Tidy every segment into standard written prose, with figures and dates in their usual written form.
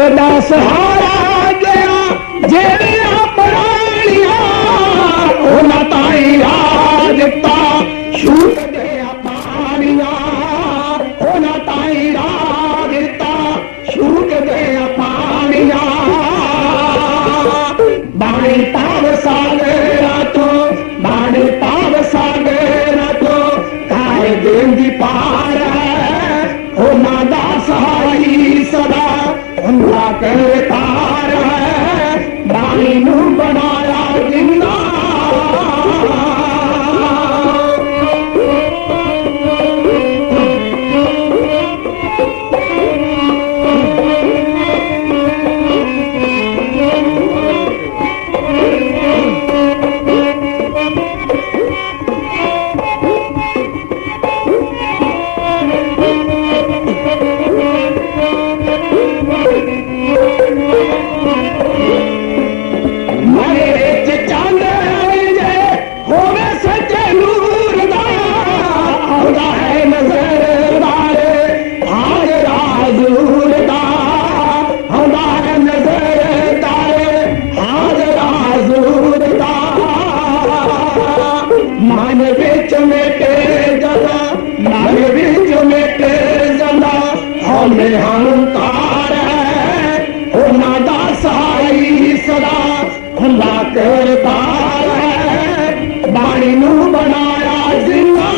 सदा सहारा गया जेड़िया प्राणियां उन्हां ताई राह दिता छूट गया पानियां उन्हां ताई राह दिता छूट गया पानियां बाणी पाव सागरा तो बाणी पाव सागरा तो काए देंदी पार उन्हां दा सहाई सदा उन्हां करतार है बाणी नू बनाया जिंदा हंकार है उन्हां दा सहाई सदा हुंदा करतार है बाणी नू बनाया जिंदा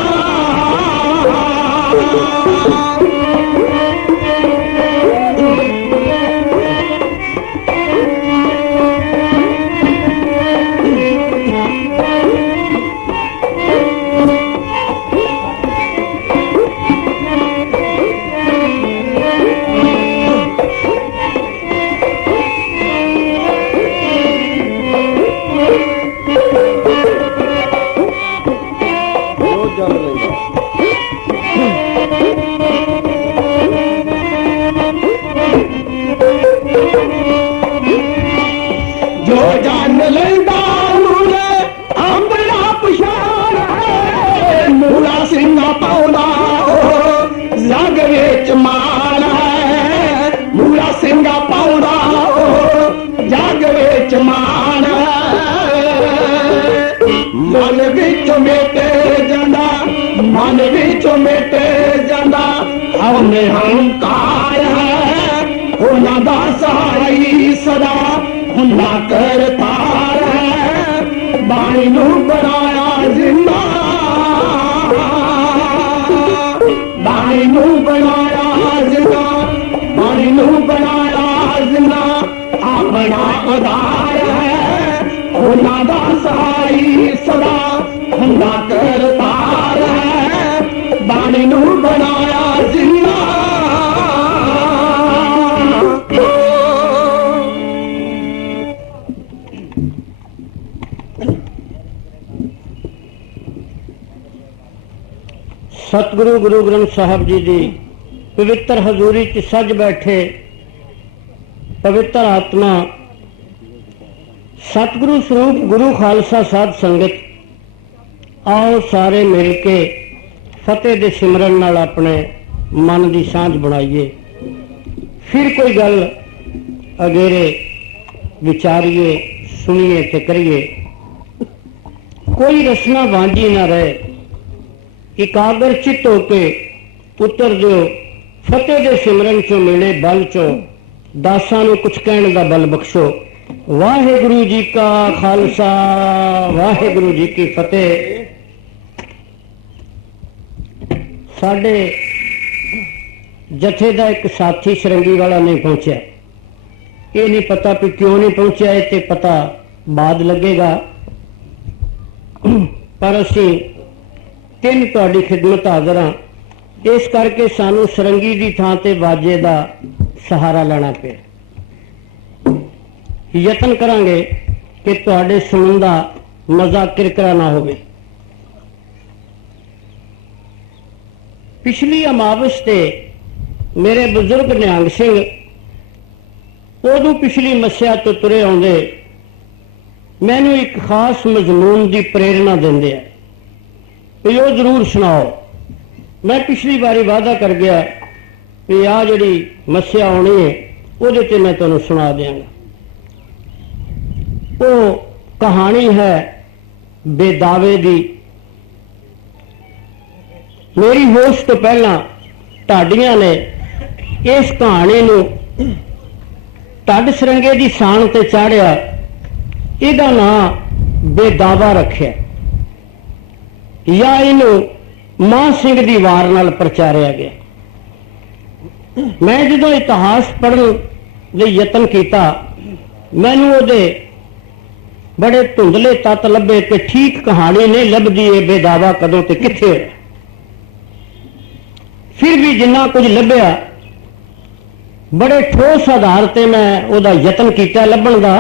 जो जान लेंदा मूले अपना पछाण है मूला सिंगा पाउंदा जग विच मान है मूला सिंगा पाउंदा जग विच मान मन विच मेटे जांदा मन विच मेटे जांदा हमें हंकार है उन्हां दा सहाई सदा हुंदा करतार है बाणी नू बनाया जिंदा बाणी नू बनाया जिंदा बाणी नू बनाया जिंदा अपना आधार है उन्हां दा सहाई सदा हुंदा करतार है बाणी नू बनाया जिंदा सतगुरु गुरु ग्रंथ साहब जी की पवित्र हजूरी च सज बैठे पवित्र आत्मा सतगुरु स्वरूप गुरु खालसा साध संगत आओ सारे मिल के फतेह दे सिमरन नाल अपने मन की सांझ बनाइए फिर कोई गल अगेरे विचारिए सुनिए ते करिए कोई रसना वांझी ना रहे इकागर चित होके उतर दो फतेह दे सिमरन चो मिले बल चो दासां नूं कुछ कहने का बल बख्शो वाहिगुरु जी का खालसा वाहिगुरु जी की फतेह। साडे जथे का एक साथी शरंगी वाला नहीं पहुंचा ये नहीं पता भी क्यों नहीं पहुंचा ये पता बाद लगेगा पर असी तीन तुहाडी खिदमत हाज़र हाँ इस करके सानू सरंगी की थां ते बाजे का सहारा लेना पे यतन करांगे कि तुहाडे सुनन दा मजा किरकिरा ना होवे। पिछली अमावस ते मेरे बुजुर्ग निहंग सिंह उदों पिछली मस्या तो तुरे आउंदे मैनू एक खास मजमून की प्रेरणा देंदे है भी वो जरूर सुनाओ। मैं पिछली बारी वादा कर गया कि आ जी मस्या आनी है ਉਹਦੇ ਤੇ ਮੈਂ ਤੁਹਾਨੂੰ ਸੁਣਾ ਦਿਆਂਗਾ। ਉਹ ਕਹਾਣੀ ਹੈ ਬੇਦਾਵੇ ਦੀ। ਮੇਰੀ ਹੋਸ਼ ਤੋਂ ਪਹਿਲਾਂ ਢਾਡੀਆਂ ਨੇ ਇਸ ਕਹਾਣੀ ਨੂੰ ਢੱਡ ਸਰੰਗੇ ਦੀ ਸਾਣ ਤੇ ਚਾੜਿਆ। ਇਹਦਾ ਨਾਂ ਬੇਦਾਵਾ ਰੱਖਿਆ ਜਾਂ ਇਹਨੂੰ ਮਾਂ ਸਿੰਘ ਦੀ ਵਾਰ ਨਾਲ ਪ੍ਰਚਾਰਿਆ ਗਿਆ। ਮੈਂ ਜਦੋਂ ਇਤਿਹਾਸ ਪੜ੍ਹਨ ਲਈ ਯਤਨ ਕੀਤਾ, ਮੈਨੂੰ ਉਹਦੇ ਬੜੇ ਧੁੰਦਲੇ ਤੱਤ ਲੱਭੇ ਕਿ ਠੀਕ ਕਹਾਣੀ ਨਹੀਂ ਲੱਭਦੀ ਇਹ ਬੇਦਾਵਾ ਕਦੋਂ ਤੇ ਕਿੱਥੇ ਹੋਇਆ। ਫਿਰ ਵੀ ਜਿੰਨਾ ਕੁਝ ਲੱਭਿਆ ਬੜੇ ਠੋਸ ਆਧਾਰ ਤੇ ਮੈਂ ਉਹਦਾ ਯਤਨ ਕੀਤਾ ਲੱਭਣ ਦਾ।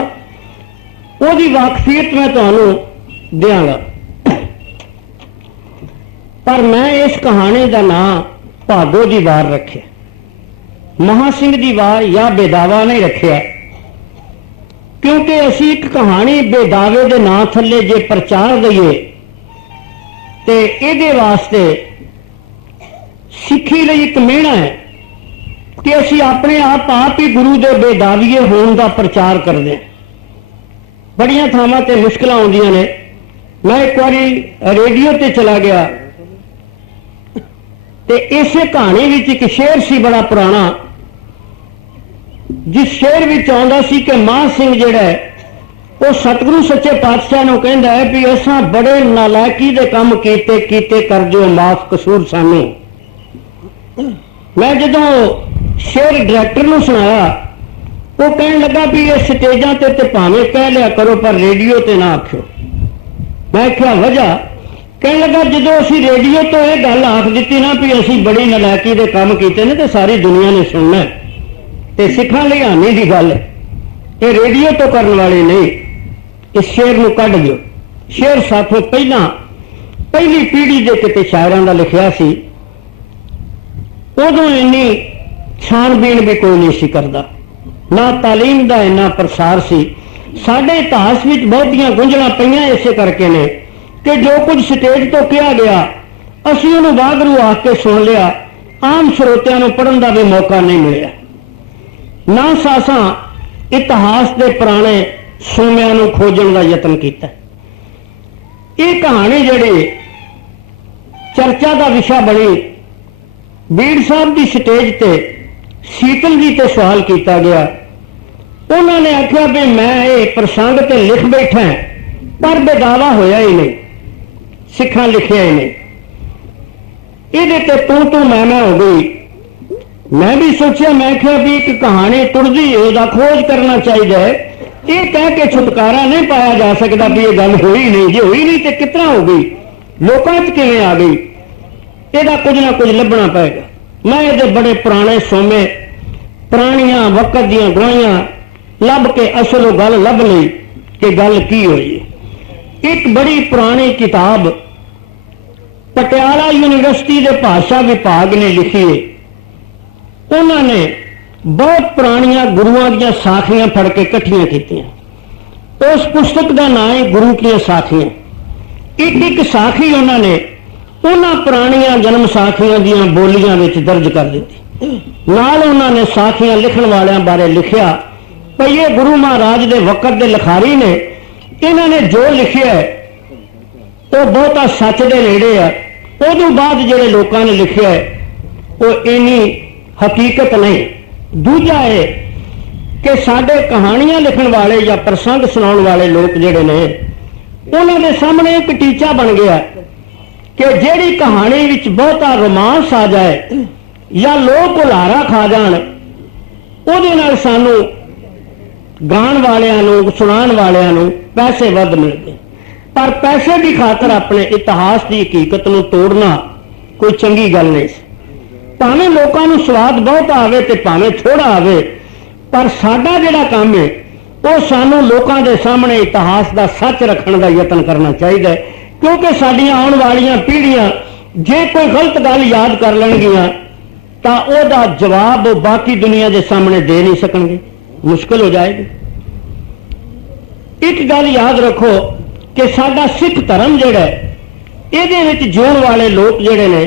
ਉਹਦੀ ਵਾਕਫੀਅਤ ਮੈਂ ਤੁਹਾਨੂੰ ਦਿਆਂਗਾ, ਪਰ ਮੈਂ ਇਸ ਕਹਾਣੀ ਦਾ ਨਾਂ ਭਾਗੋ ਦੀ ਵਾਰ ਰੱਖਿਆ। ਮਹਾਂ ਸਿੰਘ ਦੀ ਵਾਰ ਜਾਂ ਬੇਦਾਵਾ ਨਹੀਂ ਰੱਖਿਆ, ਕਿਉਂਕਿ ਅਸੀਂ ਇੱਕ ਕਹਾਣੀ ਬੇਦਾਵੇ ਦੇ ਨਾਂ ਥੱਲੇ ਜੇ ਪ੍ਰਚਾਰ ਦਈਏ ਤੇ ਇਹਦੇ ਵਾਸਤੇ ਸਿੱਖੀ ਲਈ ਇੱਕ ਮਿਹਣਾ ਹੈ ਕਿ ਅਸੀਂ ਆਪਣੇ ਆਪ ਹੀ ਗੁਰੂ ਦੇ ਬੇਦਾਵੀਏ ਹੋਣ ਦਾ ਪ੍ਰਚਾਰ ਕਰਦੇ ਹਾਂ। ਬੜੀਆਂ ਥਾਵਾਂ ਤੇ ਮੁਸ਼ਕਲਾਂ ਆਉਂਦੀਆਂ ਨੇ। ਮੈਂ ਇੱਕ ਵਾਰੀ ਰੇਡੀਓ ਤੇ ਚਲਾ ਗਿਆ ਤੇ ਇਸੇ ਕਹਾਣੀ ਵਿੱਚ ਇੱਕ ਸ਼ੇਰ ਸੀ ਬੜਾ ਪੁਰਾਣਾ, ਜਿਸ ਸ਼ੇਰ ਵਿੱਚ ਆਉਂਦਾ ਸੀ ਕਿ ਮਾਂ ਸਿੰਘ ਜਿਹੜਾ ਹੈ ਉਹ ਸਤਿਗੁਰੂ ਸੱਚੇ ਪਾਤਸ਼ਾਹ ਨੂੰ ਕਹਿੰਦਾ ਹੈ ਵੀ ਅਸਾਂ ਬੜੇ ਨਾਲਾਇਕੀ ਦੇ ਕੰਮ ਕੀਤੇ ਕਰ ਦਿਓ ਮਾਫ ਕਸੂਰ ਸਾਨੂੰ। ਮੈਂ ਜਦੋਂ ਸ਼ੇਰ ਡਾਇਰੈਕਟਰ ਨੂੰ ਸੁਣਾਇਆ, ਉਹ ਕਹਿਣ ਲੱਗਾ ਵੀ ਇਹ ਸਟੇਜਾਂ ਤੇ ਭਾਵੇਂ ਕਹਿ ਲਿਆ ਕਰੋ ਪਰ ਰੇਡੀਓ ਤੇ ਨਾ ਆਖਿਓ। ਮੈਂ ਕਿਹਾ ਵਜ੍ਹਾ? ਕਹਿਣ ਲੱਗਾ ਜਦੋਂ ਅਸੀਂ ਰੇਡੀਓ ਤੋਂ ਇਹ ਗੱਲ ਆਖ ਦਿੱਤੀ ਨਾ ਵੀ ਅਸੀਂ ਬੜੀ ਨਾਲਾਇਕੀ ਦੇ ਕੰਮ ਕੀਤੇ ਨੇ ਤੇ ਸਾਰੀ ਦੁਨੀਆ ਨੇ ਸੁਣਨਾ ਤੇ ਸਿੱਖਾਂ ਲਈ ਹਾਨੀ ਦੀ ਗੱਲ ਹੈ, ਇਹ ਰੇਡੀਓ ਤੋਂ ਕਰਨ ਵਾਲੇ ਨਹੀਂ। ਇਸ ਸ਼ੇਰ ਨੂੰ ਕੱਢ ਦਿਓ। ਸ਼ੇਰ ਸਾਥੋਂ ਪਹਿਲੀ ਪੀੜ੍ਹੀ ਦੇ ਕਿਤੇ ਸ਼ਾਇਰਾਂ ਦਾ ਲਿਖਿਆ ਸੀ। ਉਦੋਂ ਇੰਨੀ ਛਾਣਬੀਣ ਵੀ ਕੋਈ ਨਹੀਂ ਸੀ ਕਰਦਾ, ਨਾ ਤਾਲੀਮ ਦਾ ਇੰਨਾ ਪ੍ਰਸਾਰ ਸੀ। ਸਾਡੇ ਇਤਿਹਾਸ ਵਿੱਚ ਬਹੁਤੀਆਂ ਗੁੰਝਲਾਂ ਪਈਆਂ ਇਸੇ ਕਰਕੇ ਨੇ ਕਿ ਜੋ ਕੁਝ ਸਟੇਜ ਤੋਂ ਕਿਹਾ ਗਿਆ ਅਸੀਂ ਉਹਨੂੰ ਵਾਗਰੂ ਆਖ ਕੇ ਸੁਣ ਲਿਆ, ਆਮ ਸਰੋਤਿਆਂ ਨੂੰ ਪੜ੍ਹਨ ਦਾ ਵੀ ਮੌਕਾ ਨਹੀਂ ਮਿਲਿਆ। ਨਾ ਸਾਸਾਂ ਇਤਿਹਾਸ ਦੇ ਪੁਰਾਣੇ ਸੋਮਿਆਂ ਨੂੰ ਖੋਜਣ ਦਾ ਯਤਨ ਕੀਤਾ। ਇਹ ਕਹਾਣੀ ਜਿਹੜੀ ਚਰਚਾ ਦਾ ਵਿਸ਼ਾ ਬਣੀ, ਬੀੜ ਸਾਹਿਬ ਦੀ ਸਟੇਜ ਤੇ ਸੀਤਲ ਜੀ ਤੇ ਸਵਾਲ ਕੀਤਾ ਗਿਆ। ਉਹਨਾਂ ਨੇ ਆਖਿਆ ਵੀ ਮੈਂ ਇਹ ਪ੍ਰਸੰਗ ਤੇ ਲਿਖ ਬੈਠਾ ਪਰ ਬੇਦਾਵਾ ਹੋਇਆ ਹੀ ਨਹੀਂ, ਸਿੱਖਾਂ ਲਿਖਿਆ ਹੀ ਨਹੀਂ। ਇਹਦੇ ਤੇ ਤੂੰ ਮੈਂ ਹੋ ਗਈ। ਮੈਂ ਵੀ ਸੋਚਿਆ, ਮੈਂ ਕਿਹਾ ਵੀ ਇੱਕ ਕਹਾਣੀ ਤੁਰਦੀ ਉਹਦਾ ਖੋਜ ਕਰਨਾ ਚਾਹੀਦਾ ਹੈ। ਇਹ ਕਹਿ ਕੇ ਛੁਟਕਾਰਾ ਨਹੀਂ ਪਾਇਆ ਜਾ ਸਕਦਾ ਵੀ ਇਹ ਗੱਲ ਹੋਈ ਨਹੀਂ। ਜੇ ਹੋਈ ਨਹੀਂ ਤੇ ਕਿਤਨਾ ਹੋ ਗਈ, ਲੋਕਾਂ 'ਚ ਕਿਵੇਂ ਆ ਗਈ? ਇਹਦਾ ਕੁਝ ਨਾ ਕੁਝ ਲੱਭਣਾ ਪਏਗਾ। ਮੈਂ ਇਹਦੇ ਬੜੇ ਪੁਰਾਣੇ ਸੋਮੇ, ਪੁਰਾਣੀਆਂ ਵਕਤ ਦੀਆਂ ਗਵਾਹੀਆਂ ਲੱਭ ਕੇ ਅਸਲ ਉਹ ਗੱਲ ਲੱਭ ਲਈ ਕਿ ਗੱਲ ਕੀ ਹੋਈ। ਇੱਕ ਬੜੀ ਪੁਰਾਣੀ ਕਿਤਾਬ ਪਟਿਆਲਾ ਯੂਨੀਵਰਸਿਟੀ ਦੇ ਭਾਸ਼ਾ ਵਿਭਾਗ ਨੇ ਲਿਖੀ ਹੈ। ਉਹਨਾਂ ਨੇ ਬਹੁਤ ਪੁਰਾਣੀਆਂ ਗੁਰੂਆਂ ਦੀਆਂ ਸਾਖੀਆਂ ਫੜ ਕੇ ਇਕੱਠੀਆਂ ਕੀਤੀਆਂ। ਉਸ ਪੁਸਤਕ ਦਾ ਨਾਂ ਹੈ ਗੁਰੂ ਦੀਆਂ ਸਾਖੀਆਂ। ਇੱਕ ਸਾਖੀ ਉਹਨਾਂ ਨੇ ਉਹਨਾਂ ਪੁਰਾਣੀਆਂ ਜਨਮ ਸਾਖੀਆਂ ਦੀਆਂ ਬੋਲੀਆਂ ਵਿੱਚ ਦਰਜ ਕਰ ਦਿੱਤੀ। ਨਾਲ ਉਹਨਾਂ ਨੇ ਸਾਖੀਆਂ ਲਿਖਣ ਵਾਲਿਆਂ ਬਾਰੇ ਲਿਖਿਆ ਭਈ ਇਹ ਗੁਰੂ ਮਹਾਰਾਜ ਦੇ ਵਕਤ ਦੇ ਲਿਖਾਰੀ ਨੇ, ਇਹਨਾਂ ਨੇ ਜੋ ਲਿਖਿਆ ਉਹ ਬਹੁਤਾ ਸੱਚ ਦੇ ਨੇੜੇ ਆ। ਉਹਦੋਂ ਬਾਅਦ ਜਿਹੜੇ ਲੋਕਾਂ ਨੇ ਲਿਖਿਆ ਉਹ ਇੰਨੀ ਹਕੀਕਤ ਨਹੀਂ। ਦੂਜਾ ਹੈ ਕਿ ਸਾਡੇ ਕਹਾਣੀਆਂ ਲਿਖਣ ਵਾਲੇ ਜਾਂ ਪ੍ਰਸੰਗ ਸੁਣਾਉਣ ਵਾਲੇ ਲੋਕ ਜਿਹੜੇ ਨੇ, ਉਹਨਾਂ ਦੇ ਸਾਹਮਣੇ ਇੱਕ ਟੀਚਾ ਬਣ ਗਿਆ ਕਿ ਜਿਹੜੀ ਕਹਾਣੀ ਵਿੱਚ ਬਹੁਤਾ ਰੋਮਾਂਸ ਆ ਜਾਏ ਜਾਂ ਲੋਕ ਹੁਲਾਰਾ ਖਾ ਜਾਣ, ਉਹਦੇ ਨਾਲ ਸਾਨੂੰ ਗਾਣ ਵਾਲਿਆਂ ਨੂੰ, ਸੁਣਾਉਣ ਵਾਲਿਆਂ ਨੂੰ ਪੈਸੇ ਵੱਧ ਮਿਲਦੇ। ਪਰ ਪੈਸੇ ਦੀ ਖਾਤਰ ਆਪਣੇ ਇਤਿਹਾਸ ਦੀ ਹਕੀਕਤ ਨੂੰ ਤੋੜਨਾ ਕੋਈ ਚੰਗੀ ਗੱਲ ਨਹੀਂ ਸੀ। ਭਾਵੇਂ ਲੋਕਾਂ ਨੂੰ ਸਵਾਦ ਬਹੁਤ ਆਵੇ ਤੇ ਭਾਵੇਂ ਥੋੜਾ ਆਵੇ, ਪਰ ਸਾਡਾ ਜਿਹੜਾ ਕੰਮ ਹੈ ਉਹ ਸਾਨੂੰ ਲੋਕਾਂ ਦੇ ਸਾਹਮਣੇ ਇਤਿਹਾਸ ਦਾ ਸੱਚ ਰੱਖਣ ਦਾ ਯਤਨ ਕਰਨਾ ਚਾਹੀਦਾ ਹੈ। ਕਿਉਂਕਿ ਸਾਡੀਆਂ ਆਉਣ ਵਾਲੀਆਂ ਪੀੜ੍ਹੀਆਂ ਜੇ ਕੋਈ ਗਲਤ ਗੱਲ ਯਾਦ ਕਰ ਲੈਣਗੀਆਂ ਤਾਂ ਉਹਦਾ ਜਵਾਬ ਉਹ ਬਾਕੀ ਦੁਨੀਆ ਦੇ ਸਾਹਮਣੇ ਦੇ ਨਹੀਂ ਸਕਣਗੇ, ਮੁਸ਼ਕਲ ਹੋ ਜਾਏਗੀ। ਇੱਕ ਗੱਲ ਯਾਦ ਰੱਖੋ ਕਿ ਸਾਡਾ ਸਿੱਖ ਧਰਮ ਜਿਹੜਾ ਇਹਦੇ ਵਿੱਚ ਜਿਉਣ ਵਾਲੇ ਲੋਕ ਜਿਹੜੇ ਨੇ,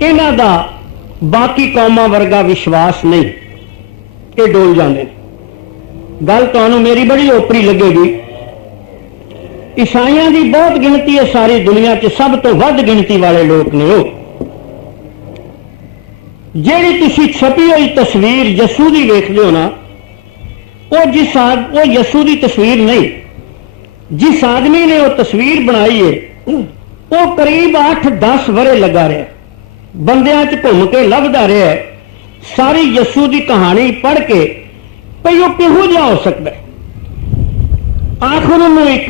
ਇਹਨਾਂ ਦਾ ਬਾਕੀ ਕੌਮਾਂ ਵਰਗਾ ਵਿਸ਼ਵਾਸ ਨਹੀਂ। ये डोल जाते हैं। गल तुहानू मेरी बड़ी ओपरी लगेगी, ईसाइयों की बहुत गिनती है सारी दुनिया च, सब तो वध गिनती वाले लोग ने। वो ਜਿਹੜੀ ਤੁਸੀਂ छपी हुई तस्वीर यसू की वेखते हो ना, वो यसू की तस्वीर नहीं। जिस आदमी ने वो तस्वीर बनाई है वो करीब 8-10 वरे लगा रहा, बंदियां च घूम के लभदा रहा है, सारी यसू की कहानी पढ़ के भई वो किहो जिहा हो सकता है। आखिर उन्होंने एक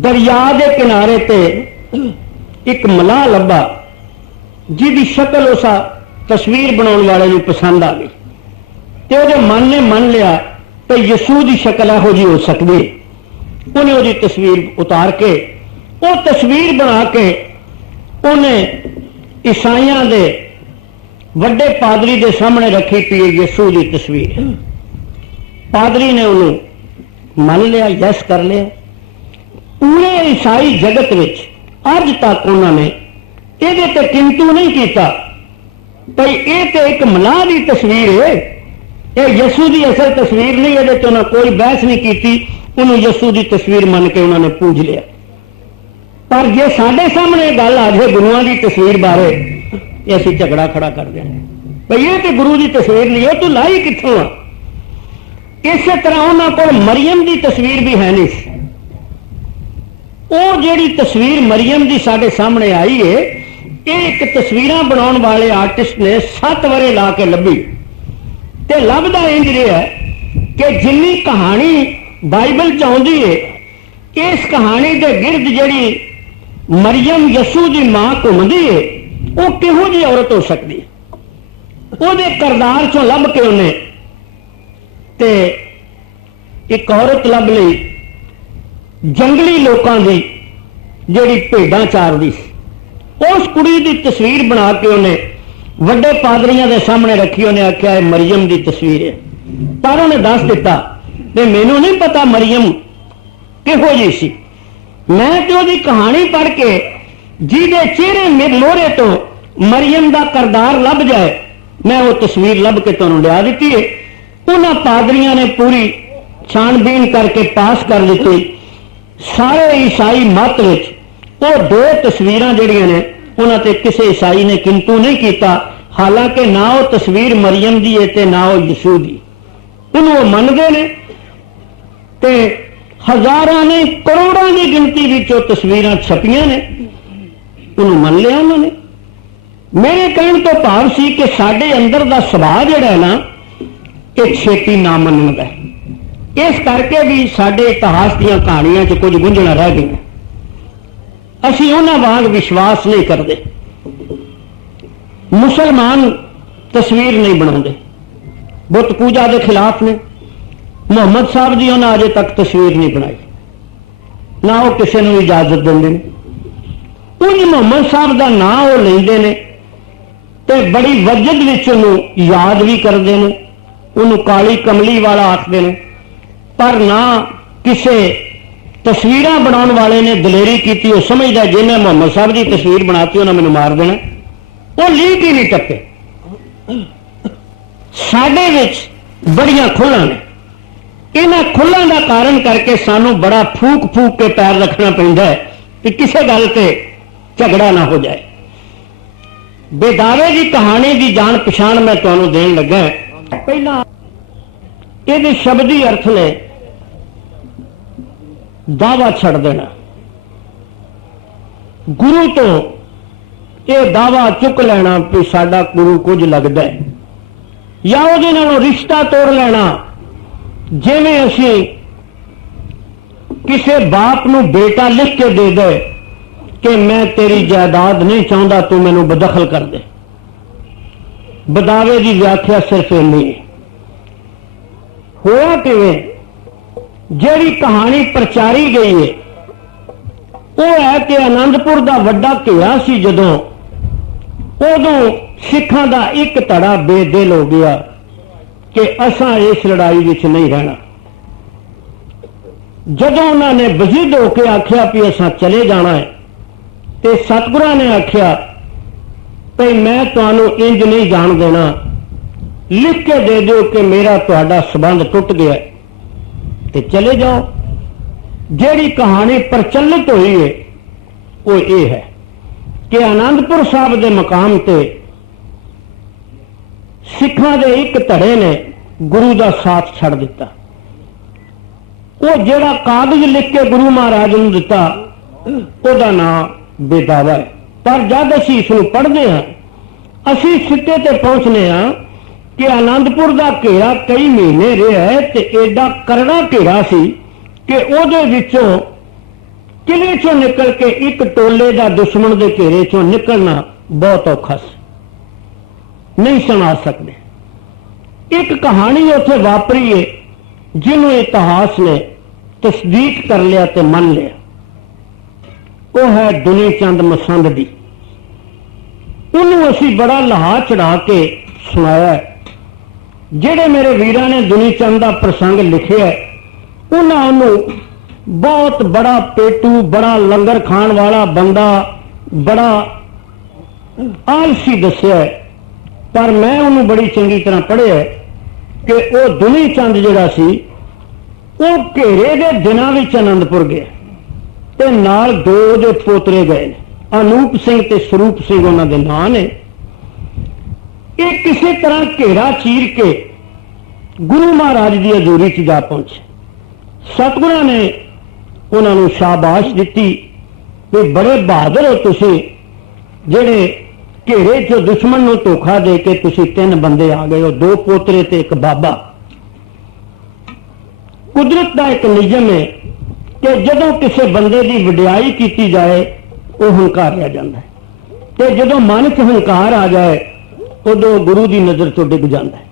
दरिया के किनारे ते एक मलाह लभा जिहदी शक्ल उस तस्वीर बनाने वाले को पसंद आ गई, तो वो मन ने मन लिया कि यसू की शक्ल यहो जी हो सकती। उन्हें वो तस्वीर उतार के वो तस्वीर बना के उन्हें ईसाइयों के वड्डे पादरी के सामने रखी पी यसू की तस्वीर। पादरी ने उन्हें मान लिया, यस कर लिया। पूरे ईसाई जगत विच अज तक उन्होंने ये किंतु नहीं किया भाई ये तो एक मलाह की तस्वीर है, ये यसू की असल तस्वीर नहीं, ये तो कोई बहस नहीं की, उन्होंने यसू की तस्वीर मन के उन्होंने पूज लिया। पर जे साडे सामने गल आ जाए गुरुओं की तस्वीर बारे, असीं झगड़ा खड़ा कर देना भाई ये तो गुरु की तस्वीर नहीं, तो लाई कित्थों आ। इस तरह उन्होंने को मरियम की तस्वीर भी है नहीं। वो जिहड़ी तस्वीर मरियम की साडे सामने आई है, एक तस्वीरां बनाने वाले आर्टिस्ट ने 7 वरे ला के लभी, ते लभदा इंज रहा कि जिन्नी कहानी बाइबल च आउंदी है, इस कहानी के गिरद जिहड़ी मरियम यसू की मां घूमदी है, वो किहो जी औरत हो सकती है। उहदे करदार चों लभ के उन्हें ते एक औरत लभ लई जंगली लोगों की जिहड़ी भेडां चारदी सी, उस कुड़ी की तस्वीर बना के उन्हें वड्डे पादरियों के सामने रखी। उन्हें आख्या है मरियम की तस्वीर है, पर उन्हें दस दिता कि मैनू नहीं पता मरियम किहो जी सी। मैं तो उसकी कहानी पढ़ के जिहदे चेहरे मोहरे तो मरियम का करदार लभ जाए, मैं वो तस्वीर लभ के तुहानू लिया दी है। उन्होंने पादरियों ने पूरी छानबीन करके पास कर दी। सारे ईसाई मत विच वो 2 तस्वीरां जिहड़ियां ने उन्होंने किसी ईसाई ने किंतु नहीं किया, हालांकि ना वो तस्वीर मरियम की है ते ना वो यसू की। उन्होंने मनते ने ते हजारों ने करोड़ों की गिनती में तस्वीरां छपियां ने, उन्होंने मन लिया उन्होंने। मेरे कहने तो भाव सी कि साडे अंदर का सुभाव जिहड़ा है ना, ये छेती ना मनण दा है। इस करके भी साडे इतिहास दीयां कहानियां च कुछ गुंझना रह गई। असीं उन्हां वांग विश्वास नहीं करते। मुसलमान तस्वीर नहीं बनाते, बुत पूजा के खिलाफ ने। मुहम्मद साहब जी उन्हें अजे तक तस्वीर नहीं बनाई, ना वो किसी को इजाजत देंगे। उन्हें मुहम्मद साहब का नाम वो लेंदे ने ते बड़ी वजद विच उन्हें याद भी करते हैं, उन्होंने काली कमली वाला आखते हैं। पर ना किसी तस्वीर बनाने वाले ने दलेरी की, वो समझदा जिन्हें मुहम्मद साहब की तस्वीर बनाती उन्हें मैनू मार देना। वो लीक ही नहीं टपे। साडे विच बड़ियां खुल्लां ने, इन्हां खुल्लां दा कारण करके सानू बड़ा फूक फूक के पैर रखना पैंदा है कि किसी गल ते झगड़ा ना हो जाए। बेदावे की कहानी की जान पछाण मैं तुहानू देन लगा। पहला ये शब्दी अर्थ ने दावा छड़ देना, गुरु तो यह दावा चुक लेना कि साडा गुरु कुछ लगता है, या उहदे नालों रिश्ता तोड़ लेना। जिवें असीं किसी बाप नूं बेटा लिख के दे दे कि मैं तेरी जायदाद नहीं चाहता, तू मैनू बदखल कर दे। बदावे की व्याख्या सिर्फ इन्नी है। होया किवें, जिहड़ी कहानी प्रचारी गई है वो है कि आनंदपुर का वड्डा घेरा सी, जदों उदों सिखां दा एक धड़ा बेदिल हो गया कि असां इस लड़ाई विच नहीं रहना। जदों उन्होंने बजिद होकर आख्या कि असां चले जाना है, तो सतगुरां ने आख्या कि मैं तुहानू इंज नहीं जान देना, लिख के दे दो कि मेरा तुहाडा संबंध टुट गया ते चले जाओ। जेड़ी कहानी प्रचलित हुई है वो ये है कि आनंदपुर साहब के मकाम ते सिखां दे एक धड़े ने गुरु का साथ छड़ दिता। वो जेड़ा कागज लिख के गुरु महाराज ने दिता उसका नाम बेदावा है। पर जब असी इसनूं पढ़ते हैं असी सिੱਟੇ ते पहुंचने हाँ कि आनंदपुर का घेरा कई महीने रहा है ते एडा करड़ा घेरा सी कि उहदे विचों किले चों निकल के एक टोले का दुश्मन के घेरे चों निकलना बहुत औखा सी, नहीं सुना सकते। एक कहानी उत्थे वापरी है जिन्हों इतिहास ने तस्दीक कर लिया ते मन लिया, वो है दुनी चंद मसंद दी। उन्होंने असी बड़ा लहा चढ़ा के सुनाया है। जेड़े मेरे वीरां ने दुनी चंद का प्रसंग लिखे है उन्होंने बहुत बड़ा पेटू, बड़ा लंगर खाण वाला बंदा, बड़ा आलसी दस्या है। पर मैं उन्होंने बड़ी चंगी तरह पढ़िया है कि वो दुनी चंद जिहड़ा सी वो घेरे के दिनों में आनंदपुर गया ते नाल दो दे पोतरे गए, अनूप सिंह ते स्वरूप सिंह उन्हां दे नाम ने। ये किसी तरह घेरा चीर के गुरु महाराज की हजूरी च जा पहुंचे। सतगुरां ने उन्होंने शाबाश दी कि बड़े बहादुर हो तुसी, जेड़े घेरे चो दुश्मन नूं धोखा दे के तुसी 3 बंदे आ गए हो, 2 पोतरे ते एक बाबा। कुदरत का एक नियम है कि जदों किसी बंदे की वडियाई की जाए वो हंकारिया जाता है, तो जदों मन च हंकार आ जाए उदों गुरु की नज़र तो डिग जाता है।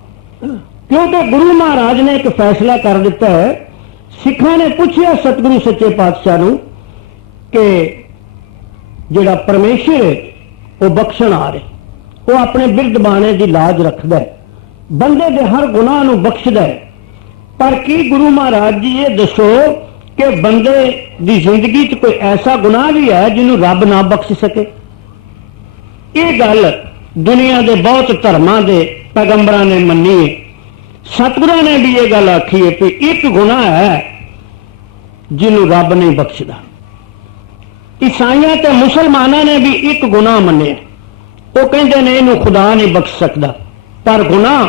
क्योंकि गुरु महाराज ने एक फैसला कर दिता है। सिखां ने पूछा सतगुरु सच्चे पातशाह नूं कि जिहड़ा परमेश्वर है वो बख्शण आ रहे, वो अपने बिरद बाणे की लाज रखता है, बंदे के हर गुनाह नूं बख्शदा है। पर की गुरु महाराज जी ये दसो कि बंदे की जिंदगी च कोई ऐसा गुनाह भी है जिन्हों रब ना बख्श सके? ये गल दुनिया के बहुत धर्मां के पैगंबरां ने मन्नी है। सतगुरां ने भी ये गल आखी है कि एक गुनाह है जिन्हों रब नहीं बख्शदा। ईसाइयां ते मुसलमानां ने भी एक गुनाह मन्निया, वो कहते हैं इन्हूं खुदा नहीं बख्श सकता। पर गुनाह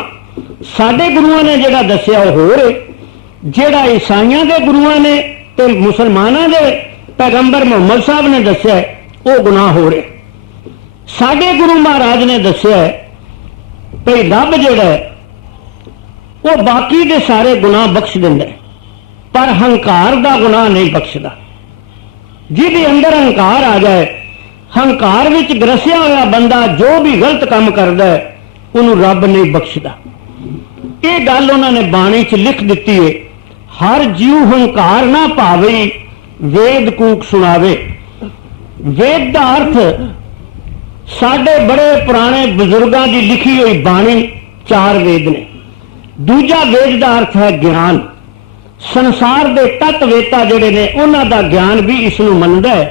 साडे गुरुआं ने जिहड़ा दस्सिया वो होर है, जिहड़ा ईसाइयां दे गुरुआं ने ते मुसलमानां दे पैगंबर मुहम्मद साहब ने दस्सिया वो गुनाह हो रहे। साडे गुरु महाराज ने दस्सिया भई रब जिहड़ा है वो बाकी दे सारे गुनाह बख्श दिंदा है, पर हंकार दा गुनाह नहीं बख्शदा। जिहदे अंदर हंकार आ जाए, हंकार विच ग्रसिया होया बंदा जो भी गलत काम करदा है उन्होंने रब नहीं बख्शदा। ये गल उन्होंने बाणी च लिख दी है, हर जीव हंकार ना पावे वेद कूक सुनावे। वेद का अर्थ साडे बड़े पुराने बुजुर्गों की लिखी हुई बाणी 4 वेद ने। दूजा वेद का अर्थ है ज्ञान। संसार के तत्वेता जिहड़े ने उन्हां दा ज्ञान भी इसनूं मनदा है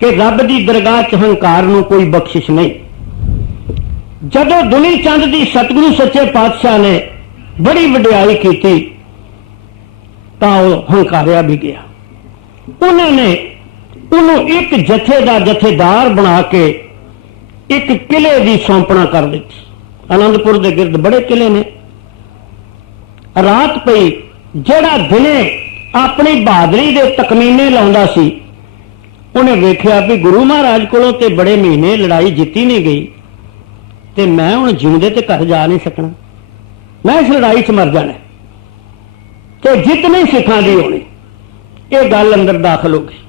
कि रब की दरगाह च हंकार नूं कोई बख्शिश नहीं। जदों दुनी चंद की सतगुरु सच्चे पातशाह ने बड़ी वडियाई की तो हंकारिया भी गया। उन्होंने एक जथे का जथेदार बना के एक किले की सौंपना कर दी। आनंदपुर के गिरद बड़े किले ने। रात पई, जड़ा दिने अपनी बहादरी के तकमीने लाउंदा सी, उन्हें वेख्या भी गुरु महाराज कोलों ते बड़े महीने लड़ाई जीती नहीं गई, ते मैं हुण जिंदे ते घर जा नहीं सकना, मैं इस लड़ाई च मर जाना, तो जित नहीं सिखां दी होनी। ये गल अंदर दाखिल हो गई।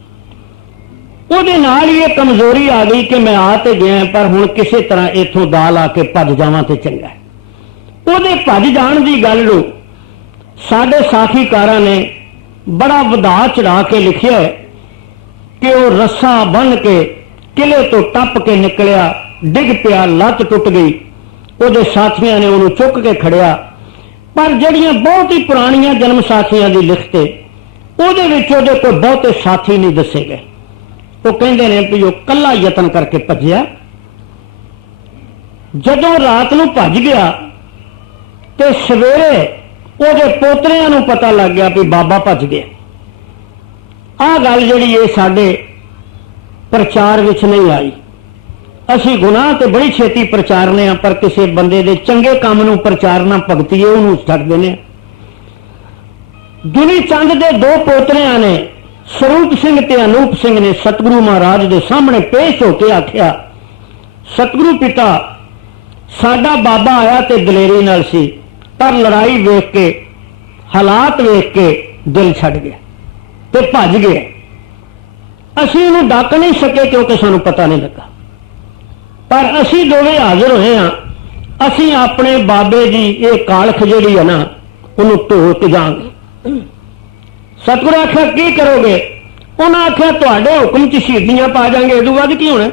ਉਹਦੇ ਨਾਲ ही एक कमजोरी आ गई कि मैं आ तो गया पर हुण किसी तरह इथों दाल आके भज जावां ते चंगा है। ਉਹਦੇ भज जाण दी गल नूं साडे साखीकारां ने बड़ा वधा चढ़ा के लिखिया है कि वह रस्सा बन के किले तो टप के निकलिया, डिग पिया, लत्त टुट गई। ਉਹਦੇ साथियों ने उन्होंने चुक के खड़िया। पर जड़ियां बहुत ही पुरानियां जन्म साखियां की लिखते ਉਹਦੇ ਵਿੱਚ ਉਹਦੇ कोई बहुते साथी नहीं दसे गए। वो कहते हैं भी वो कला यतन करके भजया। जदों रात नूं भज गया ਤੇ ਸਵੇਰੇ ਉਹਦੇ ਪੋਤਰਿਆਂ ਨੂੰ ਪਤਾ ਲੱਗ ਗਿਆ ਵੀ ਬਾਬਾ ਭੱਜ ਗਿਆ। ਆਹ ਗੱਲ ਜਿਹੜੀ ਇਹ ਸਾਡੇ ਪ੍ਰਚਾਰ ਵਿੱਚ ਨਹੀਂ ਆਈ। ਅਸੀਂ ਗੁਨਾਹ ਤੇ ਬੜੀ ਛੇਤੀ ਪ੍ਰਚਾਰਨੇ ਆ, ਪਰ ਕਿਸੇ ਬੰਦੇ ਦੇ ਚੰਗੇ ਕੰਮ ਨੂੰ ਪ੍ਰਚਾਰਨਾ ਭਗਤੀ ਹੈ, ਉਹਨੂੰ ਛੱਡ ਦਿੰਦੇ ਆ। ਦੁਨੀ ਚੰਦ ਦੇ ਦੋ ਪੋਤਰਿਆਂ ਨੇ, ਸਰੂਪ ਸਿੰਘ ਤੇ ਅਨੂਪ ਸਿੰਘ ਨੇ, ਸਤਿਗੁਰੂ ਮਹਾਰਾਜ ਦੇ ਸਾਹਮਣੇ ਪੇਸ਼ ਹੋ ਕੇ ਆਖਿਆ, ਸਤਿਗੁਰੂ ਪਿਤਾ, ਸਾਡਾ ਬਾਬਾ ਆਇਆ ਤੇ ਦਲੇਰੀ ਨਾਲ ਸੀ, ਪਰ ਲੜਾਈ ਵੇਖ ਕੇ, ਹਾਲਾਤ ਵੇਖ ਕੇ ਦਿਲ ਛੱਡ ਗਿਆ ਤੇ ਭੱਜ ਗਿਆ। ਅਸੀਂ ਉਹਨੂੰ ਡੱਕ ਨਹੀਂ ਸਕੇ ਕਿਉਂਕਿ ਸਾਨੂੰ ਪਤਾ ਨਹੀਂ ਲੱਗਾ, ਪਰ ਅਸੀਂ ਦੋਵੇਂ ਹਾਜ਼ਰ ਹੋਏ ਹਾਂ। ਅਸੀਂ ਆਪਣੇ ਬਾਬੇ ਦੀ ਇਹ ਕਾਲਖ ਜਿਹੜੀ ਹੈ ਨਾ, ਉਹਨੂੰ ਢੋਲ ਕੇ ਜਾਵਾਂਗੇ। ਸਤਿਗੁਰੂ ਆਖਿਆ ਕੀ ਕਰੋਗੇ? ਉਹਨਾਂ ਆਖਿਆ ਤੁਹਾਡੇ ਹੁਕਮ 'ਚ ਸ਼ਹੀਦੀਆਂ ਪਾ ਜਾਾਂਗੇ, ਇਹਦੋਂ ਬਾਅਦ ਕੀ ਹੋਣਾ?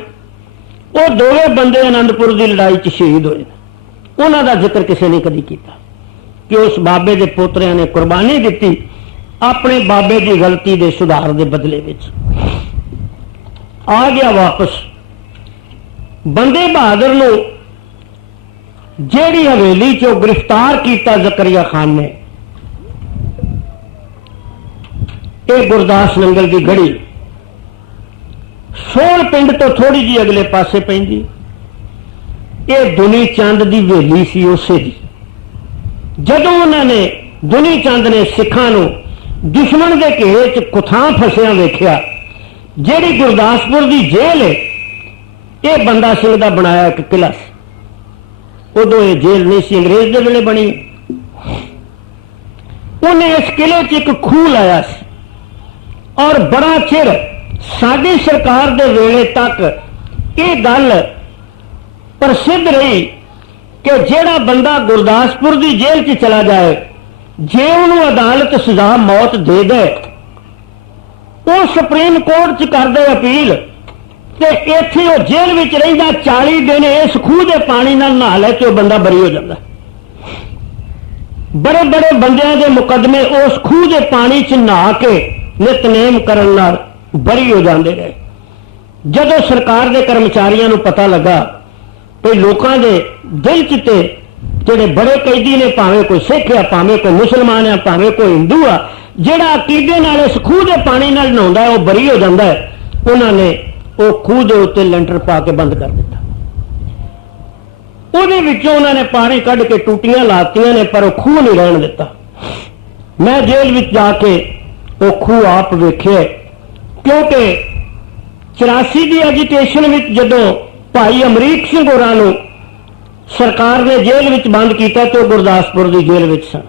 ਉਹ ਦੋਵੇਂ ਬੰਦੇ ਆਨੰਦਪੁਰ ਦੀ ਲੜਾਈ 'ਚ ਸ਼ਹੀਦ ਹੋਏ। ਉਹਨਾਂ ਦਾ ਜ਼ਿਕਰ ਕਿਸੇ ਨੇ ਕਦੀ ਕੀਤਾ ਕਿ ਉਸ ਬਾਬੇ ਦੇ ਪੋਤਰਿਆਂ ਨੇ ਕੁਰਬਾਨੀ ਦਿੱਤੀ ਆਪਣੇ ਬਾਬੇ ਦੀ ਗਲਤੀ ਦੇ ਸੁਧਾਰ ਦੇ ਬਦਲੇ ਵਿੱਚ। ਆ ਗਿਆ ਵਾਪਸ। ਬੰਦੇ ਬਹਾਦਰ ਨੂੰ ਜਿਹੜੀ ਹਵੇਲੀ 'ਚੋਂ ਗ੍ਰਿਫਤਾਰ ਕੀਤਾ ਜ਼ਕਰੀਆ ਖਾਨ ਨੇ, ਇਹ ਗੁਰਦਾਸ ਨੰਗਲ ਦੀ ਗੜੀ ਸੋਲ ਪਿੰਡ ਤੋਂ ਥੋੜੀ ਜਿਹੀ ਅਗਲੇ ਪਾਸੇ ਪੈਂਦੀ। ਇਹ ਦੁਨੀ ਚੰਦ ਦੀ ਹਵੇਲੀ ਸੀ ਉਸੇ ਦੀ। ਜਦੋਂ ਉਹਨਾਂ ਨੇ, ਦੁਨੀ ਚੰਦ ਨੇ ਸਿੱਖਾਂ ਨੂੰ ਦੁਸ਼ਮਣ ਦੇ ਘੇਰੇ 'ਚ ਕੁਥਾਂ ਫਸਿਆ ਵੇਖਿਆ, ਜਿਹੜੀ ਗੁਰਦਾਸਪੁਰ ਦੀ ਜੇਲ੍ਹ ਹੈ, ਇਹ ਬੰਦਾ ਸਿੰਘ ਦਾ ਬਣਾਇਆ ਇੱਕ ਕਿਲਾ ਸੀ। ਉਦੋਂ ਇਹ ਜੇਲ੍ਹ ਨਹੀਂ ਸੀ, ਅੰਗਰੇਜ਼ ਦੇ ਵੇਲੇ ਬਣੀ। ਉਹਨੇ ਇਸ ਕਿਲੇ 'ਚ ਇੱਕ ਖੂਹ ਲਾਇਆ ਸੀ, ਔਰ ਬੜਾ ਚਿਰ ਸਾਡੀ ਸਰਕਾਰ ਦੇ ਵੇਲੇ ਤੱਕ ਇਹ ਗੱਲ ਪ੍ਰਸਿੱਧ ਰਹੀ ਕਿ ਜਿਹੜਾ ਬੰਦਾ ਗੁਰਦਾਸਪੁਰ ਦੀ ਜੇਲ੍ਹ 'ਚ ਚਲਾ ਜਾਏ, ਜੇ ਉਹਨੂੰ ਅਦਾਲਤ ਸਜ਼ਾ ਮੌਤ ਦੇ ਦੇ, ਉਹ ਸੁਪਰੀਮ ਕੋਰਟ 'ਚ ਕਰਦੇ ਅਪੀਲ ਤੇ ਇੱਥੇ ਉਹ ਜੇਲ੍ਹ ਵਿੱਚ ਰਹਿੰਦਾ 40 ਦਿਨ ਇਸ ਖੂਹ ਦੇ ਪਾਣੀ ਨਾਲ ਨਹਾ ਲੈ ਕੇ ਉਹ ਬੰਦਾ ਬਰੀ ਹੋ ਜਾਂਦਾ। ਬੜੇ ਬੜੇ ਬੰਦਿਆਂ ਦੇ ਮੁਕੱਦਮੇ ਉਸ ਖੂਹ ਦੇ ਪਾਣੀ 'ਚ ਨਹਾ ਕੇ ਨਿਤਨੇਮ ਕਰਨ ਨਾਲ ਬਰੀ ਹੋ ਜਾਂਦੇ ਰਹੇ। ਜਦੋਂ ਸਰਕਾਰ ਦੇ ਕਰਮਚਾਰੀਆਂ ਨੂੰ ਪਤਾ ਲੱਗਾ ਕਿ ਲੋਕਾਂ ਦੇ ਦਿਲ 'ਚ ਤੇ ਜਿਹੜੇ ਬੜੇ ਕੈਦੀ ਨੇ, ਭਾਵੇਂ ਕੋਈ ਸਿੱਖ ਆ, ਭਾਵੇਂ ਕੋਈ ਮੁਸਲਮਾਨ ਆ, ਭਾਵੇਂ ਕੋਈ ਹਿੰਦੂ ਆ, ਜਿਹੜਾ ਅਕੀਦੇ ਨਾਲ ਇਸ ਖੂਹ ਦੇ ਪਾਣੀ ਨਾਲ ਨਹਾਉਂਦਾ ਉਹ ਬਰੀ ਹੋ ਜਾਂਦਾ ਹੈ, ਉਹਨਾਂ ਨੇ ਉਹ ਖੂਹ ਦੇ ਉੱਤੇ ਲੈਂਟਰ ਪਾ ਕੇ ਬੰਦ ਕਰ ਦਿੱਤਾ। ਉਹਦੇ ਵਿੱਚੋਂ ਉਹਨਾਂ ਨੇ ਪਾਣੀ ਕੱਢ ਕੇ ਟੂਟੀਆਂ ਲਾਤੀਆਂ ਨੇ, ਪਰ ਉਹ ਖੂਹ ਨਹੀਂ ਰਹਿਣ ਦਿੱਤਾ। ਮੈਂ ਜੇਲ੍ਹ ਵਿੱਚ ਜਾ ਕੇ ਉਹ ਖੂਹ ਆਪ ਵੇਖੇ, ਕਿਉਂਕਿ 84 ਦੀ ਐਜੀਟੇਸ਼ਨ ਵਿੱਚ ਜਦੋਂ ਭਾਈ ਅਮਰੀਕ ਸਿੰਘ ਹੋਰਾਂ ਨੂੰ ਸਰਕਾਰ ਨੇ ਜੇਲ੍ਹ ਵਿੱਚ ਬੰਦ ਕੀਤਾ ਤੇ ਉਹ ਗੁਰਦਾਸਪੁਰ ਦੀ ਜੇਲ੍ਹ ਵਿੱਚ ਸਨ।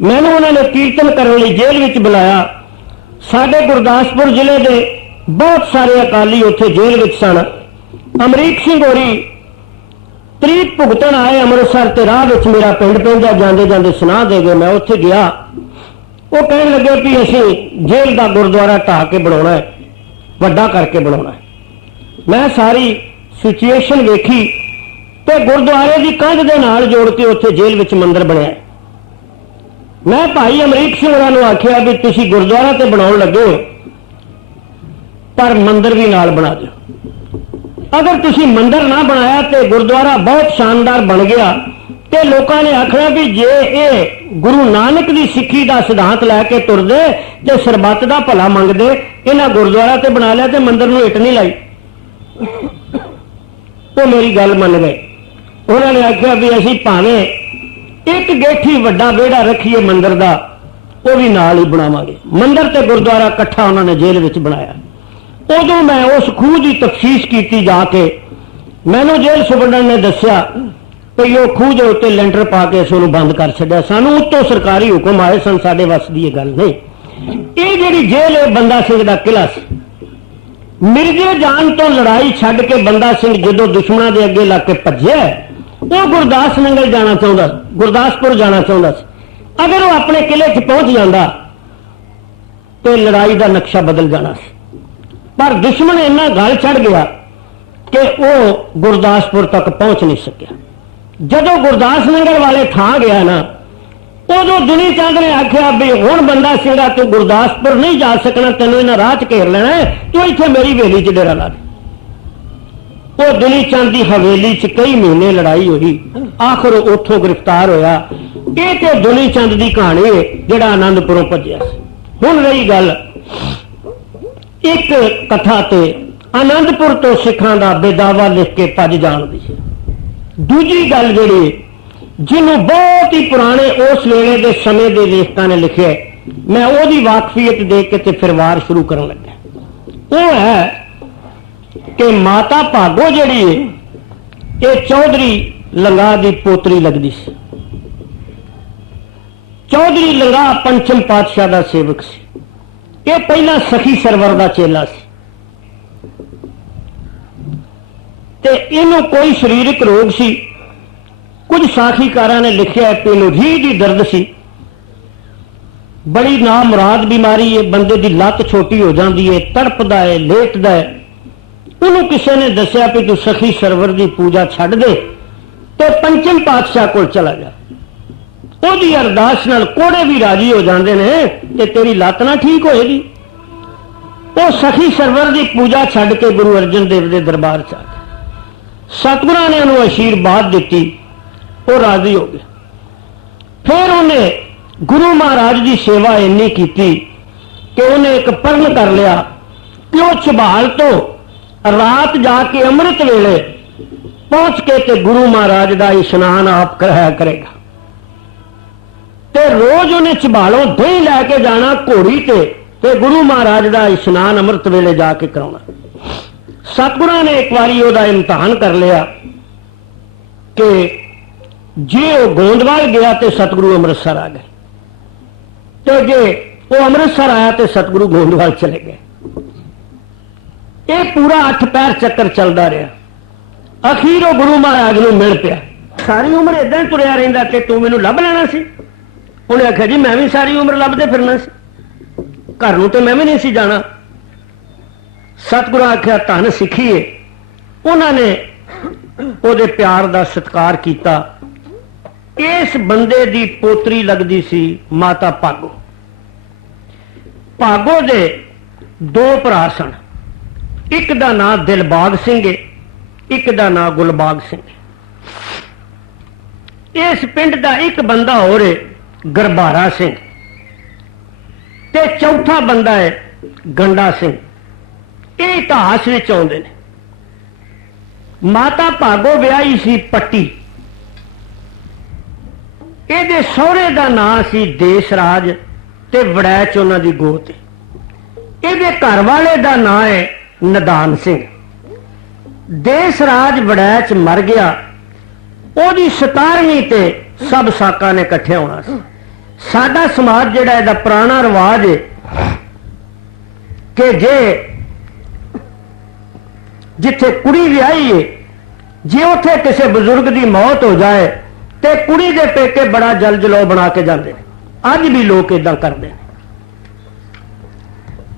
ਮੈਨੂੰ ਉਹਨਾਂ ਨੇ ਕੀਰਤਨ ਕਰਨ ਲਈ ਜੇਲ੍ਹ ਵਿੱਚ ਬੁਲਾਇਆ। ਸਾਡੇ ਗੁਰਦਾਸਪੁਰ ਜ਼ਿਲ੍ਹੇ ਦੇ ਬਹੁਤ ਸਾਰੇ ਅਕਾਲੀ ਉੱਥੇ ਜੇਲ੍ਹ ਵਿੱਚ ਸਨ। ਅਮਰੀਕ ਸਿੰਘ ਹੋਰੀ ਤਰੀਕ ਭੁਗਤਣ ਆਏ ਅੰਮ੍ਰਿਤਸਰ ਤੇ ਰਾਹ ਵਿੱਚ ਮੇਰਾ ਪਿੰਡ ਪੈਂਦਾ, ਜਾਂਦੇ ਜਾਂਦੇ ਸੁਣਾ ਦੇ ਗਏ। ਮੈਂ ਉੱਥੇ ਗਿਆ। ਉਹ ਕਹਿਣ ਲੱਗੇ ਵੀ ਅਸੀਂ ਜੇਲ੍ਹ ਦਾ ਗੁਰਦੁਆਰਾ ਢਾਹ ਕੇ ਬਣਾਉਣਾ ਹੈ, ਵੱਡਾ ਕਰਕੇ ਬਣਾਉਣਾ ਹੈ। ਮੈਂ ਸਾਰੀ ਸਿਚੁਏਸ਼ਨ ਵੇਖੀ ਤੇ ਗੁਰਦੁਆਰੇ ਦੀ ਕੰਧ ਦੇ ਨਾਲ ਜੋੜ ਕੇ ਉੱਥੇ ਜੇਲ੍ਹ ਵਿੱਚ ਮੰਦਿਰ ਬਣਿਆ। ਮੈਂ ਭਾਈ ਅਮਰੀਕ ਸਿੰਘ ਹੋਰਾਂ ਨੂੰ ਆਖਿਆ ਵੀ ਤੁਸੀਂ ਗੁਰਦੁਆਰਾ ਤੇ ਬਣਾਉਣ ਲੱਗੇ ਹੋ, ਪਰ ਮੰਦਿਰ ਵੀ ਨਾਲ ਬਣਾ ਦਿਓ। ਅਗਰ ਤੁਸੀਂ ਮੰਦਿਰ ਨਾ ਬਣਾਇਆ ਤੇ ਗੁਰਦੁਆਰਾ ਬਹੁਤ ਸ਼ਾਨਦਾਰ ਬਣ ਗਿਆ ਤੇ ਲੋਕਾਂ ਨੇ ਆਖਣਾ ਵੀ ਜੇ ਇਹ ਗੁਰੂ ਨਾਨਕ ਦੀ ਸਿੱਖੀ ਦਾ ਸਿਧਾਂਤ ਲੈ ਕੇ ਤੁਰਦੇ ਤੇ ਸਰਬੱਤ ਦਾ ਭਲਾ ਮੰਗਦੇ, ਇਹਨਾਂ ਗੁਰਦੁਆਰਾ ਤੇ ਬਣਾ ਲਿਆ ਤੇ ਮੰਦਿਰ ਨੂੰ ਇੱਟ ਨਹੀਂ ਲਾਈ। ਉਹ ਮੇਰੀ ਗੱਲ ਮੰਨ ਗਏ। ਉਹਨਾਂ ਨੇ ਆਖਿਆ ਵੀ ਅਸੀਂ ਭਾਵੇਂ ਇੱਕ ਗੇਠੀ ਵੱਡਾ ਵਿਹੜਾ ਰੱਖੀਏ ਮੰਦਿਰ ਦਾ, ਉਹ ਵੀ ਨਾਲ ਹੀ ਬਣਾਵਾਂਗੇ। ਮੰਦਿਰ ਤੇ ਗੁਰਦੁਆਰਾ ਇਕੱਠਾ ਉਹਨਾਂ ਨੇ ਜੇਲ੍ਹ ਵਿੱਚ ਬਣਾਇਆ। ਉਦੋਂ ਮੈਂ ਉਸ ਖੂਹ ਦੀ ਤਫਤੀਸ਼ ਕੀਤੀ ਜਾ ਕੇ। ਮੈਨੂੰ ਜੇਲ੍ਹ ਸੁਪਰਡੈਂਟ ਨੇ ਦੱਸਿਆ ਕਿ ਉਹ ਖੂਹ ਦੇ ਉੱਤੇ ਲੈਂਟਰ ਪਾ ਕੇ ਅਸੀਂ ਉਹਨੂੰ ਬੰਦ ਕਰ ਛੱਡਿਆ। ਸਾਨੂੰ ਉੱਤੋਂ ਸਰਕਾਰੀ ਹੁਕਮ ਆਏ ਸਨ, ਸਾਡੇ ਵੱਸ ਦੀ ਇਹ ਗੱਲ ਨਹੀਂ। ਇਹ ਜਿਹੜੀ ਜੇਲ੍ਹ ਹੈ ਬੰਦਾ ਸਿੰਘ ਦਾ ਕਿਲਾ ਸੀ। ਮਿਰਜ਼ੇ ਜਾਨ ਤੋਂ ਲੜਾਈ ਛੱਡ ਕੇ ਬੰਦਾ ਸਿੰਘ ਜਦੋਂ ਦੁਸ਼ਮਣਾਂ ਦੇ ਅੱਗੇ ਲੱਗ ਕੇ ਭੱਜਿਆ, ਉਹ ਗੁਰਦਾਸ ਨੰਗਲ ਜਾਣਾ ਚਾਹੁੰਦਾ, ਗੁਰਦਾਸਪੁਰ ਜਾਣਾ ਚਾਹੁੰਦਾ ਸੀ। ਅਗਰ ਉਹ ਆਪਣੇ ਕਿਲੇ 'ਚ ਪਹੁੰਚ ਜਾਂਦਾ ਤੇ ਲੜਾਈ ਦਾ ਨਕਸ਼ਾ ਬਦਲ ਜਾਣਾ ਸੀ, ਪਰ ਦੁਸ਼ਮਣ ਇੰਨਾ ਗਲ ਚੜ ਗਿਆ ਕਿ ਉਹ ਗੁਰਦਾਸਪੁਰ ਤੱਕ ਪਹੁੰਚ ਨਹੀਂ ਸਕਿਆ। ਜਦੋਂ ਗੁਰਦਾਸ ਨੰਗਲ ਵਾਲੇ ਥਾਂ ਗਿਆ ਨਾ, ਉਦੋਂ ਦੁਨੀ ਚੰਦ ਨੇ ਆਖਿਆ ਵੀ ਹੁਣ ਬੰਦਾ ਸਿੰਘਾ ਤੂੰ ਗੁਰਦਾਸਪੁਰ ਨਹੀਂ ਜਾ ਸਕਣਾ, ਤੈਨੂੰ ਇਹਨਾਂ ਰਾਹ 'ਚ ਘੇਰ ਲੈਣਾ, ਤੂੰ ਇੱਥੇ ਮੇਰੀ ਹਵੇਲੀ 'ਚ ਡੇਰਾ ਲਾ ਦੇ। वो दुनी चंद की हवेली च कई महीने लड़ाई हुई, आखिर उतों गिरफ्तार होया। ये तो दुनी चंद की कहानी है जिहड़ा आनंदपुरों भज्या। हुण रही गल एक कथा ते आनंदपुर तो सिखां दा बेदावा लिख के भज जाण दी। दूजी गल जिहड़ी जिन्हों बहुत ही पुराने उस वेले के समय के लेखकों ने लिखे, मैं ओदी वाकफियत देख के ते फिर वार शुरू करन लगा। वो है कि माता भागो जिहड़ी है ये चौधरी लंगा की पोतरी लगती सी। चौधरी लंगा पंचम पातशाह का सेवक सी। ये पहला सखी सरवर का चेला सी ते इनू कोई शरीरक रोग सी। कुछ साखीकारां ने लिखा है कि इनू रीढ़ की दर्द सी, बड़ी ना मुराद बीमारी है, बंदे की लत्त छोटी हो जाती है, तड़पदा है, लेटदा है। उन्होंने किसी ने दसिया कि तू सखी सरवर की पूजा छड्ड दे तो पंचम पातशाह को चला जा, ओदी अरदास नाल कोड़े भी राजी हो जाते हैं ते तेरी लत्त ना ठीक होएगी। वो सखी सरवर की पूजा छड्ड के गुरु अर्जन देव के दरबार च आ गया। सतगुरां ने उन्होंने आशीर्वाद दी, वो राजी हो गया। फिर उन्हें गुरु महाराज की सेवा इन्नी की कि उन्हें एक प्रण कर लिया कि वह छबाल तो रात जाके अमृत वेले पहुंच के ते गुरु महाराज का इशनान आप कराया करेगा। ते रोज उन्हें छबालों दही लैके जाना घोड़ी ते गुरु महाराज का इशनान अमृत वेले जाके कराना। सतगुरां ने एक बारी वह इम्तिहान कर लिया कि जे वो गोंदवाल गया तो सतगुरु अमृतसर आ गए, तो जे वो अमृतसर आया तो सतगुरु गोंदवाल चले गए। ये पूरा 8 पैर चक्कर चलता रहा। अखीर वो गुरु महाराज को मिल पिया। सारी उम्र इदा तुरया रहिंदा कि तू मैनू लभ लेना सी। उन्हें आख्या जी मैं भी सारी उम्र लभदे फिरना सी, घर नूं तो मैं भी नहीं सी जाना। सतगुरु आख्या धन सिखीए। उन्होंने ਉਹਦੇ प्यार का सत्कार किया। इस बंदे की पोतरी लगती सी माता भागो। भागो दे 2 भरा सन, एक का नाम दिलबाग सिंह है, एक का नाम गुलबाग सिंह। इस पिंड का एक बंदा और है गरबारा सिंह, ते चौथा बंदा है गंडा सिंह। ये इतिहास में आउंदे ने। माता भागो ब्याही सी पट्टी। ये सौहरे का नाम सी देसराज ते वड़ैच उन्हां दी गोत। ये घर वाले का नाम है नदान सिंह। देसराज वड़ैच मर गया, ओदी 17वीं ते सब साका ने इकट्ठे होना सी। साडा समाज जिहड़ा इहदा पुराना रिवाज है कि जे जिथे कुड़ी विआही है, जे उत्थे किसी बजुर्ग की मौत हो जाए तो कुड़ी के पेके बड़ा जल जलो बना के जाते हैं। अज भी लोग इदा करते हैं।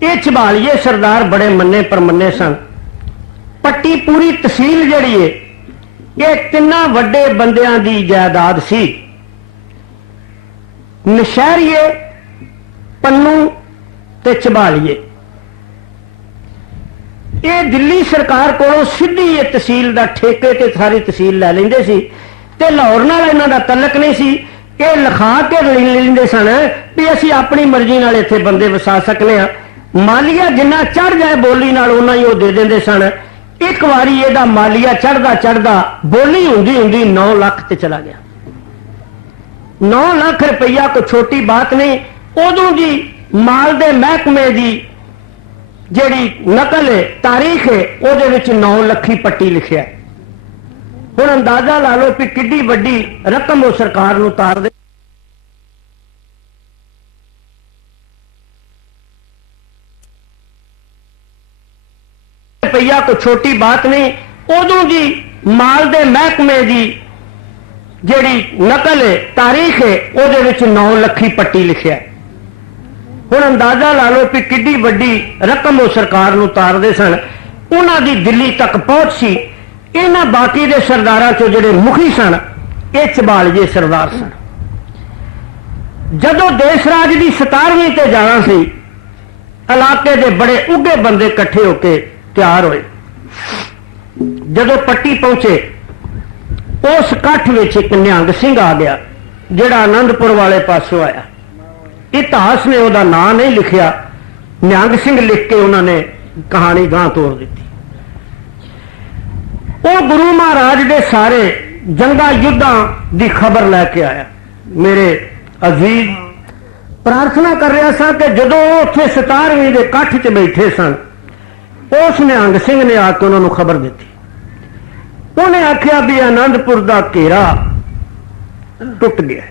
ये छबालिए सरदार बड़े मन्ने परमन्ने सन। पट्टी पूरी तहसील जिहड़ी है ये 3 वड्डे बंदियां दी जायदाद सी। नशहरीए, पन्नू ते छबालिए। ये दिल्ली सरकार को सीधी ये तहसील का ठेके ते सारी तहसील लै लेंदे सी ते लाहौर नाल इन्हां दा तलक नहीं सी। ये लिखा के लेंदे सन भी असीं अपनी मर्जी नाल इत्थे बंदे वसा सकने आ। मालिया जिन्ना चढ़ जाए बोली नाल उन्ना ही वो दे देंदे सन। एक बारी इहदा मालिया चढ़दा चढ़दा बोली हुंदी हुंदी 9 लाख ते चला गया। 9 लाख रुपया कोई छोटी बात नहीं। उदों दी माल दे महकमे दी जिहड़ी नकल है, तारीख है, ਉਹਦੇ ਵਿੱਚ 9 ਲੱਖੀ पट्टी लिखिया। हुण अंदाजा ला लो कि किड्डी वड्डी रकम वो सरकार नूं तार दे। रुपया कोई छोटी बात नहीं। उदों दी माल दे महकमे दी जिहड़ी नकल है, तारीख है, ਉਹਦੇ ਵਿੱਚ 9 ਲੱਖੀ पट्टी लिखिया। हुण अंदाजा ला लो कि किड्डी वड्डी रकम वो सरकार नूं तारदे सन। उन्हां दी दिल्ली तक पहुंच सी। इन्हां बाकी दे सरदारां चों जिहड़े मुखी सन ये छबालिए सरदार सन। जदों देसराज की 17वीं ते जाना सी, इलाके दे बड़े उगे बंदे इकट्ठे होके तैयार होए। जदों पट्टी पहुंचे उस इकट्ठ विच एक निहंग सिंह आ गया जिहड़ा आनंदपुर वाले पासों आया। इतिहास ने उसका नाम नहीं लिखिया, निहंग सिंह लिख के उन्होंने कहानी गांह तोड़ दी। वो गुरु महाराज दे सारे जंगा युद्धां दी खबर लैके आया। मेरे अजीज प्रार्थना कर रहा सा कि जदों उत्थे 17वीं दे कट्ठ च बैठे सन उस निहंग सिंह ने आके उन्होंने खबर दी। उन्हें आख्या भी आनंदपुर का घेरा टुट गया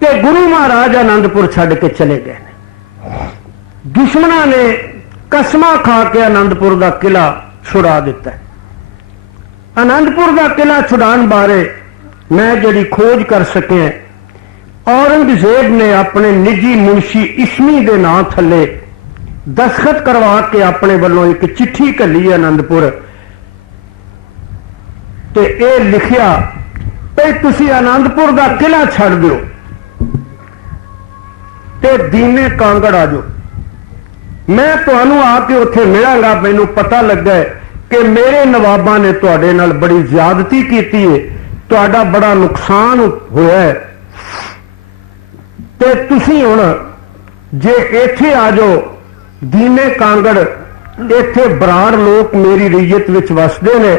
ते गुरु महाराज आनंदपुर छड़ के चले गए। दुश्मना ने कसमा खा के आनंदपुर का किला छुड़ा दिता है। आनंदपुर का किला छुड़ाने बारे मैं जिहड़ी खोज कर सके, औरंगजेब ने अपने निजी मुंशी इसमी के नाम थले दस्तखत करवा के अपने वालों एक चिट्ठी घली आनंदपुर ते ये लिखिया कि तुसी आनंदपुर का किला छड़ दो ते दीने कांगड़ आ जाओ। मैं तुहानू आके उत्थे मिलांगा। मैनू पता लगा है कि मेरे नवाबा ने तुहाडे नाल बड़ी ज्यादती की है, तुहाडा बड़ा नुकसान होया है ते तुसी हुण जे इत्थे आ जाओ दीने कांगड़, इत्थे बराड़ लोग मेरी रैयत विच वसदे ने।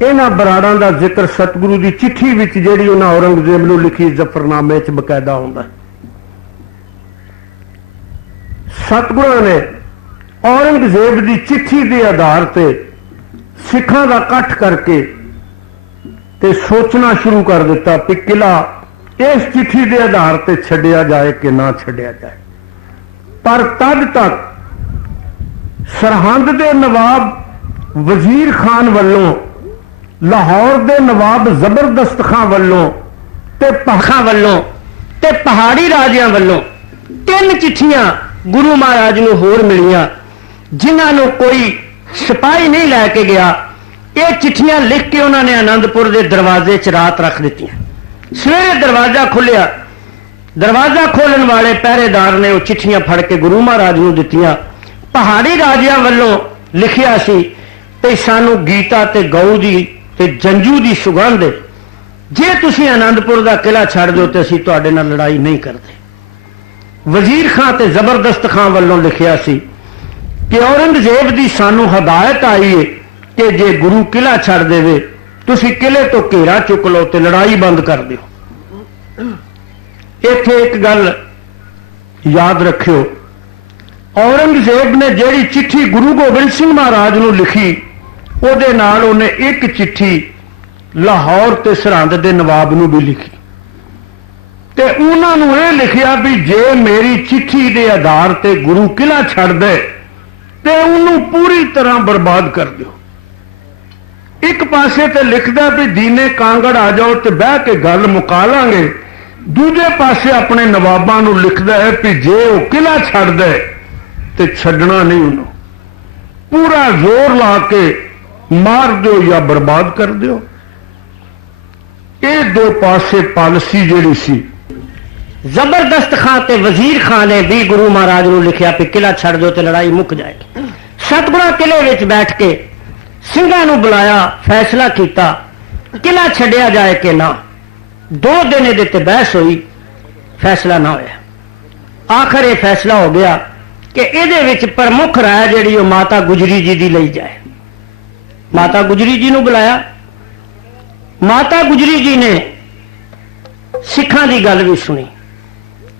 इन्हां बराड़ां दा जिक्र सतगुरु की चिट्ठी विच जिहड़ी उन्हां औरंगजेब नूं लिखी जफरनामे च बकायदा हुंदा। सतगुरु ने औरंगजेब की चिट्ठी के आधार पर सिखां का इकट्ठ करके ते सोचना शुरू कर दिता कि किला इस चिट्ठी के आधार पर छड्डिया जाए कि ना छड्डिया जाए। पर तद तक सरहंद के नवाब वजीर खान वालों, लाहौर के नवाब जबरदस्त खां वालों ते पखां वालों ते पहाड़ी राजियां वालों 3 चिट्ठियां गुरु महाराज नूं होर मिलियां, जिन्होंने कोई सिपाही नहीं लैके गया। ये चिट्ठियां लिख के उन्होंने आनंदपुर के दरवाजे च रात रख दी। सवेरे दरवाजा खुलिया, दरवाजा खोलने वाले पहरेदार ने वो चिट्ठियां फड़ के गुरु महाराज नूं दित्तियां। पहाड़ी राजियां वालों लिखिया सी ते सानू गीता ते गऊ दी ते जंजू दी सुगंध, जे तुसी आनंदपुर का किला छड़ दो तो असीं तुहाडे नाल लड़ाई नहीं करते। वजीर खां ते जबरदस्त खां वालों लिखिया सी कि औरंगजेब की सानू हदायत आई है कि जे गुरु किला छड़ देवे तुसी किले तो घेरा चुक लो ते लड़ाई बंद कर दो। इत्थे एक गल याद रखियो, औरंगजेब ने जिहड़ी चिट्ठी गुरु गोबिंद सिंह महाराज नूं लिखी उहदे नाल उहने एक चिट्ठी लाहौर ते सरहंद दे नवाब नूं भी लिखी ते उन्हां नूं इह लिखिया भी जे मेरी चिट्ठी दे आधार ते गुरु किला छड़ दे ते उन्होंने पूरी तरह बर्बाद कर दो। एक पासे ते लिखदा भी दीने कांगड़ आ जाओ ते बह के गल मुका लांगे, दूजे पासे अपने नवाबां नूं लिखदा है कि जे वो किला छड़ दे ते छड्डना नहीं, उन्होंने पूरा जोर ला के मार दो या बर्बाद कर दो। ये 2 पासे पॉलिसी जिहड़ी सी। जबरदस्त खां ते वजीर खां ने भी गुरु महाराज नूं लिखिया कि किला छड़ दो तो लड़ाई मुक जाएगी। सतगुरा किले विच बैठ के सिंघां नूं बुलाया, फैसला किया किला छड्डिया जाए कि ना। 2 दिन इहदे ते बहस हुई, फैसला ना होया। आखिर यह फैसला हो गया कि इहदे विच प्रमुख राय जिहड़ी वो माता गुजरी जी दी लई जाए। माता गुजरी जी नूं बुलाया। माता गुजरी जी ने सिखां दी गल भी सुनी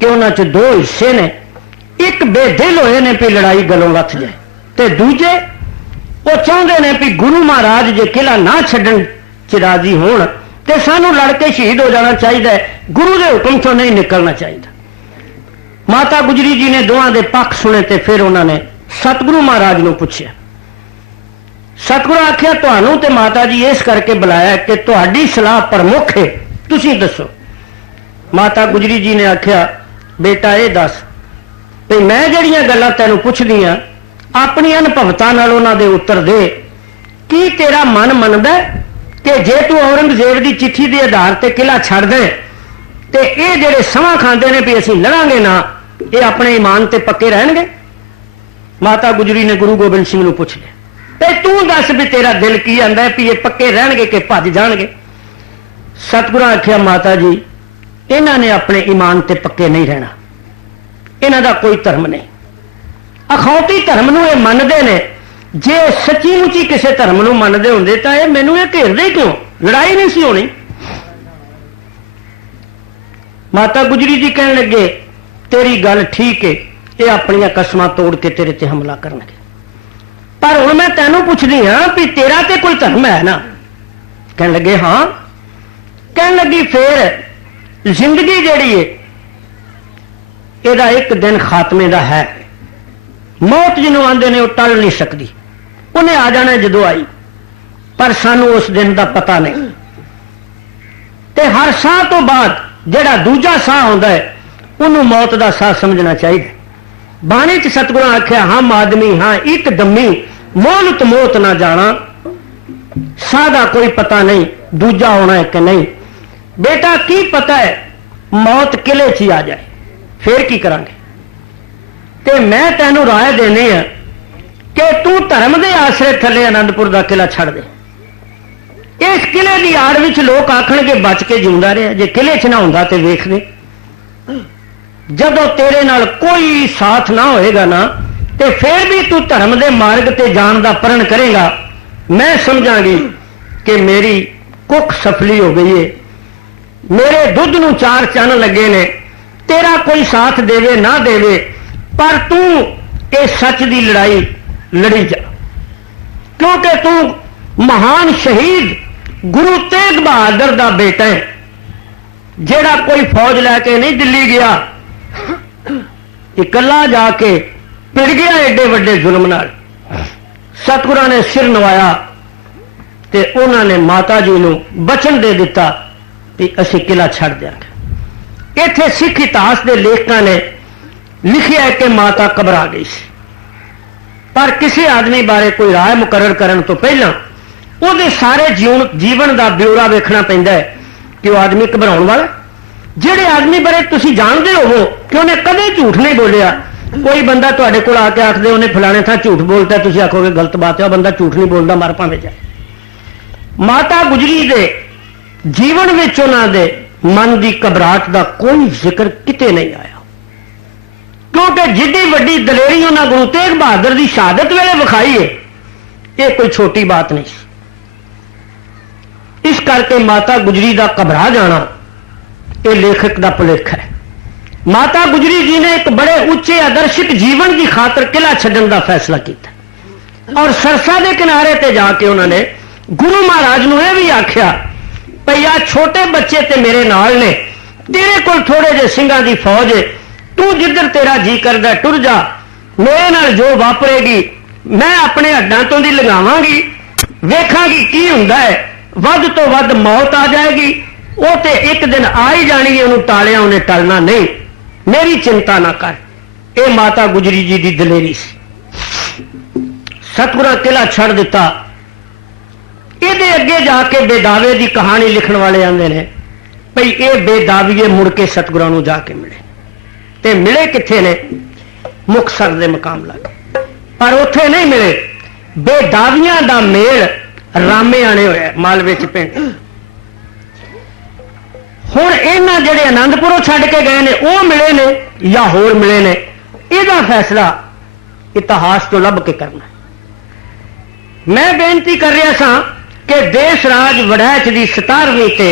कि उन्हां च 2 हिस्से ने, एक बेदिल होए ने भी लड़ाई गलों लथ जाए ते दूजे वो चाहते ने भी गुरु महाराज जे किला ना छड्डण च राजी होण ते सानू लड़ के शहीद हो जाना चाहिए, गुरु के हुक्म चों नहीं निकलना चाहिए। माता गुजरी जी ने दोवां दे पक्ष सुने ते फिर उन्होंने सतगुरु महाराज नूं पुछया। सतगुरु आख्या तुहानू ते माता जी इस करके बुलाया कि तुहाडी सलाह प्रमुख है, तुसी दसो। माता गुजरी जी ने आख्या बेटा ये दस भी मैं जड़ियां गल्लां तैनूं पुछदियां अपनी अनुभवतां नाल उन्हां दे उत्तर दे, की तेरा मन मनदा कि जे तू औरंगजेब की चिट्ठी के आधार पर किला छड़ दे ते ये जेड़े समा खांदे ने भी असीं लड़ांगे ना, ये अपने ईमान ते पक्के रहणगे। माता गुजरी ने गुरु गोबिंद सिंह नूं पुछ लिया। ਤੇ ਤੂੰ ਦੱਸ भी तेरा दिल की आंदा है भी ये पक्के रहणगे कि भज जाणगे। सतगुरां आख्या माता जी इन्हां ने अपने ईमान ते पक्के नहीं रहना, इन्हां दा कोई धर्म नहीं। अखौती धर्म नूं ये मनदे ने, जे सच्ची मुची किसी धर्म नूं मनदे हुंदे तां ये मैनूं ये घेरदे क्यों, लड़ाई नहीं सी होनी। माता गुजरी जी कहण लगे तेरी गल ठीक है, ये अपनियां कसमां तोड़ के तेरे ते हमला करनगे, पर हुण मैं तैनूं पुछदी हां भी तेरा ते कोई धर्म है ना। कहण लगे हां। कहण लगी फिर जिंदगी जिहड़ी है इहदा एक दिन खात्मे दा है, मौत जिन्हों आंदे ने वो टल नहीं सकती, उन्हें आ जाना जदों आई, पर सानू उस दिन का पता नहीं। ते हर साह तो बाद जिहड़ा दूजा साह आउंदा है उन्होंने मौत का साह समझना चाहिए। बाणी च सतगुरां आख्या हम आदमी हाँ एक दमी मोलत मौत ना जाना, साह का कोई पता नहीं दूजा होना है कि नहीं। बेटा की पता है मौत किले च ही आ जाए फिर की करांगे। ते मैं तैनू राय देनी है कि तू धर्म के आसरे थले आनंदपुर का किला छड़ दे। इस किले की आड़ विच लोग आखणगे बच के जिंदा रहा, जे किले च ना हुंदा ते वेख ले। जदों तेरे नाल कोई साथ ना होएगा ना ते फिर भी तू धर्म के मार्ग ते जान का प्रण करेगा, मैं समझांगी कि मेरी कुख सफली हो गई है, मेरे दुध नूं चार चन लगे ने। तेरा कोई साथ देवे ना देवे पर तू ये सच की लड़ाई लड़ी जा, क्योंकि तू महान शहीद गुरु तेग बहादुर का बेटा है, जेड़ा कोई फौज लैके नहीं दिल्ली गया, इकला जाके पिड़ गया एडे वड्डे जुल्म नाल। सतगुरां ने सिर नवाया ते उन्होंने माता जी नूं बचन दे दिता कि असीं किला छड़ देंगे। इत्थे सिख इतिहास के लेखकों ने लिखिया है कि माता घबरा गई सी, पर किसी आदमी बारे कोई राय मुकरर करने तो पहला उहदे सारे जीवन का ब्यौरा वेखना पैंदा है कि वह आदमी घबराउण वाला। जिहड़े आदमी बारे तुसीं जानदे हो कि उन्हें कदे झूठ नहीं बोलिया, कोई बंदा तुहाडे कोल आके आखदे उन्हें फलाने थां झूठ बोलता, तुसीं आखोगे गलत बात है, वह बंदा झूठ नहीं बोलता मर भावें जाए। माता गुजरी दे जीवन विच उन्हां दे मन की घबराहट का कोई जिक्र किते नहीं आया, क्योंकि जिद्दी वड्डी दलेरी उन्हां गुरु तेग बहादुर की शहादत वेले विखाई है, ये कोई छोटी बात नहीं। इस करके माता गुजरी का घबरा जाना यह लेखक का भुलेखा है। माता गुजरी जी ने एक बड़े उच्चे आदर्शिक जीवन की खातर किला छड्डण का फैसला किया और सरसा के किनारे ते जाके उन्होंने गुरु महाराज ने यह भी आख्या भई आ छोटे बच्चे ते मेरे नाल ने, तेरे कोल थोड़े जे सिंघां दी फौज है, तू जिधर तेरा जी करदा टुर जा, मेरे नाल जो वापरेगी मैं अपने हड्डां तो दी लगावांगी, वेखांगी की हुंदा है, वध तो वध मौत आ जाएगी, वो ते एक दिन आ ही जानी है, उन्होंने टालिया उन्हें टलना नहीं, मेरी चिंता ना कर। ये माता गुजरी जी की दलेरी सी। सतगुरां किला छड़ दिता। ये अगे जाके बेदावे की कहानी लिखण वाले आंदे ने भई ये बेदावीए मुड़ के सतगुरां नूं जाके मिले, ते मिले कित्थे ने, मुक्तसर दे मकाम लगे, पर उत्थे नहीं मिले। बेदावियां दा मेल रामे आने होया मालवे च पिंड। हुण इन्हां जिहड़े आनंदपुरों छड्ड के गए ने वो मिले ने या होर मिले ने, इहदा फैसला इतिहास तो लभ के करना। मैं बेनती कर रहा सां कि देश राज वड़ैच की 17वीं ते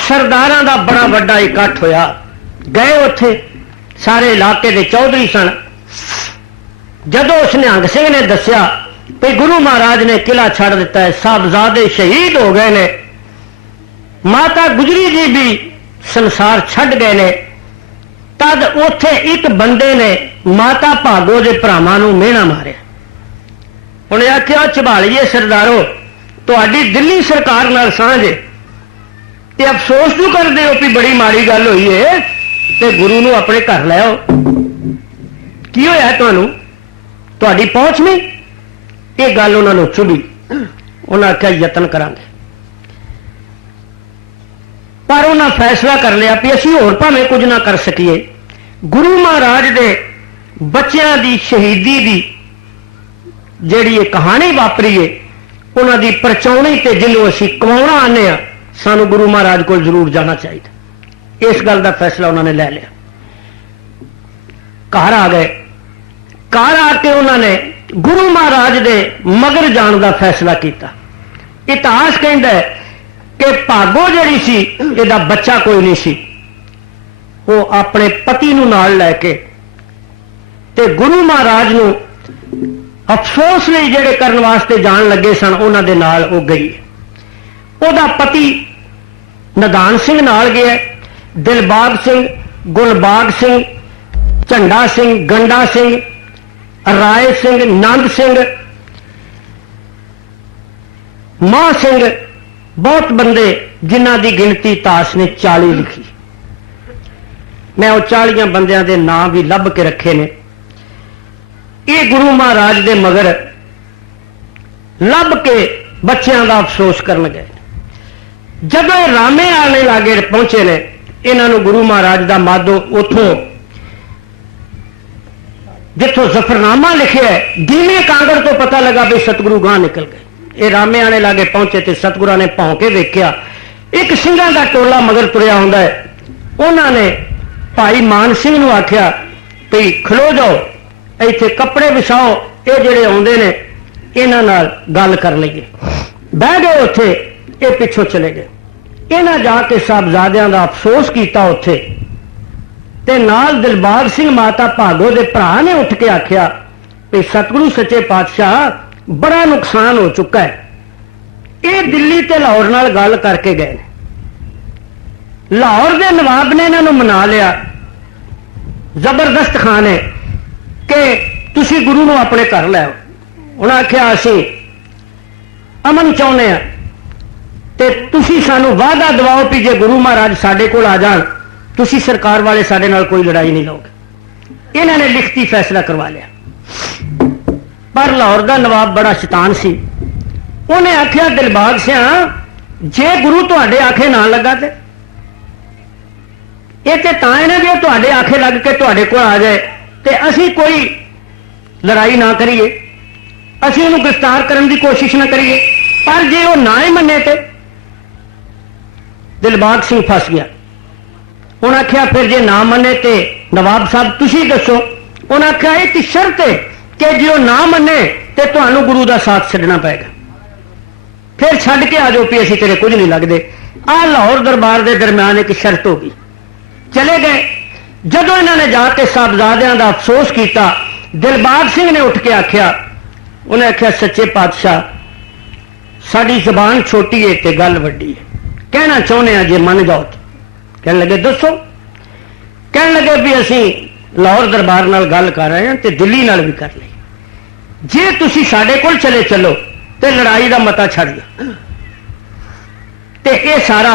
सरदारां दा बड़ा वड्डा इकट्ठ होया, गए उत्थे सारे इलाके के चौधरी सन। जदों उस निहंग सिंह ने दस्या कि गुरु महाराज ने किला छड़ दिता है, साहबजादे शहीद हो गए ने, माता गुजरी जी भी संसार छड़ गए ने, तद उथे एक बंदे ने माता भागो के भरावां नूं मेहना मारिया। उन्हें आख्या झबालिए सरदारो, तुहाडी दिल्ली सरकार नाल सांझ है, ते अफसोस क्यों करदे हो कि बड़ी माड़ी गल होई है, ते गुरु नूं अपने घर लै आओ। की होया तुहानूं, तुहाडी पहुंच नहीं? ये गल उन्होंने चुभी। उन्हें आख्या यतन करांगे, पर उन्हें फैसला कर लिया कि असीं होर भावें कुछ ना कर सकीए, गुरु महाराज दे बच्चियां दी शहीदी दी ਜਿਹੜੀ ਇਹ ਕਹਾਣੀ ਵਾਪਰੀ ਹੈ ਉਹਨਾਂ ਦੀ ਪਰਚਾਉਣੀ ਤੇ ਜਿਹਨੂੰ ਅਸੀਂ ਕਮਾਉਣਾ ਆਨੇ ਆ, ਸਾਨੂੰ ਗੁਰੂ ਮਹਾਰਾਜ ਕੋਲ ਜ਼ਰੂਰ ਜਾਣਾ ਚਾਹੀਦਾ। ਇਸ ਗੱਲ ਦਾ ਫੈਸਲਾ ਉਹਨਾਂ ਨੇ ਲੈ ਲਿਆ। ਘਰ ਆ ਗਏ। ਘਰ ਆ ਕੇ ਉਹਨਾਂ ਨੇ ਗੁਰੂ ਮਹਾਰਾਜ ਦੇ ਮਗਰ ਜਾਣ ਦਾ ਫੈਸਲਾ ਕੀਤਾ। ਇਤਿਹਾਸ ਕਹਿੰਦਾ ਹੈ ਕਿ ਭਾਗੋ ਜਿਹੜੀ ਸੀ, ਇਹਦਾ ਬੱਚਾ ਕੋਈ ਨਹੀਂ ਸੀ, ਉਹ ਆਪਣੇ ਪਤੀ ਨੂੰ ਨਾਲ ਲੈ ਕੇ ਤੇ ਗੁਰੂ ਮਹਾਰਾਜ ਨੂੰ ਅਫਸੋਸ ਲਈ ਜਿਹੜੇ ਕਰਨ ਵਾਸਤੇ ਜਾਣ ਲੱਗੇ ਸਨ ਉਹਨਾਂ ਦੇ ਨਾਲ ਉਹ ਗਈ। ਉਹਦਾ ਪਤੀ ਨਦਾਨ ਸਿੰਘ ਨਾਲ ਗਿਆ, ਦਿਲਬਾਗ ਸਿੰਘ, ਗੁਲਬਾਗ ਸਿੰਘ, ਝੰਡਾ ਸਿੰਘ, ਗੰਡਾ ਸਿੰਘ, ਰਾਏ ਸਿੰਘ, ਨੰਦ ਸਿੰਘ, ਮਾਹ ਸਿੰਘ, ਬਹੁਤ ਬੰਦੇ ਜਿਨ੍ਹਾਂ ਦੀ ਗਿਣਤੀ ਤਾਸ਼ ਨੇ 40 ਲਿਖੀ। ਮੈਂ ਉਹ 40 ਬੰਦਿਆਂ ਦੇ ਨਾਂ ਵੀ ਲੱਭ ਕੇ ਰੱਖੇ ਨੇ। ਇਹ ਗੁਰੂ ਮਹਾਰਾਜ ਦੇ ਮਗਰ ਲੱਭ ਕੇ ਬੱਚਿਆਂ ਦਾ ਅਫਸੋਸ ਕਰਨ ਗਏ। ਜਦੋਂ ਇਹ ਰਾਮੇ ਆਣੇ ਲਾਗੇ ਪਹੁੰਚੇ ਨੇ, ਇਹਨਾਂ ਨੂੰ ਗੁਰੂ ਮਹਾਰਾਜ ਦਾ ਮਾਧੋ ਉੱਥੋਂ ਜਿੱਥੋਂ ਜ਼ਫਰਨਾਮਾ ਲਿਖਿਆ ਦੀਨੇ ਕਾਂਗੜ ਤੋਂ ਪਤਾ ਲੱਗਾ ਵੀ ਸਤਿਗੁਰੂ ਗਾਂ ਨਿਕਲ ਗਏ। ਇਹ ਰਾਮੇ ਆਣੇ ਲਾਗੇ ਪਹੁੰਚੇ ਤੇ ਸਤਿਗੁਰਾਂ ਨੇ ਭੌਂ ਕੇ ਵੇਖਿਆ ਇੱਕ ਸਿੰਘਾਂ ਦਾ ਟੋਲਾ ਮਗਰ ਤੁਰਿਆ ਹੁੰਦਾ ਹੈ। ਉਹਨਾਂ ਨੇ ਭਾਈ ਮਾਨ ਸਿੰਘ ਨੂੰ ਆਖਿਆ ਵੀ ਖਲੋ ਜਾਓ, ਇੱਥੇ ਕੱਪੜੇ ਵਿਛਾਓ, ਇਹ ਜਿਹੜੇ ਆਉਂਦੇ ਨੇ ਇਹਨਾਂ ਨਾਲ ਗੱਲ ਕਰ ਲਈਏ। ਬਹਿ ਗਏ ਉੱਥੇ, ਇਹ ਪਿੱਛੋਂ ਚਲੇ ਗਏ। ਇਹਨਾਂ ਜਾ ਕੇ ਸਾਹਿਬਜ਼ਾਦਿਆਂ ਦਾ ਅਫਸੋਸ ਕੀਤਾ ਉੱਥੇ, ਤੇ ਨਾਲ ਦਿਲਬਾਗ ਸਿੰਘ ਮਾਤਾ ਭਾਗੋ ਦੇ ਭਰਾ ਨੇ ਉੱਠ ਕੇ ਆਖਿਆ ਵੀ ਸਤਿਗੁਰੂ ਸੱਚੇ ਪਾਤਸ਼ਾਹ ਬੜਾ ਨੁਕਸਾਨ ਹੋ ਚੁੱਕਾ ਹੈ। ਇਹ ਦਿੱਲੀ ਤੇ ਲਾਹੌਰ ਨਾਲ ਗੱਲ ਕਰਕੇ ਗਏ ਨੇ। ਲਾਹੌਰ ਦੇ ਨਵਾਬ ਨੇ ਇਹਨਾਂ ਨੂੰ ਮਨਾ ਲਿਆ ਜ਼ਬਰਦਸਤ ਖਾਨ ਹੈ ਕਿ ਤੁਸੀਂ ਗੁਰੂ ਨੂੰ ਆਪਣੇ ਘਰ ਲੈ ਆਓ। ਉਹਨਾਂ ਆਖਿਆ ਅਸੀਂ ਅਮਨ ਚਾਹੁੰਦੇ ਆ ਤੇ ਤੁਸੀਂ ਸਾਨੂੰ ਵਾਅਦਾ ਦਿਵਾਓ ਕਿ ਜੇ ਗੁਰੂ ਮਹਾਰਾਜ ਸਾਡੇ ਕੋਲ ਆ ਜਾਣ ਤੁਸੀਂ ਸਰਕਾਰ ਵਾਲੇ ਸਾਡੇ ਨਾਲ ਕੋਈ ਲੜਾਈ ਨਹੀਂ ਲਓਗੇ। ਇਹਨਾਂ ਨੇ ਲਿਖਤੀ ਫੈਸਲਾ ਕਰਵਾ ਲਿਆ। ਪਰ ਲਾਹੌਰ ਦਾ ਨਵਾਬ ਬੜਾ ਸ਼ੈਤਾਨ ਸੀ। ਉਹਨੇ ਆਖਿਆ ਦਿਲਬਾਗ ਸਿਆਂ ਜੇ ਗੁਰੂ ਤੁਹਾਡੇ ਆਖੇ ਨਾ ਲੱਗਾ ਤੇ ਇਹ ਤੇ ਤਾਂ ਇਹਨਾਂ ਵੀ ਤੁਹਾਡੇ ਆਖੇ ਲੱਗ ਕੇ ਤੁਹਾਡੇ ਕੋਲ ਆ ਜਾਏ ਤੇ ਅਸੀਂ ਕੋਈ ਲੜਾਈ ਨਾ ਕਰੀਏ, ਅਸੀਂ ਉਹਨੂੰ ਗ੍ਰਿਫਤਾਰ ਕਰਨ ਦੀ ਕੋਸ਼ਿਸ਼ ਨਾ ਕਰੀਏ। ਪਰ ਜੇ ਉਹ ਨਾ ਹੀ ਮੰਨੇ ਤੇ ਦਿਲਬਾਗ ਸਿੰਘ ਫਸ ਗਿਆ। ਉਹਨਾਂ ਆਖਿਆ ਫਿਰ ਜੇ ਨਾ ਮੰਨੇ ਤੇ ਨਵਾਬ ਸਾਹਿਬ ਤੁਸੀਂ ਦੱਸੋ। ਉਹਨਾਂ ਆਖਿਆ ਇਹ ਕਿ ਸ਼ਰਤ ਹੈ ਕਿ ਜੇ ਉਹ ਨਾ ਮੰਨੇ ਤੇ ਤੁਹਾਨੂੰ ਗੁਰੂ ਦਾ ਸਾਥ ਛੱਡਣਾ ਪਏਗਾ, ਫਿਰ ਛੱਡ ਕੇ ਆ ਜਾਓ ਵੀ ਅਸੀਂ ਤੇਰੇ ਕੁਝ ਨਹੀਂ ਲੱਗਦੇ। ਆਹ ਲਾਹੌਰ ਦਰਬਾਰ ਦੇ ਦਰਮਿਆਨ ਇੱਕ ਸ਼ਰਤ ਹੋ ਗਈ। ਚਲੇ ਗਏ। ਜਦੋਂ ਇਹਨਾਂ ਨੇ ਜਾ ਕੇ ਸਾਹਿਬਜ਼ਾਦਿਆਂ ਦਾ ਅਫਸੋਸ ਕੀਤਾ, ਦਿਲਬਾਗ ਸਿੰਘ ਨੇ ਉੱਠ ਕੇ ਆਖਿਆ, ਉਹਨੇ ਆਖਿਆ ਸੱਚੇ ਪਾਤਸ਼ਾਹ ਸਾਡੀ ਜ਼ਬਾਨ ਛੋਟੀ ਹੈ ਤੇ ਗੱਲ ਵੱਡੀ ਹੈ, ਕਹਿਣਾ ਚਾਹੁੰਦੇ ਆ ਜੇ ਮੰਨ ਜਾਓ। ਕਹਿਣ ਲੱਗੇ ਦੱਸੋ। ਕਹਿਣ ਲੱਗੇ ਵੀ ਅਸੀਂ ਲਾਹੌਰ ਦਰਬਾਰ ਨਾਲ ਗੱਲ ਕਰ ਰਹੇ ਹਾਂ ਤੇ ਦਿੱਲੀ ਨਾਲ ਵੀ ਕਰ ਲਈ। ਜੇ ਤੁਸੀਂ ਸਾਡੇ ਕੋਲ ਚਲੇ ਚੱਲੋ ਤੇ ਲੜਾਈ ਦਾ ਮਤਾ ਛੱਡ ਦਿਓ ਤੇ ਇਹ ਸਾਰਾ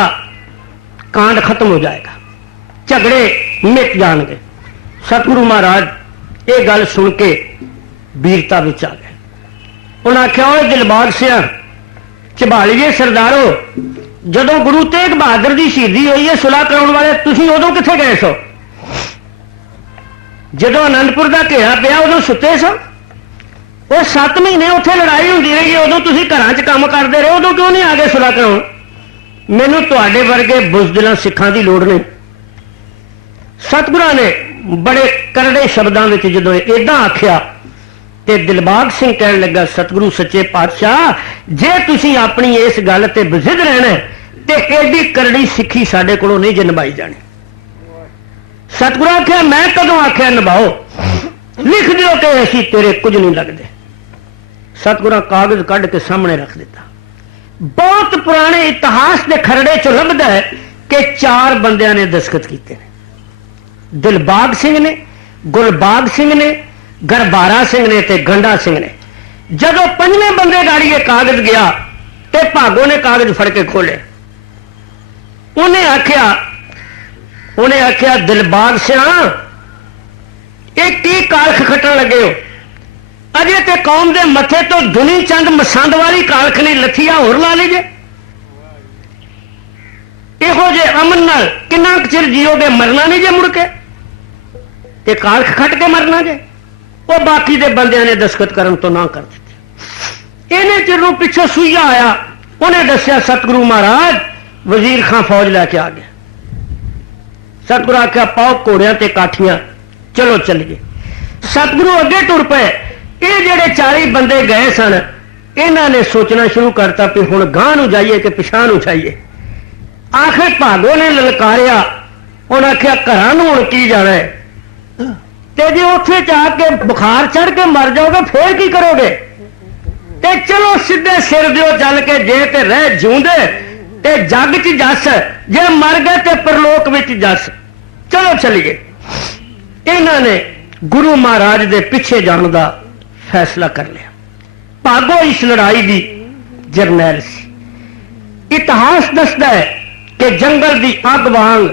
ਕਾਂਡ ਖਤਮ ਹੋ ਜਾਏਗਾ, ਝਗੜੇ ਮਿਟ ਜਾਣਗੇ। ਸਤਿਗੁਰੂ ਮਹਾਰਾਜ ਇਹ ਗੱਲ ਸੁਣ ਕੇ ਵੀਰਤਾ ਵਿੱਚ ਆ ਗਏ। ਉਹਨਾਂ ਆਖਿਆ ਓਏ ਦਿਲਬਾਗ ਸਿਆਂ ਝਬਾਲੀਏ ਸਰਦਾਰੋ, ਜਦੋਂ ਗੁਰੂ ਤੇਗ ਬਹਾਦਰ ਦੀ ਸ਼ਹੀਦੀ ਹੋਈ ਹੈ ਸੁਲਾਹ ਕਰਾਉਣ ਵਾਲੇ ਤੁਸੀਂ ਉਦੋਂ ਕਿੱਥੇ ਗਏ ਸੋ? ਜਦੋਂ ਅਨੰਦਪੁਰ ਦਾ ਘੇਰਾ ਪਿਆ ਉਦੋਂ ਸੁੱਤੇ ਸੋ? ਉਹ 7 ਮਹੀਨੇ ਉੱਥੇ ਲੜਾਈ ਹੁੰਦੀ ਰਹੀ, ਉਦੋਂ ਤੁਸੀਂ ਘਰਾਂ 'ਚ ਕੰਮ ਕਰਦੇ ਰਹੇ, ਉਦੋਂ ਕਿਉਂ ਨਹੀਂ ਆ ਗਏ ਸੁਲਾਹ ਕਰਾਉਣ? ਮੈਨੂੰ ਤੁਹਾਡੇ ਵਰਗੇ ਬੁਜ਼ਦਿਲਾਂ ਸਿੱਖਾਂ ਦੀ ਲੋੜ ਨਹੀਂ। ਸਤਿਗੁਰਾਂ ਨੇ ਬੜੇ ਕਰੜੇ ਸ਼ਬਦਾਂ ਵਿੱਚ ਜਦੋਂ ਏਦਾਂ ਆਖਿਆ ਤੇ ਦਿਲਬਾਗ ਸਿੰਘ ਕਹਿਣ ਲੱਗਾ ਸਤਿਗੁਰੂ ਸੱਚੇ ਪਾਤਸ਼ਾਹ ਜੇ ਤੁਸੀਂ ਆਪਣੀ ਇਸ ਗੱਲ ਤੇ ਬਜ਼ਿਦ ਰਹਿਣਾ ਤੇ ਐਡੀ ਕਰੜੀ ਸਿੱਖੀ ਸਾਡੇ ਕੋਲੋਂ ਨਹੀਂ ਜੇ ਨਿਭਾਈ ਜਾਣੀ। ਸਤਿਗੁਰੂ ਆਖਿਆ ਮੈਂ ਕਦੋਂ ਆਖਿਆ ਨਿਭਾਓ, ਲਿਖ ਦਿਓ ਕਿ ਅਸੀਂ ਤੇਰੇ ਕੁਝ ਨਹੀਂ ਲੱਗਦੇ। ਸਤਿਗੁਰਾਂ ਕਾਗਜ਼ ਕੱਢ ਕੇ ਸਾਹਮਣੇ ਰੱਖ ਦਿੱਤਾ। ਬਹੁਤ ਪੁਰਾਣੇ ਇਤਿਹਾਸ ਦੇ ਖਰੜੇ ਚੋਂ ਲੱਭਦਾ ਹੈ ਕਿ 4 ਬੰਦਿਆਂ ਨੇ ਦਸਖਤ ਕੀਤੇ ਨੇ। ਦਿਲਬਾਗ ਸਿੰਘ ਨੇ, ਗੁਲਬਾਗ ਸਿੰਘ ਨੇ, ਗਰਬਾਰਾ ਸਿੰਘ ਨੇ ਤੇ ਗੰਡਾ ਸਿੰਘ ਨੇ। ਜਦੋਂ 5ਵੇਂ ਬੰਦੇ ਗਾੜੀ ਇਹ ਕਾਗਜ਼ ਗਿਆ ਤੇ ਭਾਗੋ ਨੇ ਕਾਗਜ਼ ਫੜ ਕੇ ਖੋਲੇ। ਉਹਨੇ ਆਖਿਆ ਦਿਲਬਾਗ ਸਿਆਂ ਇਹ ਕੀ ਕਾਲਖ ਖੱਟਣ ਲੱਗੇ ਹੋ? ਅਜੇ ਤੇ ਕੌਮ ਦੇ ਮੱਥੇ ਤੋਂ ਦੁਨੀ ਚੰਦ ਮਸੰਦ ਵਾਲੀ ਕਾਲਖ ਨਹੀਂ ਲੱਥੀਆਂ ਹੋਰ ਲਾ ਲਈ ਜੇ। ਇਹੋ ਜੇ ਅਮਨ ਨਾਲ ਕਿੰਨਾ ਕੁ ਚਿਰ ਜੀਓਗੇ, ਮਰਨਾ ਨਹੀਂ ਜੇ ਮੁੜ ਕੇ ਤੇ ਕਾਲਖ ਖੱਟ ਕੇ ਮਰਨਾ ਜੇ। ਉਹ ਬਾਕੀ ਦੇ ਬੰਦਿਆਂ ਨੇ ਦਸਖਤ ਕਰਨ ਤੋਂ ਨਾ ਕਰ ਦਿੱਤੇ। इन्हें चिर पिछों सूइया आया, उन्हें दसिया सतगुरु महाराज वजीर खां फौज लैके आ गया। सतगुरु आख्या पाओ घोड़ियां ते काठियां, चलो चलिए। सतगुरु अगे टुर पे। ये जेडे 40 बंदे गए सन, इन्हों ने सोचना शुरू करता कि हुण गांह नूं जाइए कि पिछां नूं जाइए। आखिर भागो ने ललकारिया, उन्हें आख्या घरां नूं हुण की जाना है, ते जे उत्थे जाके बुखार चढ़ के मर जाओगे फिर की करोगे? ते चलो सीधे सिर दिओ चल के, जे ते रह जिउंदे ते जग च जस, जे मर गए ते परलोक विच जस, चलो चलिए। इन्होंने गुरु महाराज दे पीछे जाने का फैसला कर लिया। भागो इस लड़ाई की जरनैल सी। इतिहास दसदा है कि जंगल की अग वांग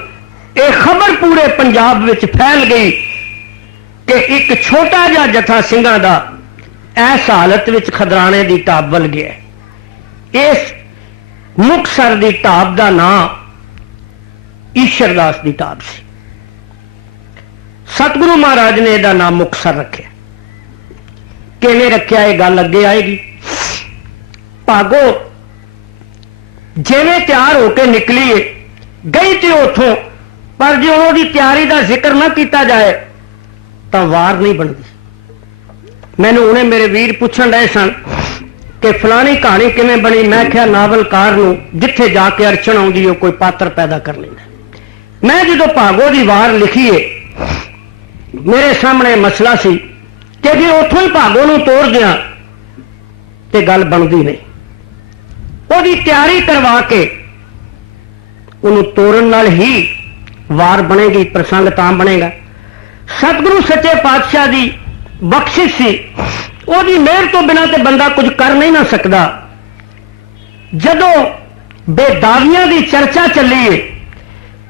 यह खबर पूरे पंजाब विच फैल गई कि एक छोटा जा जथा सिंघां दा इस हालत विच खदराने की ढाब वल गया। इस मुक्तसर की ढाब का नाम ईश्वरदास की ढाब सी। सतगुरु महाराज ने यदा नाम मुक्तसर रखे। किवें रखिया ये गल अगे आएगी। भागो जिवें तैयार होकर निकली गई तो उथों, पर जो उहदी तैयारी का जिक्र ना किया जाए तो वार नहीं बनती। मैनूं उन्हें मेरे वीर पूछण रहे सन कि फलानी कहानी किवें बनी। मैं क्या नावलकार नूं जिथे जाके अड़चन आउंदी है कोई पात्र पैदा कर लेंदा। मैं जो भागो की वार लिखी है, मेरे सामने मसला सी कि जे उथों ही भागो नूं तोड़ दियां ते गल बनदी नहीं। उहदी तैयारी करवा के उन्होंने तोड़न नाल ही वार बनेगी, प्रसंग तां बनेगा। सतगुरु सच्चे पातशाह की बख्शिश सी, उहदी मेहर तो बिना ते बंदा कुछ कर नहीं ना सकता। जदों बेदावियां की चर्चा चली है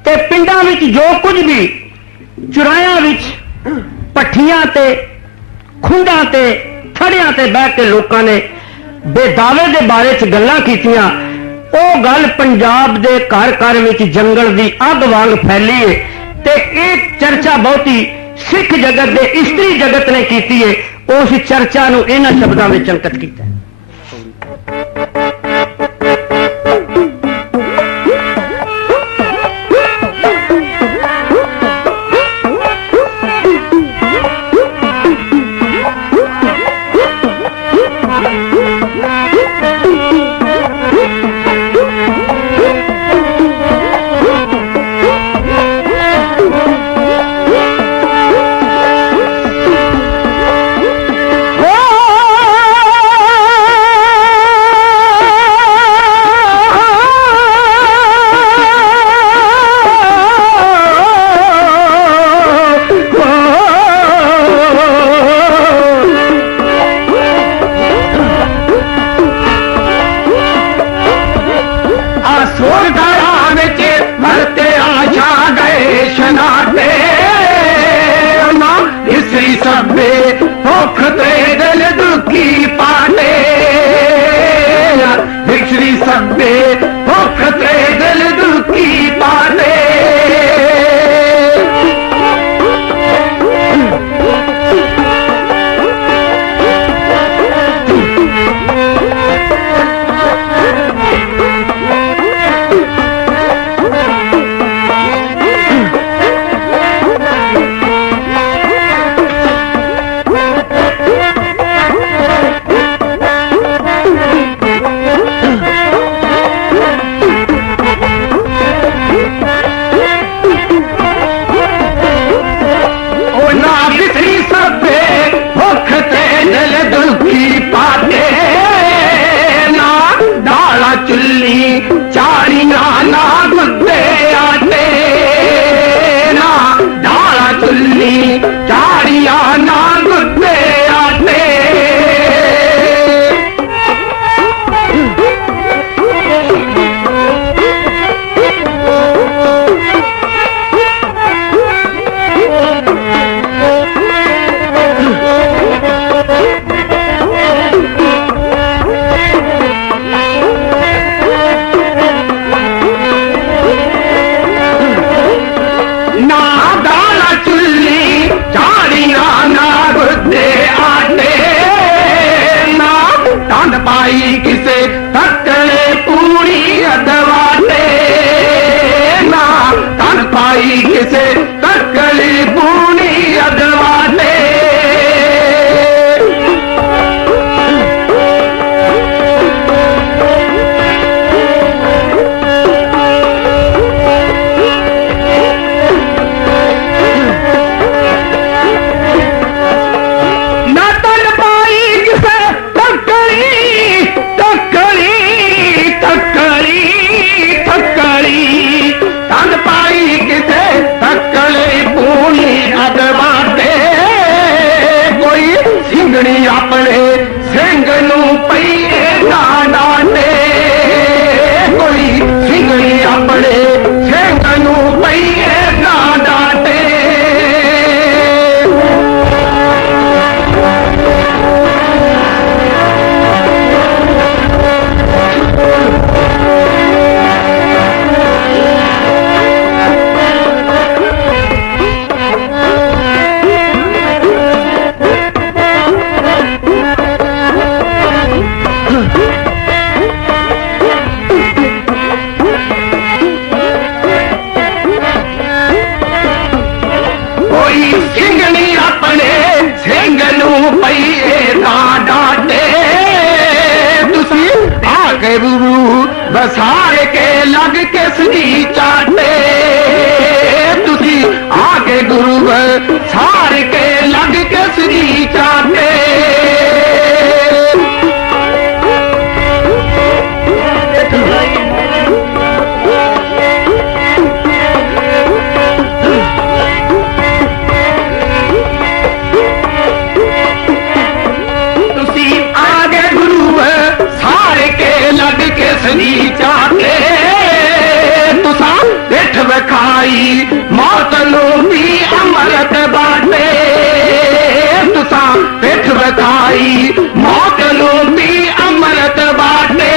ते पिंडां विच जो कुछ भी चुरायां विच पट्ठियां ते खुंडां ते थड़ियां ते बह के लोगों ने बेदावे के बारे च गल्लां कीतियां, ਉਹ गल पंजाब के घर घर विच जंगल की अग वांग फैली है। ते एक चर्चा बहुती सिख जगत के इस्त्री जगत ने की है। उस चर्चा नूं इन्हां शब्दां विच अंकित कीता। किसे तकड़े पूरी अदवाटे ना तन पाई किसे तकड़ी पूरी अदवाटे अपने सिंह नू पईए ना डांटे कोई सिंगड़ी अपने सिंह नू पईए ना डांटे बसार के लग के सदी चाटे तुसी आगे गुरु सार के लग के सदी चाटे चाहते तुसा पिठ विखाई मौत नू भी अमृत बाटे तुसा पिठ विखाई मौत नू भी अमृत बाटे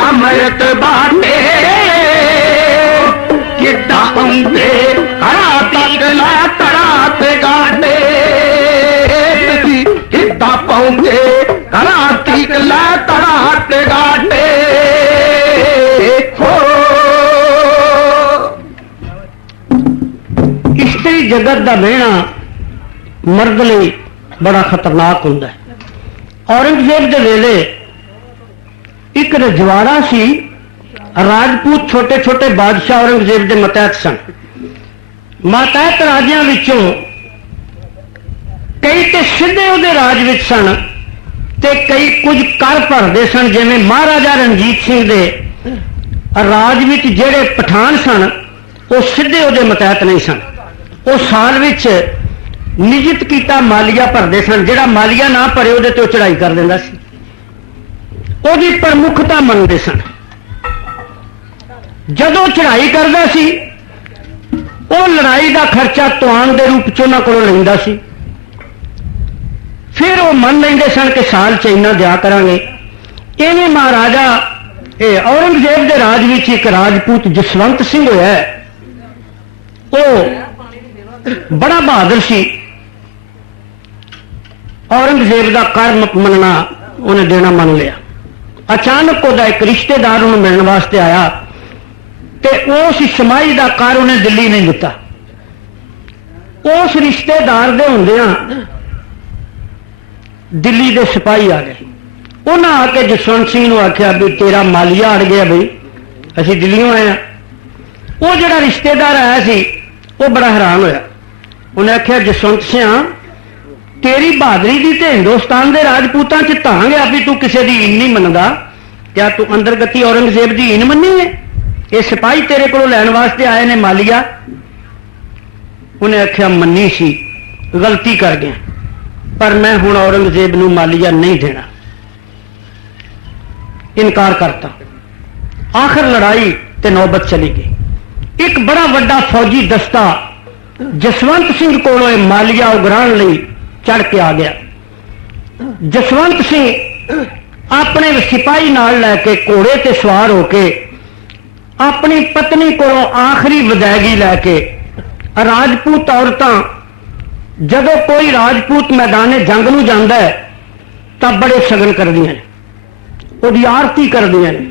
अमृत बाटे किड्डा उंदे हरा तकला तरात गाटे किड्डा पौंदे हरा तकला तरात गाटे हो स्त्री जगत का बहना मर्द लिए बड़ा खतरनाक होंदा है। औरंगजेब के वेले एक रजवाड़ा सी राजपूत छोटे छोटे बादशाह औरंगजेब के मतहत सन। मतहत राजियां विचों कई तो सीधे उहदे राज विच सन ते कई कुछ कर भरदे सन। जिवें महाराजा रणजीत सिंह दे राज विच जिहड़े पठान सन वो सीधे उहदे मतहत नहीं सन। वो साल विच नियत कीता मालिया भरदे सन। जिहड़ा मालिया ना भरे उहदे ते चढ़ाई कर दिंदा सी। ਉਹਦੀ ਪ੍ਰਮੁੱਖਤਾ ਮੰਨਦੇ ਸਨ। ਜਦੋਂ ਚੜ੍ਹਾਈ ਕਰਦਾ ਸੀ ਉਹ ਲੜਾਈ ਦਾ ਖਰਚਾ ਤੁਆਨ ਦੇ ਰੂਪ ਚ ਉਹਨਾਂ ਕੋਲੋਂ ਲੈਂਦਾ ਸੀ। ਫਿਰ ਉਹ ਮੰਨ ਲੈਂਦੇ ਸਨ ਕਿ ਸਾਲ ਚ ਇੰਨਾ ਦਿਆ ਕਰਾਂਗੇ। ਇਵੇਂ ਮਹਾਰਾਜਾ ਔਰੰਗਜ਼ੇਬ ਦੇ ਰਾਜ ਵਿੱਚ ਇੱਕ ਰਾਜਪੂਤ ਜਸਵੰਤ ਸਿੰਘ ਹੋਇਆ। ਉਹ ਬੜਾ ਬਹਾਦਰ ਸੀ। औरंगजेब का कर मनना उन्हें देना मन लिया। अचानक वह एक रिश्तेदार उन्हें मिलने वास्ते आया तो उस समाई का कर उन्हें दिल्ली नहीं दिता। उस रिश्तेदार दे हुंदियां दिल्ली के सिपाही आ गए। उन्हें आके जसवंत सिंह ने आख्या भी तेरा मालिया अड़ गया बई, असी दिल्लियों आए। वो जड़ा रिश्तेदार आया सी वो बड़ा हैरान होया। उन्हें आख्या जसवंत सिंह तेरी बहादरी की तो हिंदुस्तान के राजपूतों च धांग आ भी तू किसी की इन नहीं मनदा, क्या तू अंदरगति औरंगजेब की इन मनी है? ये सिपाही तेरे को लैन वास्ते आए ने मालिया। उन्हें आख्या मनी सी, गलती कर गया, पर मैं हुण औरंगजेब नूं मालिया नहीं देना। इनकार करता। आखिर लड़ाई ते नौबत चली गई। एक बड़ा वड्डा फौजी दस्ता जसवंत सिंह कोलों मालिया उगराण लई चढ़ के आ गया। जसवंत सिंह अपने सिपाही नाल लैके घोड़े ते सवार होके अपनी पत्नी कोलों आखिरी विदायगी लैके राजपूत औरतां जदों कोई राजपूत मैदाने जंग नूं जांदा है तां बड़े सगन करदियां ने, उहदी आरती करदियां ने।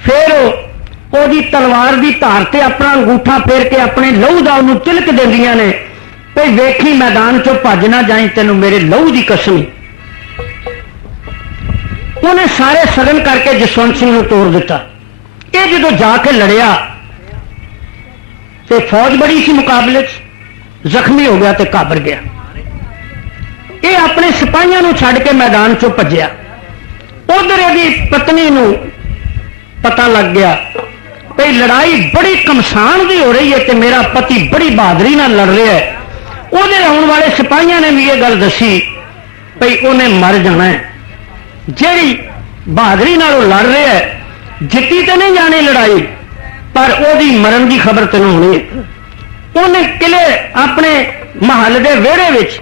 फिर ओहदी तलवार की धार ते अपना अंगूठा फेर के अपने लहू दा उहनूं तिलक दिंदियां ने, भई वेखी मैदान चों भज ना जाई, तैनूं मेरे लहू की कसम। उन्हें सारे सगन करके जसवंत सिंह नूं तोड़ दिता। ये जदों जाके लड़िया तो फौज बड़ी सी मुकाबले जख्मी हो गया तो घाबर गया। ये अपने सिपाहियों नूं छड्ड के मैदान चों भज्जिया। उधर यदि पत्नी नूं पता लग गया भाई लड़ाई बड़ी कमसान की हो रही है तो मेरा पति बड़ी बहादुरी नाल लड़ रहा है। उहदे आउण वाले सिपाहियों ने भी ये गल दसी भाई उन्हें मर जाना है। जिहड़ी बहादुरी नाल लड़ रहा है, जित्ती तो नहीं जानी लड़ाई पर ओदी मरण की खबर तैनूं होनी है। उन्हें किले अपने महल के विहड़े विच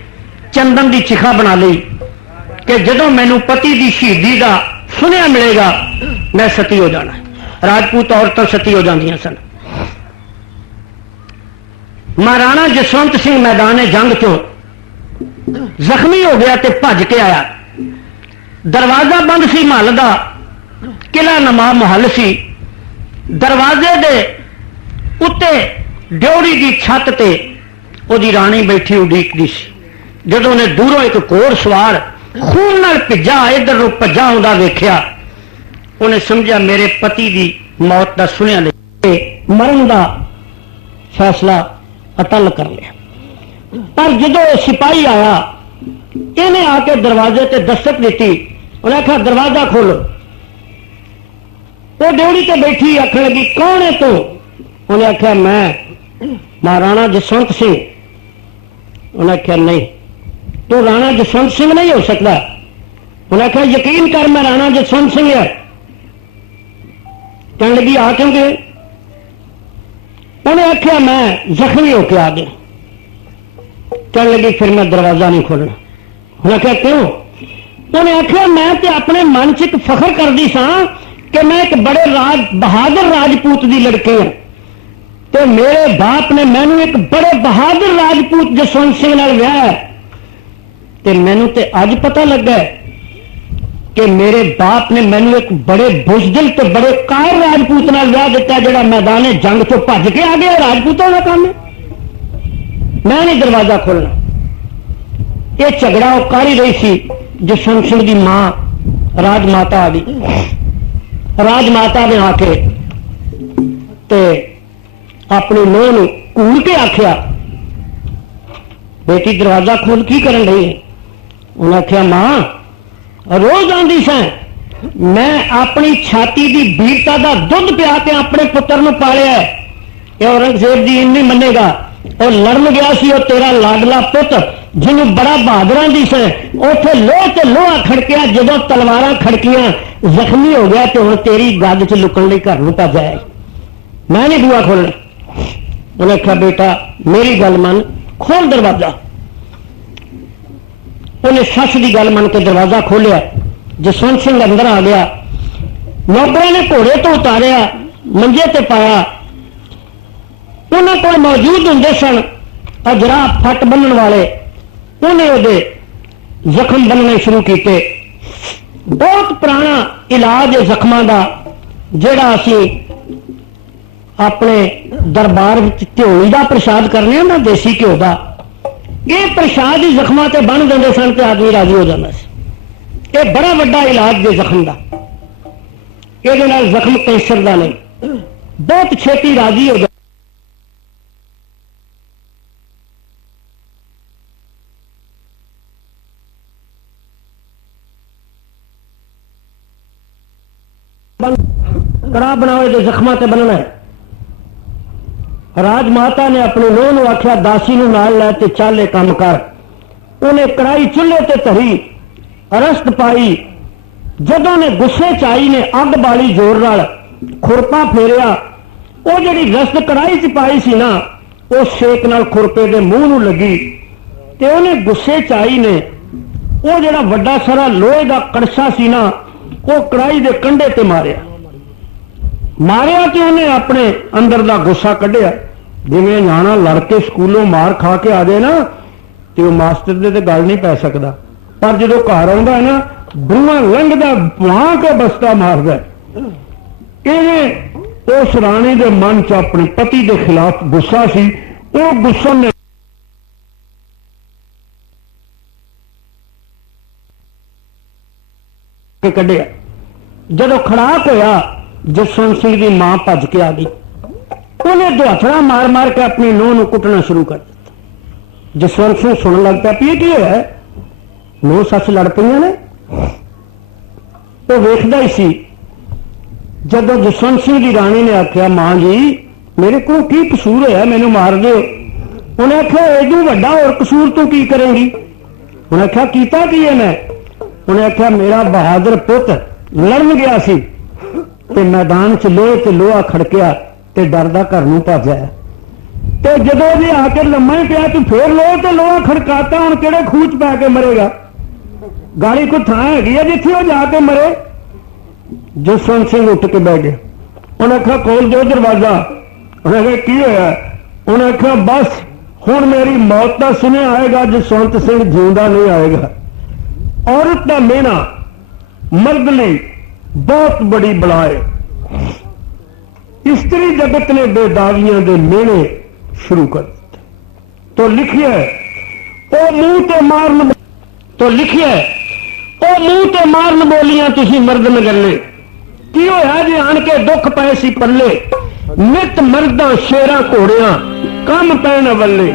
चंदन की चिखा बना ली कि जदों मैनूं पति की शहीदी का सुनिया मिलेगा मैं सती हो जाना। राजपूत औरतां सती हो जांदियां सन। महाराणा जसवंत सिंह मैदान जंग चों जख्मी हो गया तो भज के आया। दरवाजा बंद सी महल का, किला नमा महल सी। दरवाजे दे उत्ते ड्योड़ी की छत ते ओदी राणी बैठी उडीकदी सी। जदों ने दूरों एक घोड़ सवार खून नाल भिजा इधर भजा आउंदा वेख्या, उन्हें समझा मेरे पति की मौत का सुनिया नहीं, मरण का फैसला अटल कर लिया। पर जदों सिपाही आया इन्हें आके दरवाजे ते दस्तक दी। उन्हें आखा दरवाजा खोलो। वो ड्योड़ी ते बैठी आखन लगी कौन है तू? उन्हें आख्या मैं महाराणा जसवंत सिंह। उन्हें आख्या नहीं तू राणा जसवंत सिंह नहीं हो सकता। उन्हें आख्या यकीन कर मैं राणा जसवंत सिंह है। कहने लगी आ क्यों गए? उन्हें आख्या मैं जख्मी होके आ गया। कहने लगी फिर मैं दरवाजा नहीं खोलना। उन्हें आख्या क्यों? उन्हें आख्या मैं तो अपने मन च एक फखर करती सा कि मैं एक बड़े बहादुर राजपूत की लड़की हूं तो मेरे बाप ने मैनू एक बड़े बहादुर राजपूत जसवंत सिंह नाल विआह ते मैनू ते अज पता लगा कि मेरे बाप ने मैनू एक बड़े बुजदिल ते बड़े कायर राजपूत नाल विआह दिता जिहड़ा मैदान जंग चों भज के आ गया। राजपूतों का काम है, मैं नहीं दरवाजा खोलना। ये झगड़ा वो कर ही रही सी। जसवंत सिंह की मां राजमाता आ गई। राजमाता ने आके ते अपनी नूह नूं घूर के आख्या बेटी दरवाजा खोल की करन रही है? उन्हें आख्या मां रोज आंदी सा मैं अपनी छाती की वीरता का दुध पिया के अपने पुत्र नूं पालिया है। ये औरंगजेब जी इन नहीं मनेगा। और लड़न गया सी वो तेरा लाडला पुत्र जिन्होंने बड़ा बहादुर दी से उथे लोह ते लोहा खड़किया। जदों तलवारां खड़कियां जख्मी हो गया तो हुण तेरी गद च लुकण लई घर नूं भज आया। मैं नहीं बुआ खोलना। उन्हें कहा बेटा मेरी गल मन खोल दरवाजा। उन्हें सस की गल मन के दरवाजा खोलिया। जसवंत सिंह अंदर आ गया। नौकरों ने घोड़े तो उतारिया, मंजे ते पाया। उन्होंने कोल मौजूद होंगे सन अजरा फट बनने वाले। उन्हें वो जख्म बनने शुरू किए। बहुत पुराना इलाज है जख्मां का जिहड़ा असीं अपने दरबार ध्योली का प्रसाद करने ना देसी घ्यो का। ये प्रसाद ही जख्मां ते बन देंगे सन तो आदमी राजी हो जाता सी। ये बड़ा वड्डा इलाज है जख्म का। ये जख्म कैंसर का नहीं, बहुत छेती राजी हो जाता। कड़ा बनाओ जो जख्मा ते बनना है। राजमाता ने अपनी नूह नूं आख्या दासी नूं नाल लै ते चल काम कर। उन्हें कड़ाई चुल्हे ते धरी, रस्त पाई, ਜਦੋਂ ਨੇ ਗੁੱਸੇ ਚ ਆਈ ਨੇ ਅੱਗ ਬਾਲੀ ਜ਼ੋਰ ਨਾਲ, ਖੁਰਪਾ ਫੇਰਿਆ, ਉਹ ਜਿਹੜੀ ਰਸਦ ਕੜਾਹੀ ਚ ਪਾਈ ਸੀ ਨਾ, ਉਹ ਸੇਕ ਨਾਲ ਖੁਰਪੇ ਦੇ ਮੂੰਹ ਨੂੰ ਲੱਗੀ ਤੇ ਉਹਨੇ ਗੁੱਸੇ ਚ ਆਈ ਨੇ ਉਹ ਜਿਹੜਾ ਵੱਡਾ ਸਾਰਾ ਲੋਹੇ ਦਾ ਕੜਛਾ ਸੀ ਨਾ, ਉਹ ਕੜਾਹੀ ਦੇ ਕੰਢੇ ਤੇ ਮਾਰਿਆ ਤੇ ਉਹਨੇ ਆਪਣੇ ਅੰਦਰ ਦਾ ਗੁੱਸਾ ਕੱਢਿਆ। ਜਿਵੇਂ ਨਿਆਣਾ ਲੜ ਕੇ ਸਕੂਲੋਂ ਮਾਰ ਖਾ ਕੇ ਆ ਜਾਏ ਨਾ, ਤੇ ਉਹ ਮਾਸਟਰ ਦੇ ਤੇ ਗੱਲ ਨਹੀਂ ਪੈ ਸਕਦਾ, ਪਰ ਜਦੋਂ ਘਰ ਆਉਂਦਾ ਹੈ ਨਾ, ਬੂਹਾ ਲੰਘਦਾ ਵਾਂ ਕੇ ਬਸਤਾ ਮਾਰਦਾ। ਇਹ ਉਸ ਰਾਣੀ ਦੇ ਮਨ ਚ ਆਪਣੇ ਪਤੀ ਦੇ ਖਿਲਾਫ ਗੁੱਸਾ ਸੀ, ਉਹ ਗੁੱਸਾ ਨੇ ਕੱਢਿਆ। ਜਦੋਂ ਖੜਾਕ ਹੋਇਆ, ਜਸਵੰਤ ਸਿੰਘ ਦੀ ਮਾਂ ਭੱਜ ਕੇ ਆ ਗਈ, ਉਹਨੇ ਦੁਹੱਥੜਾ ਮਾਰ ਮਾਰ ਕੇ ਆਪਣੀ ਨੂੰਹ ਨੂੰ ਕੁੱਟਣਾ ਸ਼ੁਰੂ ਕਰ ਦਿੱਤਾ। ਜਸਵੰਤ ਸਿੰਘ ਸੁਣਨ ਲੱਗ ਪਿਆ ਵੀ ਇਹ ਕੀ ਹੋਇਆ, ਨੂੰਹ ਸੱਸ ਲੜ ਪਈਆਂ ਨੇ। ਉਹ ਵੇਖਦਾ ਹੀ ਸੀ। ਜਦੋਂ ਜਸਵੰਤ ਸਿੰਘ ਦੀ ਰਾਣੀ ਨੇ ਆਖਿਆ, ਮਾਂ ਜੀ ਮੇਰੇ ਕੋਲ ਕੀ ਕਸੂਰ ਹੋਇਆ, ਮੈਨੂੰ ਮਾਰ ਦਿਓ। ਉਹਨੇ ਆਖਿਆ ਇਹਦੂ ਵੱਡਾ ਹੋਰ ਕਸੂਰ ਤੂੰ ਕੀ ਕਰੇਂਗੀ। ਉਹਨੇ ਆਖਿਆ ਕੀਤਾ ਕੀ ਹੈ ਮੈਂ। ਉਹਨੇ ਆਖਿਆ ਮੇਰਾ ਬਹਾਦਰ ਪੁੱਤ ਲੜਨ ਗਿਆ ਸੀ ਤੇ ਮੈਦਾਨ ਚ ਲੋਹੇ ਤੇ ਲੋਹਾ ਖੜਕਿਆ ਤੇ ਡਰਦਾ ਘਰ ਨੂੰ ਭੱਜ ਆਇਆ, ਤੇ ਜਦੋਂ ਵੀ ਆ ਕੇ ਲੰਮਾ ਹੀ ਪਿਆ ਤੂੰ ਫੇਰ ਲੋਹੇ ਤੇ ਲੋਹਾ ਖੜਕਾਤਾ, ਹੁਣ ਕਿਹੜੇ ਖੂਹ ਚ ਪੈ ਕੇ ਮਰੇਗਾ। ਗਾਲੀ ਕੋਈ ਥਾਂ ਹੈਗੀ ਆ ਜਿੱਥੇ ਉਹ ਜਾ ਕੇ ਮਰੇ। ਜਸਵੰਤ ਸਿੰਘ ਉੱਠ ਕੇ ਬਹਿ ਗਿਆ। ਉਹਨੇ ਆਖਿਆ ਕੋਲ ਜੋ ਦਰਵਾਜ਼ਾ। ਉਹਨੇ ਆਖਿਆ ਕੀ ਹੋਇਆ। ਉਹਨੇ ਆਖਿਆ ਬਸ ਹੁਣ ਮੇਰੀ ਮੌਤ ਦਾ ਸੁਨੇਹਾ ਆਏਗਾ, ਜਸਵੰਤ ਸਿੰਘ ਜਿਉਂਦਾ ਨਹੀਂ ਆਏਗਾ। औरत का मेहना मर्द ने बहुत बड़ी बला है। स्त्री जगत ने बेदागियां दे मेहने शुरू कर दिते। तो लिखिए ओ मुंह ते मारन, तो लिखिए ओ मुंह ते मारन बोलियां तुसी मर्द नगले, की होया जे आन के दुख पए सी पल्ले, नित मर्दा शेरा घोड़ियां कम पैण वल्ले।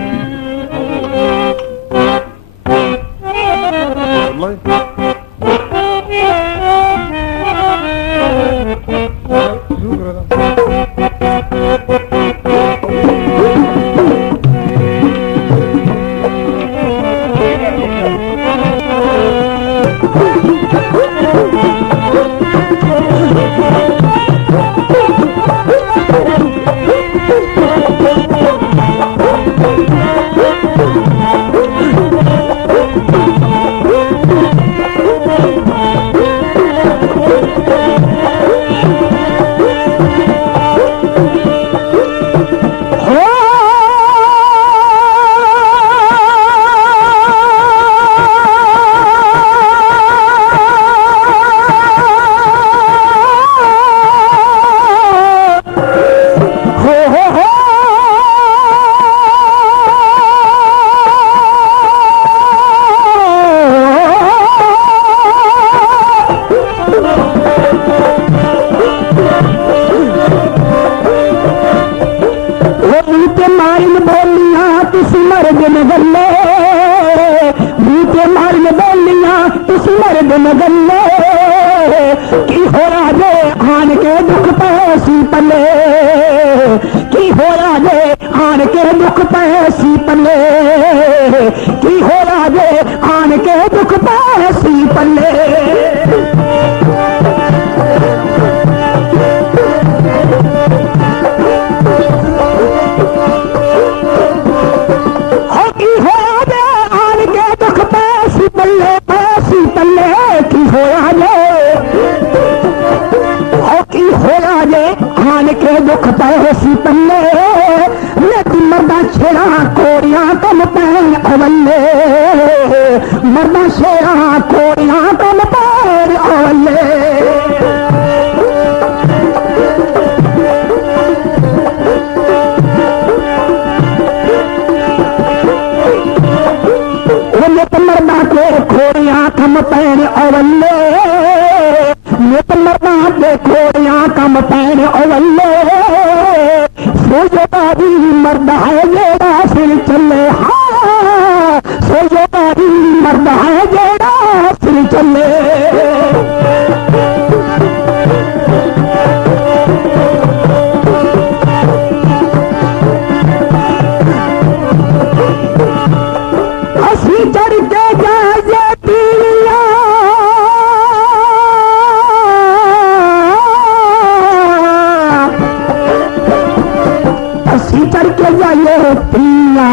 पीना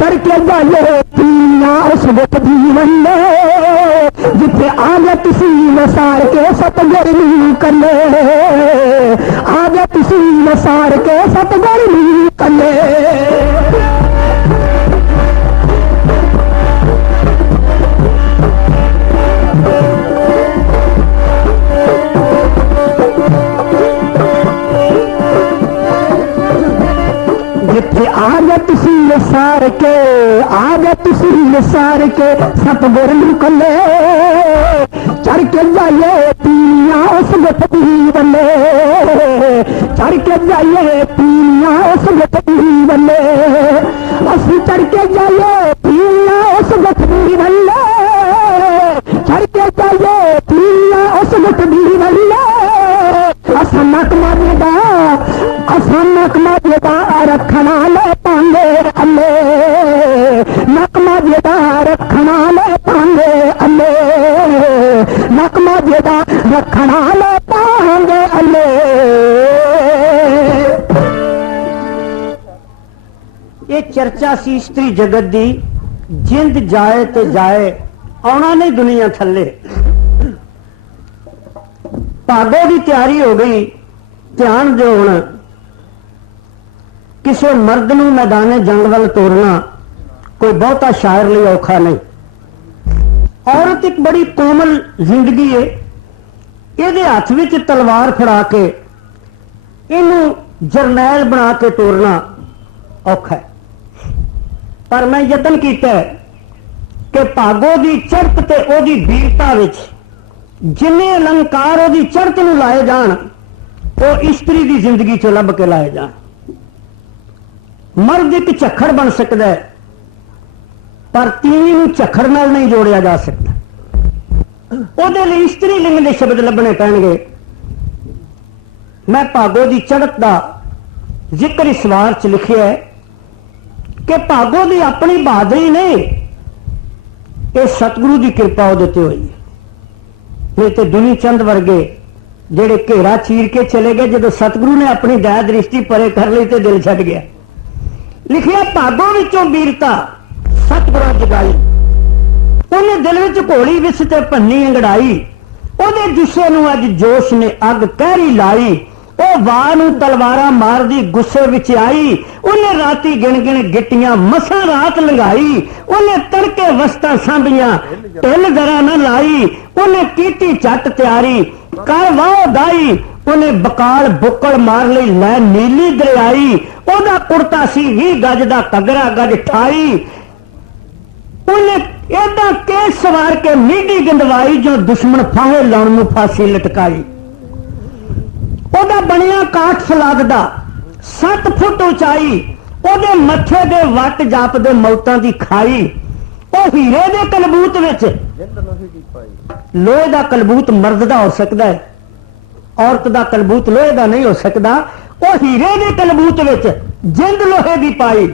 चढ़ के जाइए पीना उस वक्त जीवन में जिथे आगे तुसी वसार के सतगुर नी कले आगे तुसी वसार के सतगुर नी कले जिथे आगे तुसी वसार के आगे तुसी वसार के सतगुर निकले चढ़ के जाइए पीना उस गठरी बल्ले चढ़ के जाइए पीना उस गठरी बल्ले असि चढ़ के जाइए पीना उस गठरी बल्ले चढ़ के जाइए पीना उस गठरी बल्ले असनक मजेदा रखना ले पांगे अल्ले नक मजेदा रखना ले पांगे अल्ले नक मजेदा रखना ले पांगे अल्ले। ये चर्चा सी स्त्री जगत दी जिंद जाए ते जाए आना नहीं दुनिया थले भागो की तैयारी हो गई। ध्यान दो हुण किसी मर्द नूं मैदाने जंग वाल तोरना कोई बहुता शायर लिए औखा नहीं। औरत एक बड़ी कोमल जिंदगी है ये हाथ विच तलवार फड़ा के इनू जरनैल बना के तोरना औखा है। पर मैं यतन किया कि भागो की चढ़त ते ओदी वीरता विच जिन्ने अलंकार ओदी चढ़त नूं लाए जाण वो स्त्री की जिंदगी चो लभ के लाए जाण। मर्द एक झक्खड़ बन सकता है पर तीवी नूं झक्खड़ नाल नहीं जोड़िया जा सकता। ਉਹਦੇ ਲਈ स्त्री लिंग के शब्द लभने पैणगे। मैं भागो की चढ़त का जिक्र इस वार च लिखिया है कि भागो की अपनी बहादुरी नहीं ये सतगुरु की कृपा ਉਹਦੇ ਤੇ होई है। नहीं तो दुनी चंद वर्गे जेड़े घेरा चीर के चले गए जो सतगुरु ने अपनी दया दृष्टि परे कर ली तो दिल छड़ गया। लिखिया भागों विचों वीरता सतगुरु जगाई उन्हें दिल विच घोड़ी विस ते भन्नी अंगड़ाई ओदे जुस्से नूं अज जोश ने अग कहरी लाई ओ वाह नूं तलवारां मारदी गुस्से विच आई उन्हें राती गिण गिण गिट्टियां मसां रात लंघाई उन्हें तड़के वस्तां सांभियां ढिल जरा न लाई उन्हें कीती झट तैयारी कर वाह दाई उन्हें बकाल बुक्कड़ मार लई लै नीली दरियाई ओदा कुर्ता सी 20 गज दा कगरा गज 28 उन्हें एदा केस सवार के मीडी गंदवाई जो दुश्मन फाहे लाउण नूं फांसी लटकाई ओदा बनिया काठ फलाद दा 7 फुट उचाई ओदे मथे दे वट जापदे मौतां दी खाई ओ हीरे दे कलबूत विच लोहे दा कलबूत मर्द दा हो सकदा है औरत दा कलबूत लोहे दा नहीं हो सकदा। ओ हीरे दे कलबूत विच जिंद लोहे दी पाई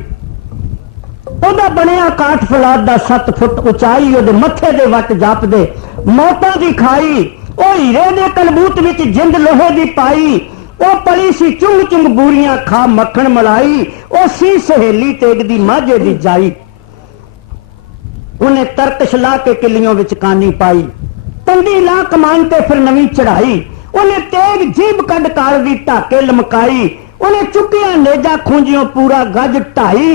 ओदा बनिया काठ फलाद दा 7 फुट उचाई ओदे मथे दे वट जापदे मौतां दी खाई ओ हीरे दे कलबूत विच जिंद लोहे दी पाई ओ पली सी चुंग चुंग बूरियां खा मक्खण मलाई ओ सी सहेली तेग दी माझे दी जाई उन्हें तरकश ला के किलियों विच कानी पाई तंदी ला कमान ते फिर नवी चढ़ाई उन्हें तेग जीब कद कार दी ढाके लमकाई उन्हें चुकिया नेजा खूंजियों पूरा गज ढाई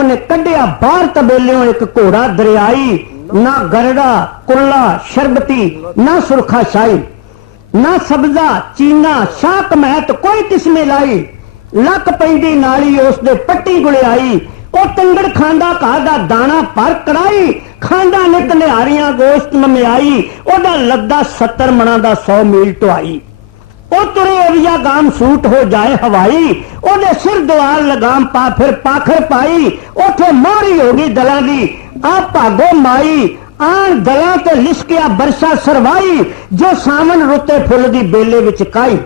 उन्हें कढ़िया बाहर तबेलियों एक घोड़ा दरियाई ना गरड़ा कुल्ला शरबती ना सुरखा शाही ना सब्जा चीना शाक महत कोई किस्में लाई लक पैंदी नाली उसदे पट्टी गुलियाई ओ तंगड़ खांदा घा दा दाना पर कड़ाई खांदा नित निहारियां गोश्त ममियाई ओदा लद्दा 70 मणा दा 100 मील ढुआई ओ तुरे अविया गाम सूट हो जाए हवाई ओदे सिर द्वार लगाम पा फिर पाखर पाई उठे मोरी होगी दला दी आ भागो माई आन दला ते लिशकिया बरसा सरवाई जो सावन रुते फुल दी बेले विच काई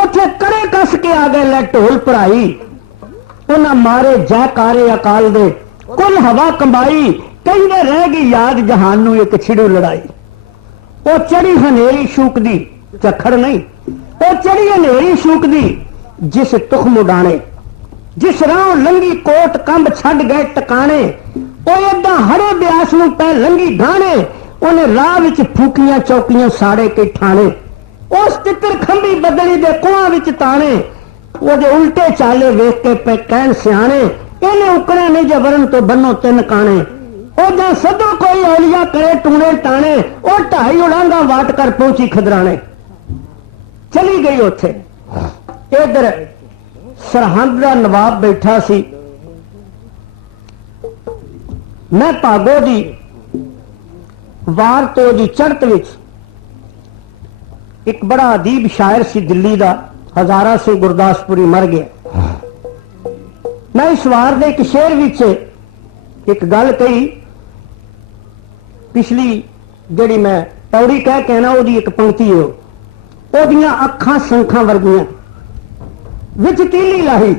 उठे करे कस के आ गए लै ढोल भराई उन्हें मारे जयकारे अकाल दे कुल हवा कंबाई कहते रह गई याद जहान नूं एक छिड़ू लड़ाई वो चढ़ी हनेरी शूक दी झक्खड़ नहीं वो चढ़ी हनेरी शूक दी जिस तुखम उडाने जिस राह लंघी कोट कंब छड़ गए टकाने, ਉਹ ਏਦਾਂ ਹਰੇ ਬਿਆਸ ਨੂੰ ਪੈ ਲੰਘੀ ਢਾਣੇ, ਉਹਨੇ ਰਾਹ ਵਿੱਚ ਫੂਕੀਆਂ ਚੌਕੀਆਂ ਸਾੜੇ ਕੇ ਠਾਣੇ, ਉਸ ਤਿੱਤਰ ਖੰਭੀ ਬਦਲੀ ਦੇ ਕੁਆਂ ਵਿੱਚ ਤਾਣੇ, ਉਹਦੇ ਉਲਟੇ ਚਾਲੇ ਵੇਖ ਕੇ ਪੈ ਕਹਿਣ ਸਿਆਣੇ, ਇਹਨੇ ਉਕੜਿਆ ਨਹੀਂ ਜੇ ਵਰਨ ਤੋਂ ਬੰਨੋ ਤਿੰਨ ਕਾਣੇ, ਉਹ ਜਾਂ ਸਦੋ ਕੋਈ ਔਲੀਆ ਕਰੇ ਟੂਣੇ ਟਾਣੇ, ਉਹ ਢਾਈ ਉਲਾਂਗਾ ਵਾਟ ਕਰ ਪਹੁੰਚੀ ਖਦਰਾਣੇ। ਚਲੀ ਗਈ ਉੱਥੇ। ਇਧਰ ਸਰਹੰਦ ਦਾ ਨਵਾਬ ਬੈਠਾ ਸੀ। मैं भागो दी वार तो दी चढ़त विच एक बड़ा अदीब शायर सी दिल्ली दा, हजारा से गुरदासपुरी मर गया। मैं इस वार दे एक शेर विच एक गल कही, पिछली जिहड़ी मैं पौड़ी कह के ना ओदी एक पंक्ति है, ओदियां अखां संखां वर्गियां विच तीली लाही।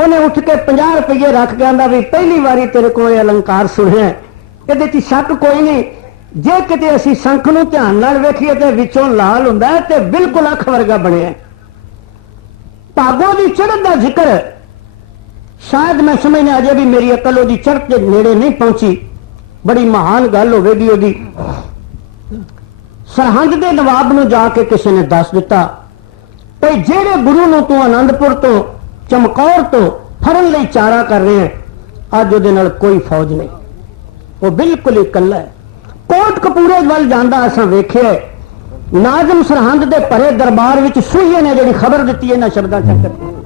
उन्हें उठ के 50 रुपये रख के आंदा भी पहली बारी तेरे को अलंकार सुनिया, ये शक कोई नहीं, जे किते असीं संख नूं ध्यान नाल वेखीए ते विचों लाल हुंदा है ते बिल्कुल अख वर्गा बनिया। भागों की चढ़त का जिक्र शायद मैं समझना अजे भी मेरी अकल ओदी चढ़त के नेड़े नहीं पहुंची, बड़ी महान गल होवेगी ओदी। सरहंद के नवाब नूं जाके किसी ने दस दिता भाई जेड़े गुरु नूं तूं आनंदपुर तो चमकौर तो फड़न लई चारा कर रहे हैं, अज उहदे नाल कोई फौज नहीं, वो बिल्कुल ही इकल्ला है। कोट कपूरे वल जांदा असां वेखिआ, नाज़म सरहंद दे भरे दरबार विच सूहीए ने जिहड़ी खबर दित्ती इन्हां शब्दां चक्कर।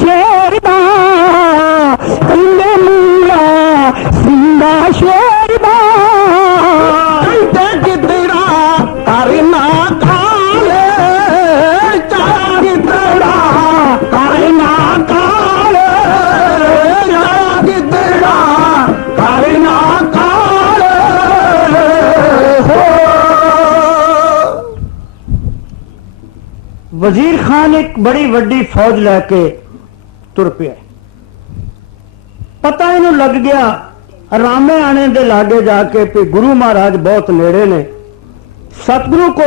शेरदा वजीर खान एक बड़ी वड्डी फौज लैके तुर पिया। पता इन्हों लग गया रामे आने दे लागे जाके भी गुरु महाराज बहुत नेड़े ने। सतगुरु को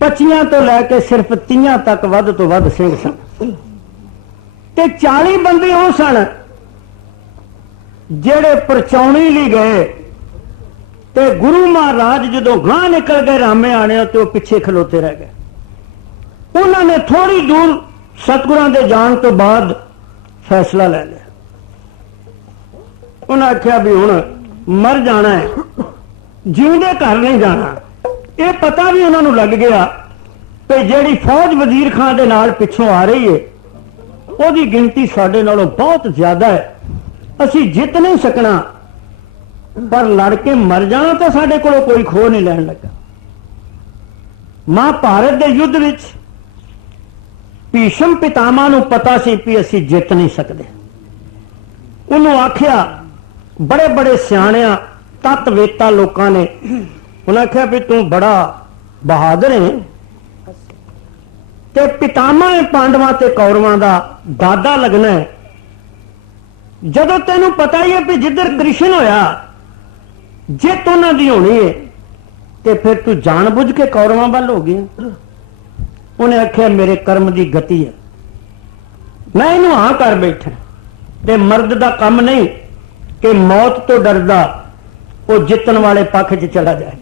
25 तो लैके सिर्फ 30 तक वध तो वध सिंह सन ते 40 बंदे वो सन जेड़े परचौनी ली गए। ते गुरु महाराज जदों गांह निकल गए रामे आने तो पिछे खलोते रह गए। उन्होंने थोड़ी दूर सतगुरां दे जान तो बाद फैसला ले लिया। उन्हें आख्या भी हुण मर जाना है, जीवदे घर नहीं जाना। ये पता भी उन्होंने लग गया कि जेड़ी फौज वजीर खान दे नाल पिछों आ रही है उसकी गिनती साडे नालों बहुत ज्यादा है, असी जित नहीं सकना, पर लड़के मर जाना तो साडे कोलों कोई खो नहीं लैन लगा। महाभारत के युद्ध विच भीष्म पितामह नूं पता सी भी असी जित नहीं सकते। उन्होंने आख्या बड़े बड़े सियाणिया तत्वेता लोगों ने उन्हें आख्या भी तू बड़ा बहादुर है ते पितामह पांडवां ते कौरवां दा दादा लगना है। जदों तेनू पता ही है भी जिधर कृष्ण होया जित उन्हां दी होनी है ते फिर तू जानबूझ के कौरवां वाल हो गया। उन्हें आख्या मेरे कर्म की गति है, मैं इनू हाँ कर बैठा। ते मर्द का काम नहीं कि मौत तो डरदा वो जितन वाले पक्ष च चला जाए,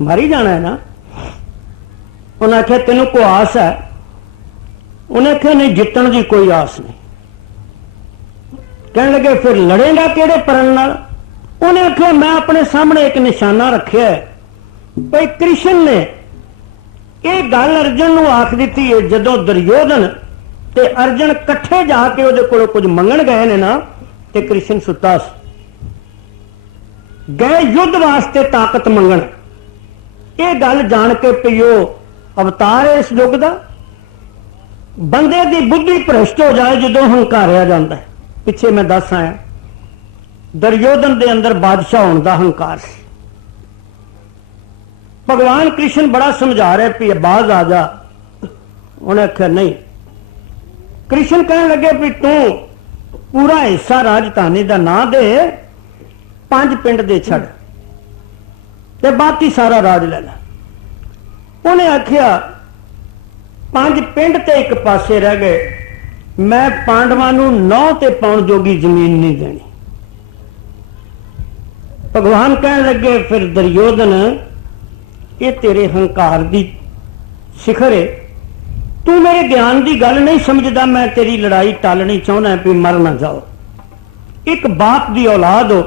मर ही जाना है ना। उन्हें आख्या तेनू कोई आस है? उन्हें आख्या नहीं, जितन की कोई आस नहीं। कहने लगे फिर लड़ेगा केड़े परन नाल? उन्हें आख्या मैं अपने सामने एक निशाना रखा है भाई कृष्ण ने ये गल अर्जन नूं आख दी है। जदों दुर्योधन ते अर्जन कट्ठे जाके उहदे कोलों कुछ मंगण गए ने ना ते कृष्ण सुता सी, गए युद्ध वास्ते ताकत मंगण। ये गल जान के पियो अवतार है इस युग दा। बंदे दी बुद्धि भ्रष्ट हो जाए जदों हंकारिया जाता है। पिछे मैं दस आया दुर्योधन दे अंदर बादशाह होने का हंकार सी। भगवान कृष्ण बड़ा समझा रहे भी बाज आ जा। उन्हें आख्या नहीं। कृष्ण कहने लगे भी तू पूरा हिस्सा राजधानी का ना दे, 5 पिंड दे छड़ ते बाकी सारा राज ले ला। उन्हें आख्या 5 पिंड ते एक पासे रह गए, मैं पांडवां नूं 9 ते पाउण जोगी जमीन नहीं देनी। भगवान कहने लगे फिर दुर्योधन ये तेरे हंकार दी शिखर है, तू मेरे ज्ञान की गल नहीं समझदा। मैं तेरी लड़ाई टालनी चाहना भी मर ना जाओ। एक बाप की औलाद हो,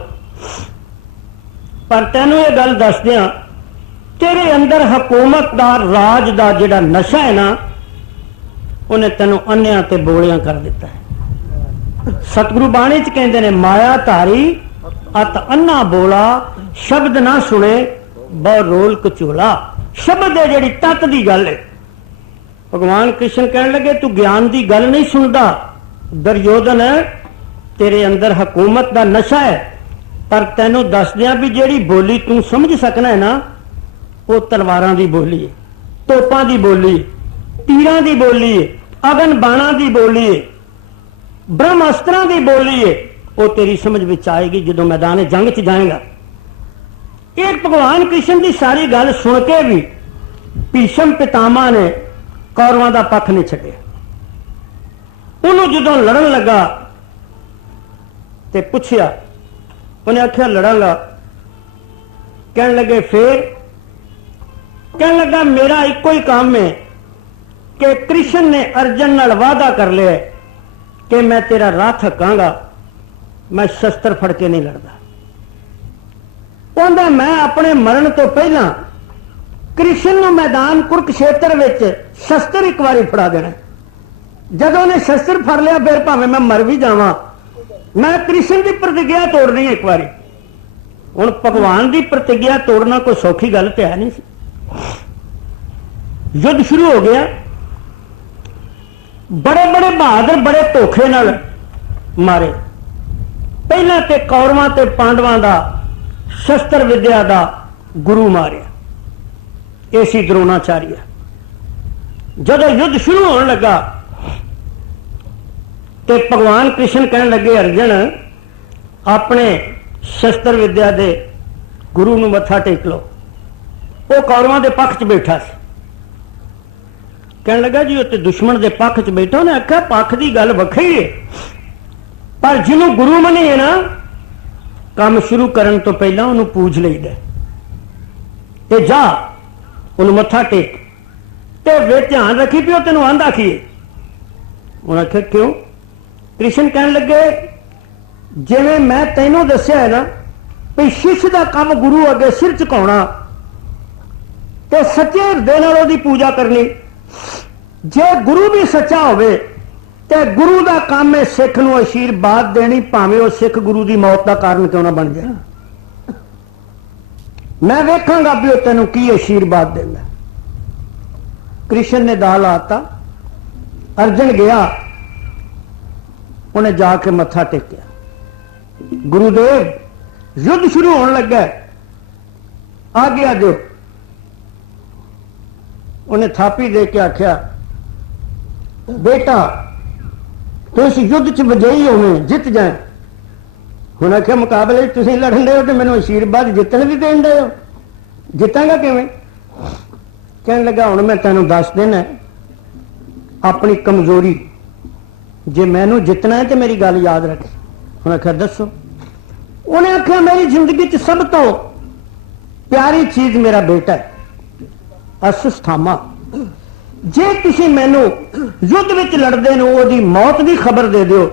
पर तेनों ये गल दस दियां तेरे अंदर हुकूमत दा राज दा जिहड़ा नशा है ना उन्हें तेनों अन्नियां ते बोलियां कर दिता है। सतगुरु बाणी च कहंदे ने माया धारी अत अन्ना बोला, शब्द ना सुने बहु रोल कचोला। शब्द है जिहड़ी तत दी गल है। भगवान कृष्ण कहने लगे तू ज्ञान की गल नहीं सुनता। दुर्योधन तेरे अंदर हुकूमत का नशा है, पर तेनों दस दिया भी जिहड़ी बोली तू समझ सकना है ना वो तलवारां दी बोली है, तोपां दी बोली है, तीरां दी बोली है, अगन बाणां दी बोली है, ब्रह्मास्त्रां दी बोली है। वो तेरी समझ विच आएगी जदों मैदान जंग च जाएगा। एक भगवान कृष्ण की सारी गल सुन के भी भीष्म पितामह ने कौरवां दा पक्ष नहीं छड्डिया। उन्होंने जदों लड़न लगा ते पुछया, उन्हें आख्या लड़ांगा। कहने लगे फिर? कहने लगा मेरा इको ही काम है कि कृष्ण ने अर्जुन नाल वादा कर लिया कि मैं तेरा राह थकांगा, मैं शस्त्र फड़ के नहीं लड़दा। कहंदा मैं अपने मरण तो पहला कृष्ण नूं मैदान कुरुक्षेत्र विच शस्त्र एक बारी फड़ा देना। जदों ने शस्त्र फड़ लिया फिर भावें मैं मर भी जावां, मैं कृष्ण की प्रतिज्ञा तोड़नी है एक बारी। हुण भगवान की प्रतिज्ञा तोड़ना कोई सौखी गल तो है नहीं सी। युद्ध शुरू हो गया। बड़े बड़े बहादुर बड़े धोखे नाल मारे। पहला ते कौरवां ते पांडवां दा शस्त्र विद्या दा गुरु मारिया, ये सी द्रोणाचार्य। जदों युद्ध शुरू होने लगा तो भगवान कृष्ण कहने लगे अर्जन अपने शस्त्र विद्या दे गुरु नूं मत्था टेक लो। वो कौरवां दे पक्ष च बैठा सी, कहने लगा जी उत्ते दुश्मन दे पक्ष च बैठा। उन्हें आख्या पक्ष की गल वखरी है, पर जिन्हों गुरु मनी है ना काम शुरू करन तो पहला उन्होंने पूछ लईदा ते जा उन्हें मत्था टेक ते वे ध्यान रखी भी तेन आंदा की है। उन्हें आख्या क्यों? कृष्ण कहने लगे जिवें मैं तेनों दस्या है ना भी शिष्य का काम गुरु अगे सिर झुकाउणा ते सच्चे हृदय नाल ओहदी पूजा करनी। जे गुरु भी सच्चा होवे ते गुरु का काम है सिख नूं आशीर्वाद देनी, भावें वो सिख गुरु की मौत का कारण क्यों ना बन जाए। मैं वेखांगा भी वो तेनों की आशीर्वाद देंदा। कृष्ण ने दा लाता, अर्जन गया, उन्हें जाके मत्था टेकिया। गुरुदेव युद्ध शुरू होने लगा, आज्ञा दो। उन्हें थापी दे के आख्या बेटा तो इस युद्ध च विजयी होवे जित जाए। हुण आख्या मुकाबले तुम लड़न दे हो तो मैनूं आशीर्वाद जितन भी देन दे हो, जितांगा किवें? कहने लगा हुण मैं तैनूं दस देना अपनी कमजोरी, जे मैनूं जितना है तो मेरी गल याद रख। हुण आख्या दसो। उन्हें आख्या मेरी जिंदगी च सब तो प्यारी चीज मेरा बेटा है अश्वत्थामा। जे तुसी मैनू युद्ध विच लड़दे नो ओदी मौत की खबर दे दिओ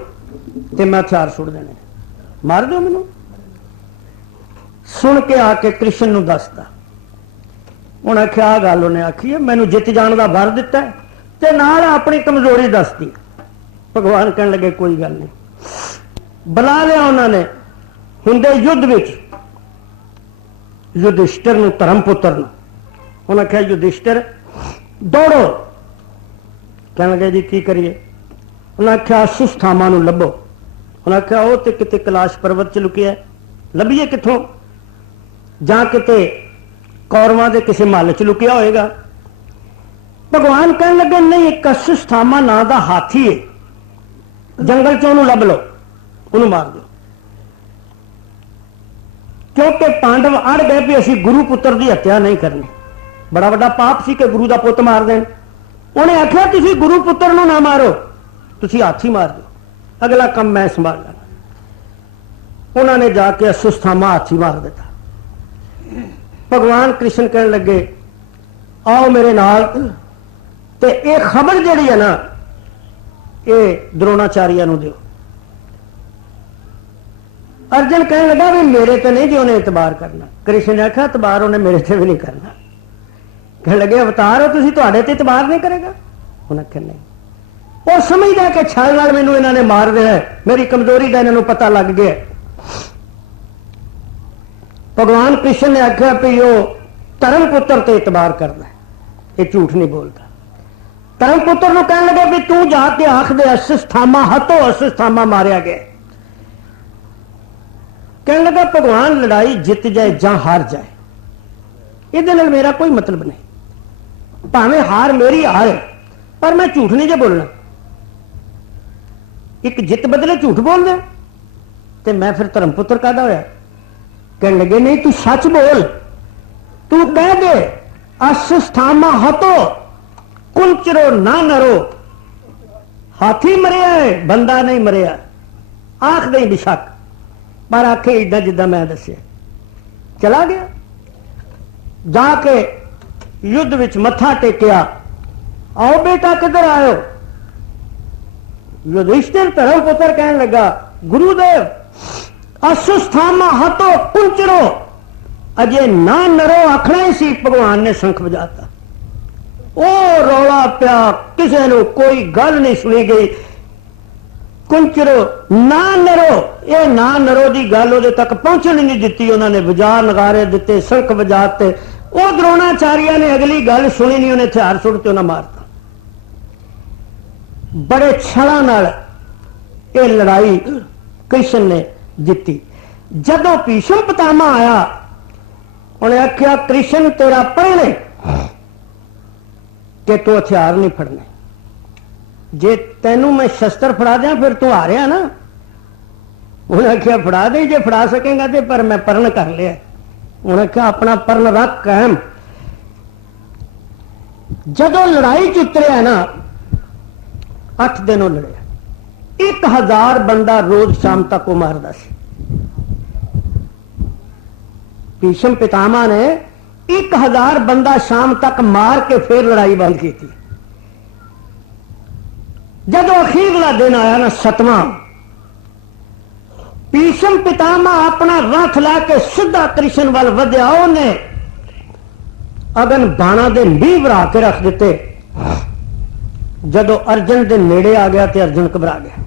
ते मैं हथियार सुट देने, मार दो मैनू। सुन के आके कृष्ण नूं दसदा। उन्हें आख्या आ गल उन्हें आखी है, मैनू जित जाण दा वर दिता है ते नाल अपनी कमजोरी दसदी। भगवान कहने लगे कोई गल नहीं। बुला लिया उन्होंने हुंदे युद्ध विच युधिष्ठिर नूं धर्म पुत्र नूं। उन्हें आख्या युधिष्ठिर दौड़ो। कहने लगे जी की करिए? उन्हें आख्या अश्वत्थामा नूं लभो। उन्हें आख्या वो तो किते कैलाश पर्वत च लुकिया, लभीए किथों? जां किते कौरवां दे किसी महल च लुकिया होएगा। भगवान कहने लगे नहीं, एक अश्वत्थामा नां दा हाथी है, जंगल चों उहनूं लभ लो, उहनूं मार दो। क्योंकि पांडव अड़ गए भी असीं गुरु पुत्र की हत्या नहीं करनी, बड़ा बड़ा पाप सी कि गुरु का पुत मार देन। उन्हें आख्या तुसीं गुरु पुत्र नूं ना मारो, तुसीं हाथी मार दो, अगला काम मैं संभाल लूंगा। उन्होंने जाके अश्वत्थामा हाथी मार दिता। भगवान कृष्ण कहने लगे आओ मेरे नाल ते ये खबर जिहड़ी है ना ये द्रोणाचार्य नूं दिओ। अर्जन कहने लगा भी मेरे तो नहीं जो उन्हें इतबार करना। कृष्ण ने आख्या इतबार उन्हें मेरे से भी नहीं करना। कहने लगे अवतार हो तुसीं, तुहाडे ते इतबार नहीं करेगा? उन्हें आख्या नहीं। और समझदा कि छल नाल मैनूं इन्हां ने मार दिया है, मेरी कमजोरी का इन्हां नूं पता लग गया। भगवान कृष्ण ने आख्या भी वो धर्म पुत्र ते इतबार करना, ये झूठ नहीं बोलता। धर्म पुत्र नूं कहने लगे भी तू जाके आख दे अश्वत्थामा हतो अश्वत्थामा मारिया गया। कहने लगा भगवान लड़ाई जित जाए जां हार जाए ये मेरा कोई मतलब नहीं, भावें हार मेरी हार पर मैं झूठ नहीं जे बोलना। एक जित बदले झूठ बोल दे ते मैं फिर धर्मपुत्र कादा होया? कहने लगे नहीं तू सच बोल, तू कह दे अश्वत्थामा हतो कुंचरो ना नरो। हाथी मरिया है, बंदा नहीं मरिया। आख दे बेशक, पर आखे इदा जिदा मैं दसिया। चला गया, जाके युद्ध विच मत्था टेकिया। आओ बेटा किधर आयो? युधिष्ठिर धर्म पुत्र कहने लगा गुरुदेव अश्वत्थामा हतो कुंचरो, अजे ना नरो आखना ही सी, भगवान ने शंख बजाता। ओ रौला पिया, किसी ने कोई गल नहीं सुनी गई। कुंचरो ना नरो, ये ना नरो की गल उहदे तक पहुंचण नहीं दी। उन्होंने बजा नगारे दिते, शंख बजाते। वो द्रोणाचार्य ने अगली गल सुनी नहीं, उन्हें हथियार सुट के उन्हें मारता। बड़े छला नाल ये लड़ाई कृष्ण ने जीती। जदों भीष्म पितामह आया उन्हें आख्या कृष्ण तेरा प्रण कि तू हथियार नहीं फड़ने, जे तेनू मैं शस्त्र फड़ा दिया फिर तू हारिया ना। उन्हें आख्या फड़ा दे जे फड़ा सकेगा तो, पर मैं परण कर लिया। उन्हें आख्या अपना परण रख कायम। जदों लड़ाई च उतरिया ना 8 दिन लड़िया, 1000 बंदा रोज शाम तक वो मारदा सी। भीष्म पितामह ने 1000 बंदा शाम तक मार के फिर लड़ाई बंद की थी। जब अखीरला दिन आया ना 7वां, भीष्म पितामह अपना रथ ला के सीधा कृष्ण वाल वध्या। उन्हें अगन बाणा दे नींह बना के रख दिते। जदों अर्जुन दे नेड़े आ गया तो अर्जुन घबरा गया।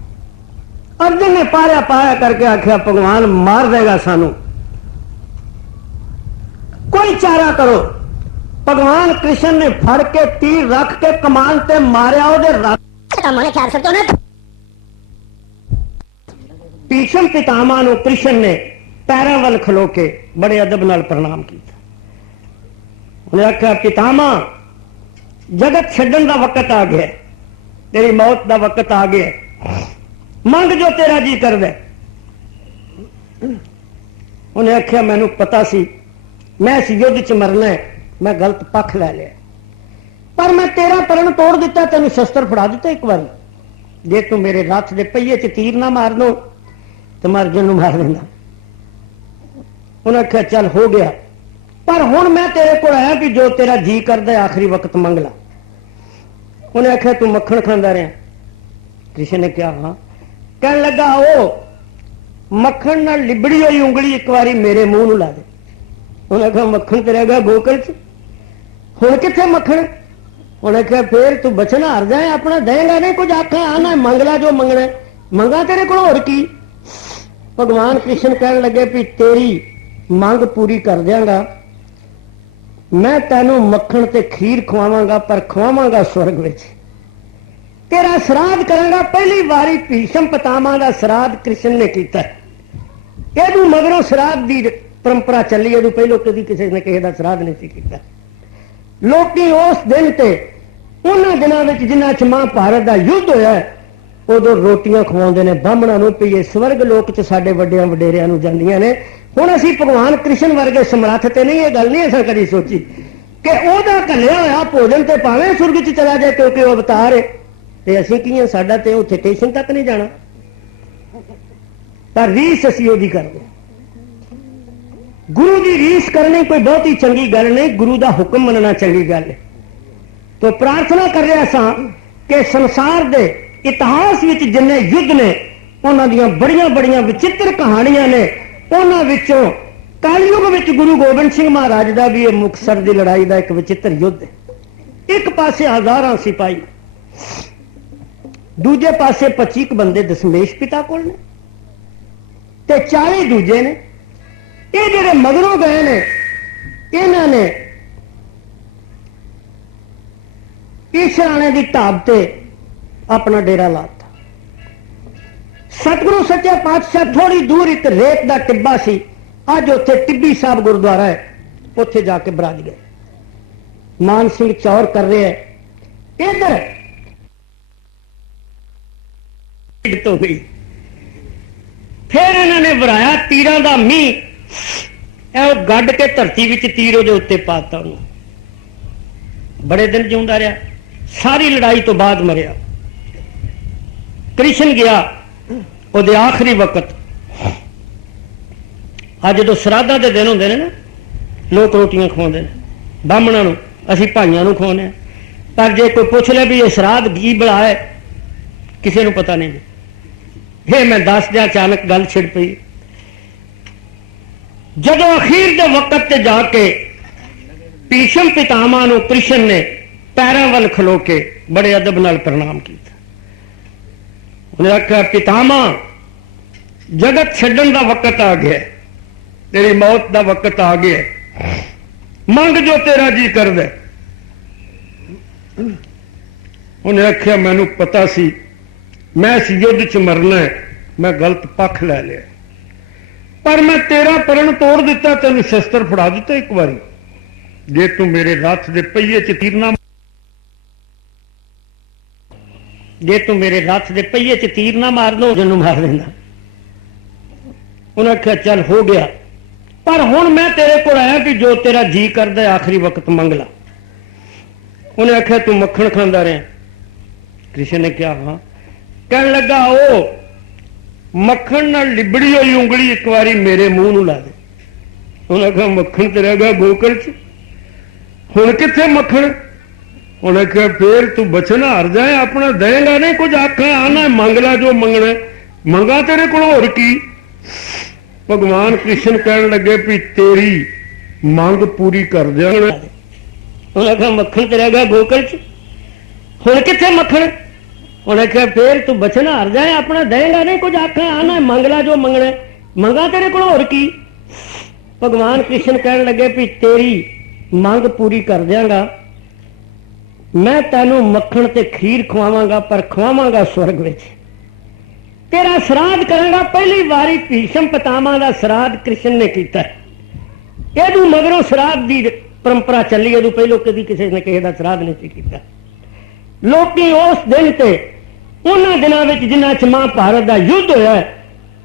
अर्जुन ने पाया पाया करके आख्या भगवान मार देगा सानू, कोई चारा करो। भगवान कृष्ण ने फड़ के तीर रख के कमान ते मारिया। भीष्म पितामह नूं कृष्ण ने पैरों वाल खलो के बड़े अदब नाल प्रणाम किया। उन्हें आख्या पितामह जगत छड्डण दा वक्त आ गया, तेरी मौत दा वक्त आ गया, मंग जो तेरा जी कर दे। उन्हें आख्या मैनू पता सी मैं इस युद्ध च मरना है, मैं गलत पक्ष लै लिया, पर मैं तेरा परण तोड़ दिता, तेन शस्त्र फड़ा दिता एक बार। जे तू मेरे रथ के पहिए च तीर ना मार दो तो मैं अर्जुन नूं मार देना। उन्हें आख्या चल हो गया, पर हुण मैं तेरे को आया कि जो तेरा जी करदा आखिरी वक्त मंग ला। उन्हें आख्या तू मक्खण खांदा रहा? कृष्ण ने कहा हाँ। कह लगा ओ मक्खण नाल लिबड़ी हुई उंगली एक बारी मेरे मुंह नूं ला दे। उन्हें आख्या मक्खण तेरा गया गोकल च, हुण कित्थे मक्खण? उन्हें आख्या फिर तू बचन हार जाए, अपना देगा नहीं कुछ, आख्या आना मंगला जो मंगना, मंगा तेरे को होर की। भगवान कृष्ण कह लगे भी तेरी मंग पूरी कर दियांगा, मैं तेनू मक्खण ते खीर खवावांगा, पर खवावांगा स्वर्ग विच। तेरा श्राद्ध करांगा। पहली बारी भीष्म पितामह का श्राद्ध कृष्ण ने किया। यदू मगरों श्राद्ध की परंपरा चली, यदू पहलों कभी किसी ने किसी का श्राद्ध नहीं किया। लोकी उस दिन ते उन्हां दिनां विच जिन्हां च महाभारत का युद्ध होया उदों रोटियां खवाउंदे ने ब्राह्मणां नूं, पीए स्वर्ग लोक च साडे वड्डियां वडेरियां नूं जांदियां ने। हुण असीं भगवान कृष्ण वर्गे समर्थ ते नहीं, ये गल नहीं असां कदी सोची कि ओहदा घल्लिया होया भोजन ते भावें सुर्ग च चला जाए क्योंकि वो अवतार है, ते असीं की साडा ते उत्थे स्टेशन तक नहीं जाना। पर रीस असीं ओहदी करदे। गुरु की रीस करनी कोई बहुत ही चंगी गल नहीं, गुरु का हुक्म मनना चंगी गल है। तो प्रार्थना कर रहा सा कि संसार के इतिहास में जिन्ने युद्ध ने उन्हां दियां बड़ियां बड़ियां विचित्र कहानियां ने, उन्हां विचों कलयुग विच गुरु गोबिंद सिंह महाराज का भी मुक्तसर की लड़ाई का एक विचित्र युद्ध है। एक पासे हजारां सिपाही, दूजे पासे 25 बंदे दशमेश पिता कोल ने ते 40 दूजे ने। ये जेडे मगरों गए ने इन्होंने ईशराने की ढाब ते अपना डेरा लाता। सतगुरु सच्चे पातशाह थोड़ी दूर एक रेत का टिब्बा सी, अज उत्थे टिब्बी साहब गुरुद्वारा है, उत्थे जाके बराज गए। मान सिंह चौर कर रहे हैं। इधर तो गई, फिर इन्होंने वराया तीरां दा मींह, गड्ढ के धरती विच तीर उहदे उत्ते पाता। उन्होंने बड़े दिन जिउंदा रहा, सारी लड़ाई तो बाद मरिया। कृष्ण गया उहदे आखिरी वक्त। अज जो श्राद्धां दे दिन होंदे ने ना, लोग रोटियां खवाउंदे ने ब्राह्मणां नूं, असीं भाइयां नूं खवाउने, पर जे कोई पुछ ले भी ये श्राद्ध की बड़ा है, किसी नूं पता नहीं। ये मैं दस दिया, अचानक गल छिड़ पई। जदों अखीर के वक्त ते जाके भीष्म पितामह नूं कृष्ण ने पैरों वाल खलो के बड़े अदब नाल प्रणाम किया। उन्हें आख्या पितामह जगत छड्डण दा वक्त आ गया, तेरी मौत दा वक्त आ गया, मंग जो तेरा जी कर दे। उन्हें आख्या मैनू पता सी मैं इस युद्ध च मरना है, मैं गलत पक्ष लै लिया, पर मैं तेरा परण तोड़ दिता, तेन शस्त्र फड़ा दिता एक बारी। जे तू मेरे रथ के पहिए च तीर ना जे तू मेरे रथ के पहिए च तीर ना मार दो जिन्हों मार देना। उन्हें आख्या चल हो गया, पर हुण मैं तेरे को आया कि जो तेरा जी करदा आखिरी वक्त मंग ला। उन्हें आख्या तू मक्खन खांदा रहा? कृष्ण ने कहा हाँ। कह लगा ओ मक्खन नाल लिबड़ी हुई उंगली एक बारी मेरे मुंह नूं ला दे। उन्हें कहा मक्खन तो रह गया गोकल च, हुण कित्थे मक्खन? उन्हें कहा फिर तू बचन हार जाए, अपना देगा नहीं कुछ, आखा आना मंग ला जो मंगना, मंगा तेरे को होर की। भगवान कृष्ण कहन लगे भी तेरी मंग पूरी कर देंगे। उन्हें कहा मक्खन तो रह गया गोकल च, हुण कित्थे मक्खन? उन्हें कहा फिर तू बचन हार जाए, अपना देगा नहीं कुछ, आखा आना मंग ला जो मंगना, मंगा तेरे को होर की। भगवान कृष्ण कहन लगे भी तेरी मंग पूरी कर देंगा, मैं तेनू मक्खन ते खीर खवावांगा, पर खवावांगा स्वर्ग विच। तेरा श्राद्ध करांगा। पहली बारी भीष्म पितामह का श्राद्ध कृष्ण ने किया। यदू मगरों श्राद्ध की परंपरा चली, यदू पहलों कभी किसी ने किसी का श्राद्ध नहीं किया। लोकी उस दिन ते उन्हां दिनां विच जिन्हां च महाभारत का युद्ध होया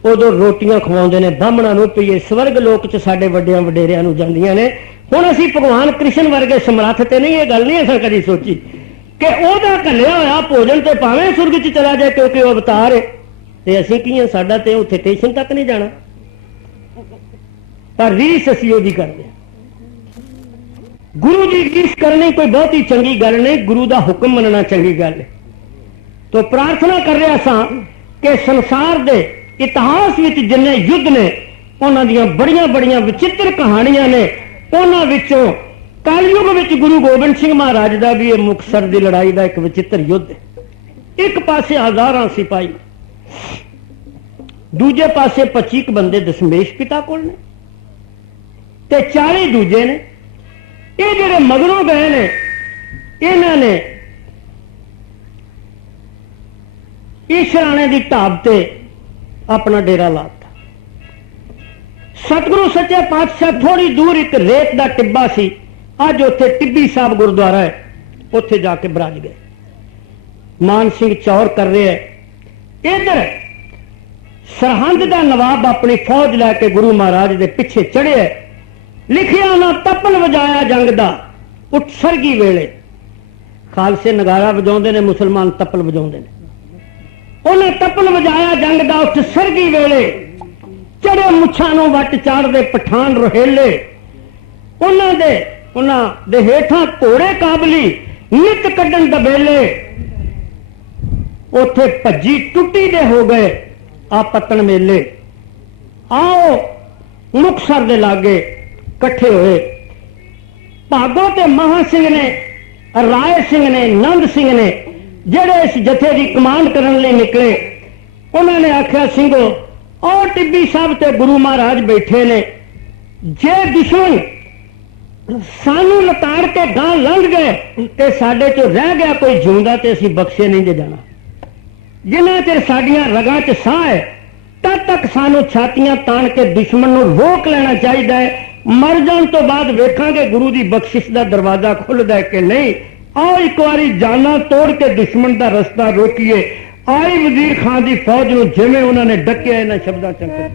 उदों रोटियां खवाउंदे ने ब्राह्मणां नूं, पईए स्वर्ग लोक च साडे वड्डियां वडेरियां नूं जांदियां ने। हुण असीं भगवान कृष्ण वर्गे समर्थ ते नहीं, ये गल नहीं असां कदी सोची कि ओहदा घल्लिया होया भोजन ते भावें सुरग च चला जाए क्योंकि वो अवतार है, ते असीं की हां, साडा ते उत्थे स्टेशन तक नहीं जाना। पर रीस असीं ओहदी करदे। गुरु जी रीस करनी कोई बहुत ही चंगी गल नहीं, गुरु का हुक्म मनना चंगी गल है। तो प्रार्थना कर रहे सां कि संसार के इतिहास विच जिन्ने युद्ध ने उन्हां दियां बड़ियां बड़ियां विचित्र कहानियां ने, उन्हां विचों कलयुग विच गुरु गोबिंद सिंह महाराज का भी मुक्तसर की लड़ाई का एक विचित्र युद्ध है। एक पासे हजारां सिपाही, दूजे पासे 25 बंदे दशमेश पिता कोल ने ते 40 दूजे ने। ये जेडे मगरों गए ने इन्हां ने ईशराणे की ढाब ते अपना डेरा लाता। सतगुरु सच्चे पातशाह थोड़ी दूर एक रेत का टिब्बा सी, अज उत्थे टिब्बी साहब गुरुद्वारा है, उत्थे जाके बराज गए। मान सिंह चौर कर रहे हैं। इधर सरहंद का नवाब अपनी फौज लैके गुरु महाराज के पिछे चढ़े। लिखिया ना तपन वजाया जंग दा उत्सर्गी वेले। खालसे नगारा वजाउंदे ने, मुसलमान तपल वजाउंदे ने। उन्हें तपन वजाया जंग दा उत्सर्गी वेले, चढ़े मुछां नूं वट चाढ़दे पठान रोहेले। उन्हां दे हेठां घोड़े काबली नित कड्डन दबेले। उथे भज्जी टुट्टी दे हो गए आ पत्तन मेले। आओ मुक्तसर दे लागे कट्ठे हुए। भागो ते महा सिंह ने, राय सिंह ने, नंद सिंह ने जेड़े इस जथे की कमांड करने लिए निकले, उन्होंने आख्या सिंघो और टिब्बी साहब ते गुरु महाराज बैठे ने, जे दुश्मन सानू लताड़ के गां लंघ गए ते साडे चो रह गया कोई जिंदा ते असीं बख्शे नहीं जे जाना। जिन्ना चिर साडियां रगां च साह है तद तक सानू छातियां तान के दुश्मन नूं रोक लेना चाहिए है। मर जाने तो बाद वेखांगे गुरु की बख्शिश का दरवाजा खुलदा है कि नहीं। आओ एक बारी जाना तोड़ के दुश्मन का रस्ता रोकीए। आई वजीर खान की फौज नूं जिवें उन्होंने डकिया इन्हां शब्दां च अंकित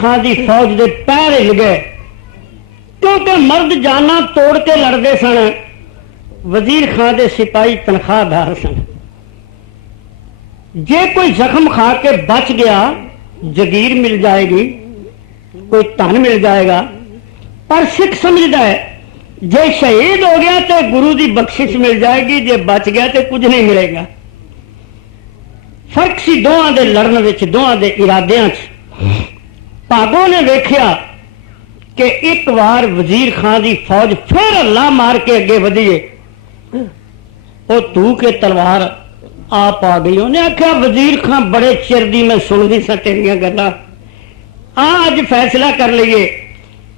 खां की फौज के पैर हिल गए, क्योंकि मर्द जाना तोड़ के लड़ते सन, वजीर खां के सिपाही तनख्वाहदार सन। जे कोई जख्म खा के बच गया जगीर मिल जाएगी, कोई धन मिल जाएगा, पर सिख समझदा है जे शहीद हो गया तो गुरु की बख्शिश मिल जाएगी, जे बच गया तो कुछ नहीं मिलेगा। फर्क सी दोवां दे लड़न विच, दोवां दे इरादियां च। भागो ने वेख्या कि एक बार वजीर खां की फौज फिर हल्ला मार के अगे वधी है, वो तू के तलवार आप आ गई। उन्हें आख्या वजीर खां बड़े चिर दी मैं सुनदी सा तेरियां गल्लां, अज फैसला कर लीए।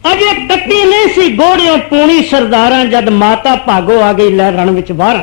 अजे कट्टी नहीं सी गोड़ियों पूनी सरदारां, जद माता भागो आ गई लै रण विच बाहर।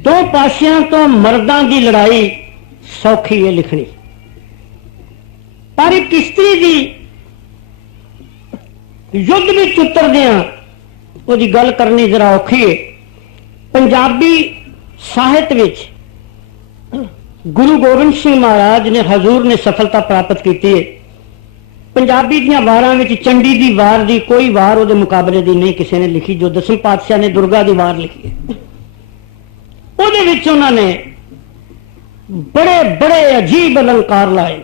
दो पासियां तो मर्दां की लड़ाई सौखी है लिखनी, पर एक स्त्री की युद्ध में उतरदियां उसकी गल करनी जरा औखी है। पंजाबी साहित्य विच गुरु गोबिंद सिंह महाराज ने हजूर ने सफलता प्राप्त की है। पंजाबी दियां वारां विच चंडी दी वार दी कोई वार उहदे मुकाबले दी नहीं किसी ने लिखी। जो दसम पातशाह ने दुर्गा दी वार लिखी है, ਉਹਦੇ ਵਿੱਚ ਉਹਨਾਂ ਨੇ बड़े बड़े अजीब अलंकार लाए।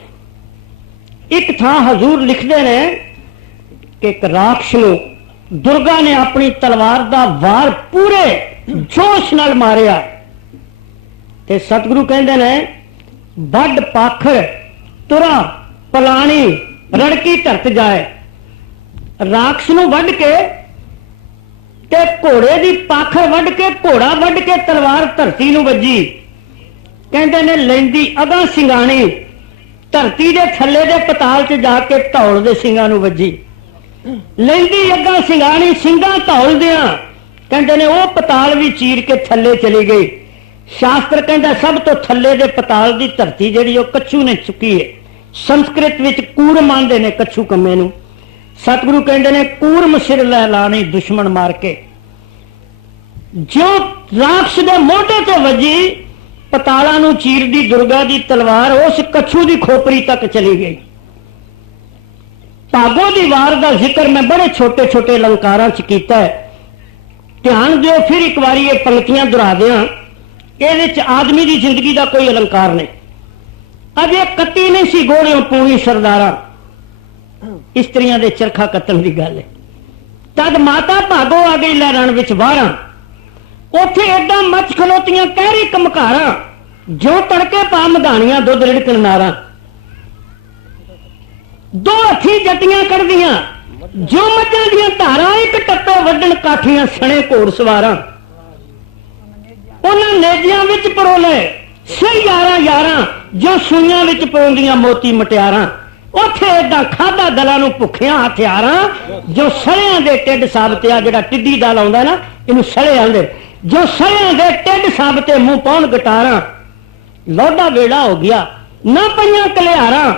एक थां हजूर लिखते हैं कि एक राक्ष नूं दुर्गा ने अपनी तलवार का वार पूरे जोश नाल मारिया ते सतगुरु कहते ने बड़ पाखर तुरा पलानी रड़की धरत जाए। राक्षस नूं वढ के ते घोड़े की पाखर वढ के घोड़ा वढ के तलवार धरती नूं वजी। कहते ने लैंदी अगां सिंगाणी धरती के थल्ले दे पताल च जाके धौल दे सिंगां नूं वजी। लैंदी अगां सिंगाणी सिंगां धौल दियां कहते ने वो पताल भी चीर के थल्ले चली गई। शास्त्र कहता सब तो थल्ले दे पताल दी धरती जिहड़ी वो कच्छू ने चुकी है। संस्कृत विच कूरम आंदे ने कच्छू कम्मे नूं। सतगुरु कहते ने कूरम सिर लै लानी दुश्मन मार के। जो राक्षस दे मोढे ते वजी पताला नूं चीरदी दुर्गा दी तलवार उस कच्छू दी खोपड़ी तक चली गई। भागो दी वार दा जिक्र मैं बड़े छोटे छोटे अलंकारां च कीता है। ध्यान दिओ फिर एक बारी ये पंक्तियां दोहरा दियां। ਇਹਦੇ ਚ आदमी की जिंदगी का कोई अलंकार नहीं। अजे कत्ती नहीं सी घोड़ियों पूरी सरदारा इस्त्रियां दे चरखा कत्तन की गल है। तद माता भागो आ गई लैरण विच वारां। उथे एडां मच खलोतियां कहरी कमकारां जो तड़के पा मधानियां दुध रिड़कण नारां। दो हथी जटियां कढ़दियां जो मੱਝਾਂ ਦੀਆਂ धारां एक टप्पे वड्डण काठियां सणे घोड़ सवारां। उन्हां नेजियां विच परोले सही यारां यारां जो सूइयां विच परोंदियां मोती मटियारां। उथे एदां खाधा दलां नूं भुखियां हथियारां जो सड़ियां दे टिड्ड साबते आ जिहड़ा टिड्डी दल आउंदा ना इहनूं सड़े आंदे जो सड़ियां दे टिड्ड साबते मूंह पाउण गटारां। लौडा वेला हो गया ना पईयां कलिहारां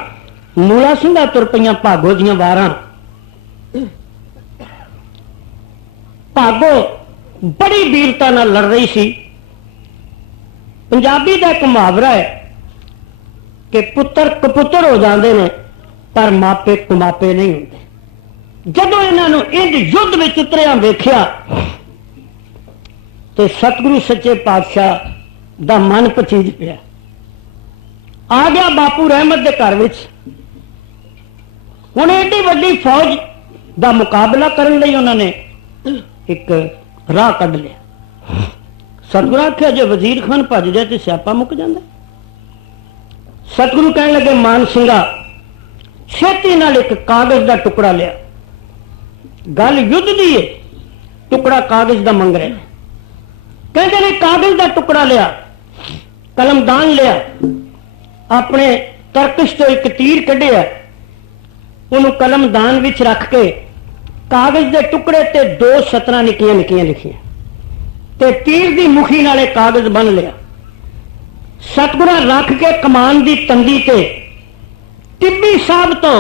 मूला सिंधा तुर पईयां भागो दीयां वारां। भागो बड़ी वीरता नाल लड़ रही सी। पंजाबी का एक मुहावरा है कि पुत्र कपुत्र हो जाते हैं पर मापे कुमापे नहीं होते। जदों इन्हों इंज युद्ध में उतरिया वेख्या तो सतगुरु सच्चे पातशाह का मन पचीज पिया। आ गया बापू रहमत के घर में। हुण एडी वड्डी फौज का मुकाबला करने लई उन्होंने एक राह कढ लिया। सतगुरु आख्या जो वजीर खान भज जाए तो स्यापा मुक जाता। सतगुरु कहने लगे मान सिंघा छेती नाल एक कागज का टुकड़ा लिया। गल युद्ध दी है टुकड़ा कागज का मंग रहे। कहते ने कागज का टुकड़ा लिया कलमदान लिया अपने तरकश तो एक तीर कढ़िया उन्होंने कलमदान विच रख के कागज के टुकड़े ते दो सतरां निक्कियां निक्कियां लिखियां ते तीर की मुखी नाले कागज बन लिया। सतगुरा रख के कमान की तंदी ते टिब्बी साहब तो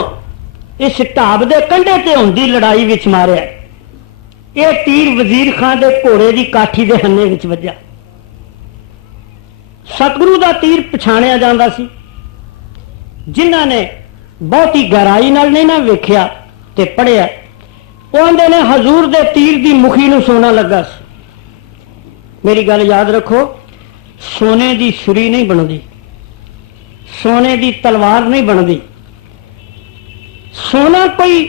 इस ढाब के कंढे ते होंदी लड़ाई विच मारिया। यह तीर वजीर खान के घोड़े की काठी के हन्ने विच वज्या। सतगुरु का तीर पछाणिया जाता सी। जिन्हां ने बहुती गहराई नाल नहीं ना वेख्या ते पढ़िया वो आंदे ने हजूर दे तीर की मुखी नूं सोना लगा सी। मेरी गल याद रखो सोने की छुरी नहीं बनती सोने की तलवार नहीं बनती। सोना कोई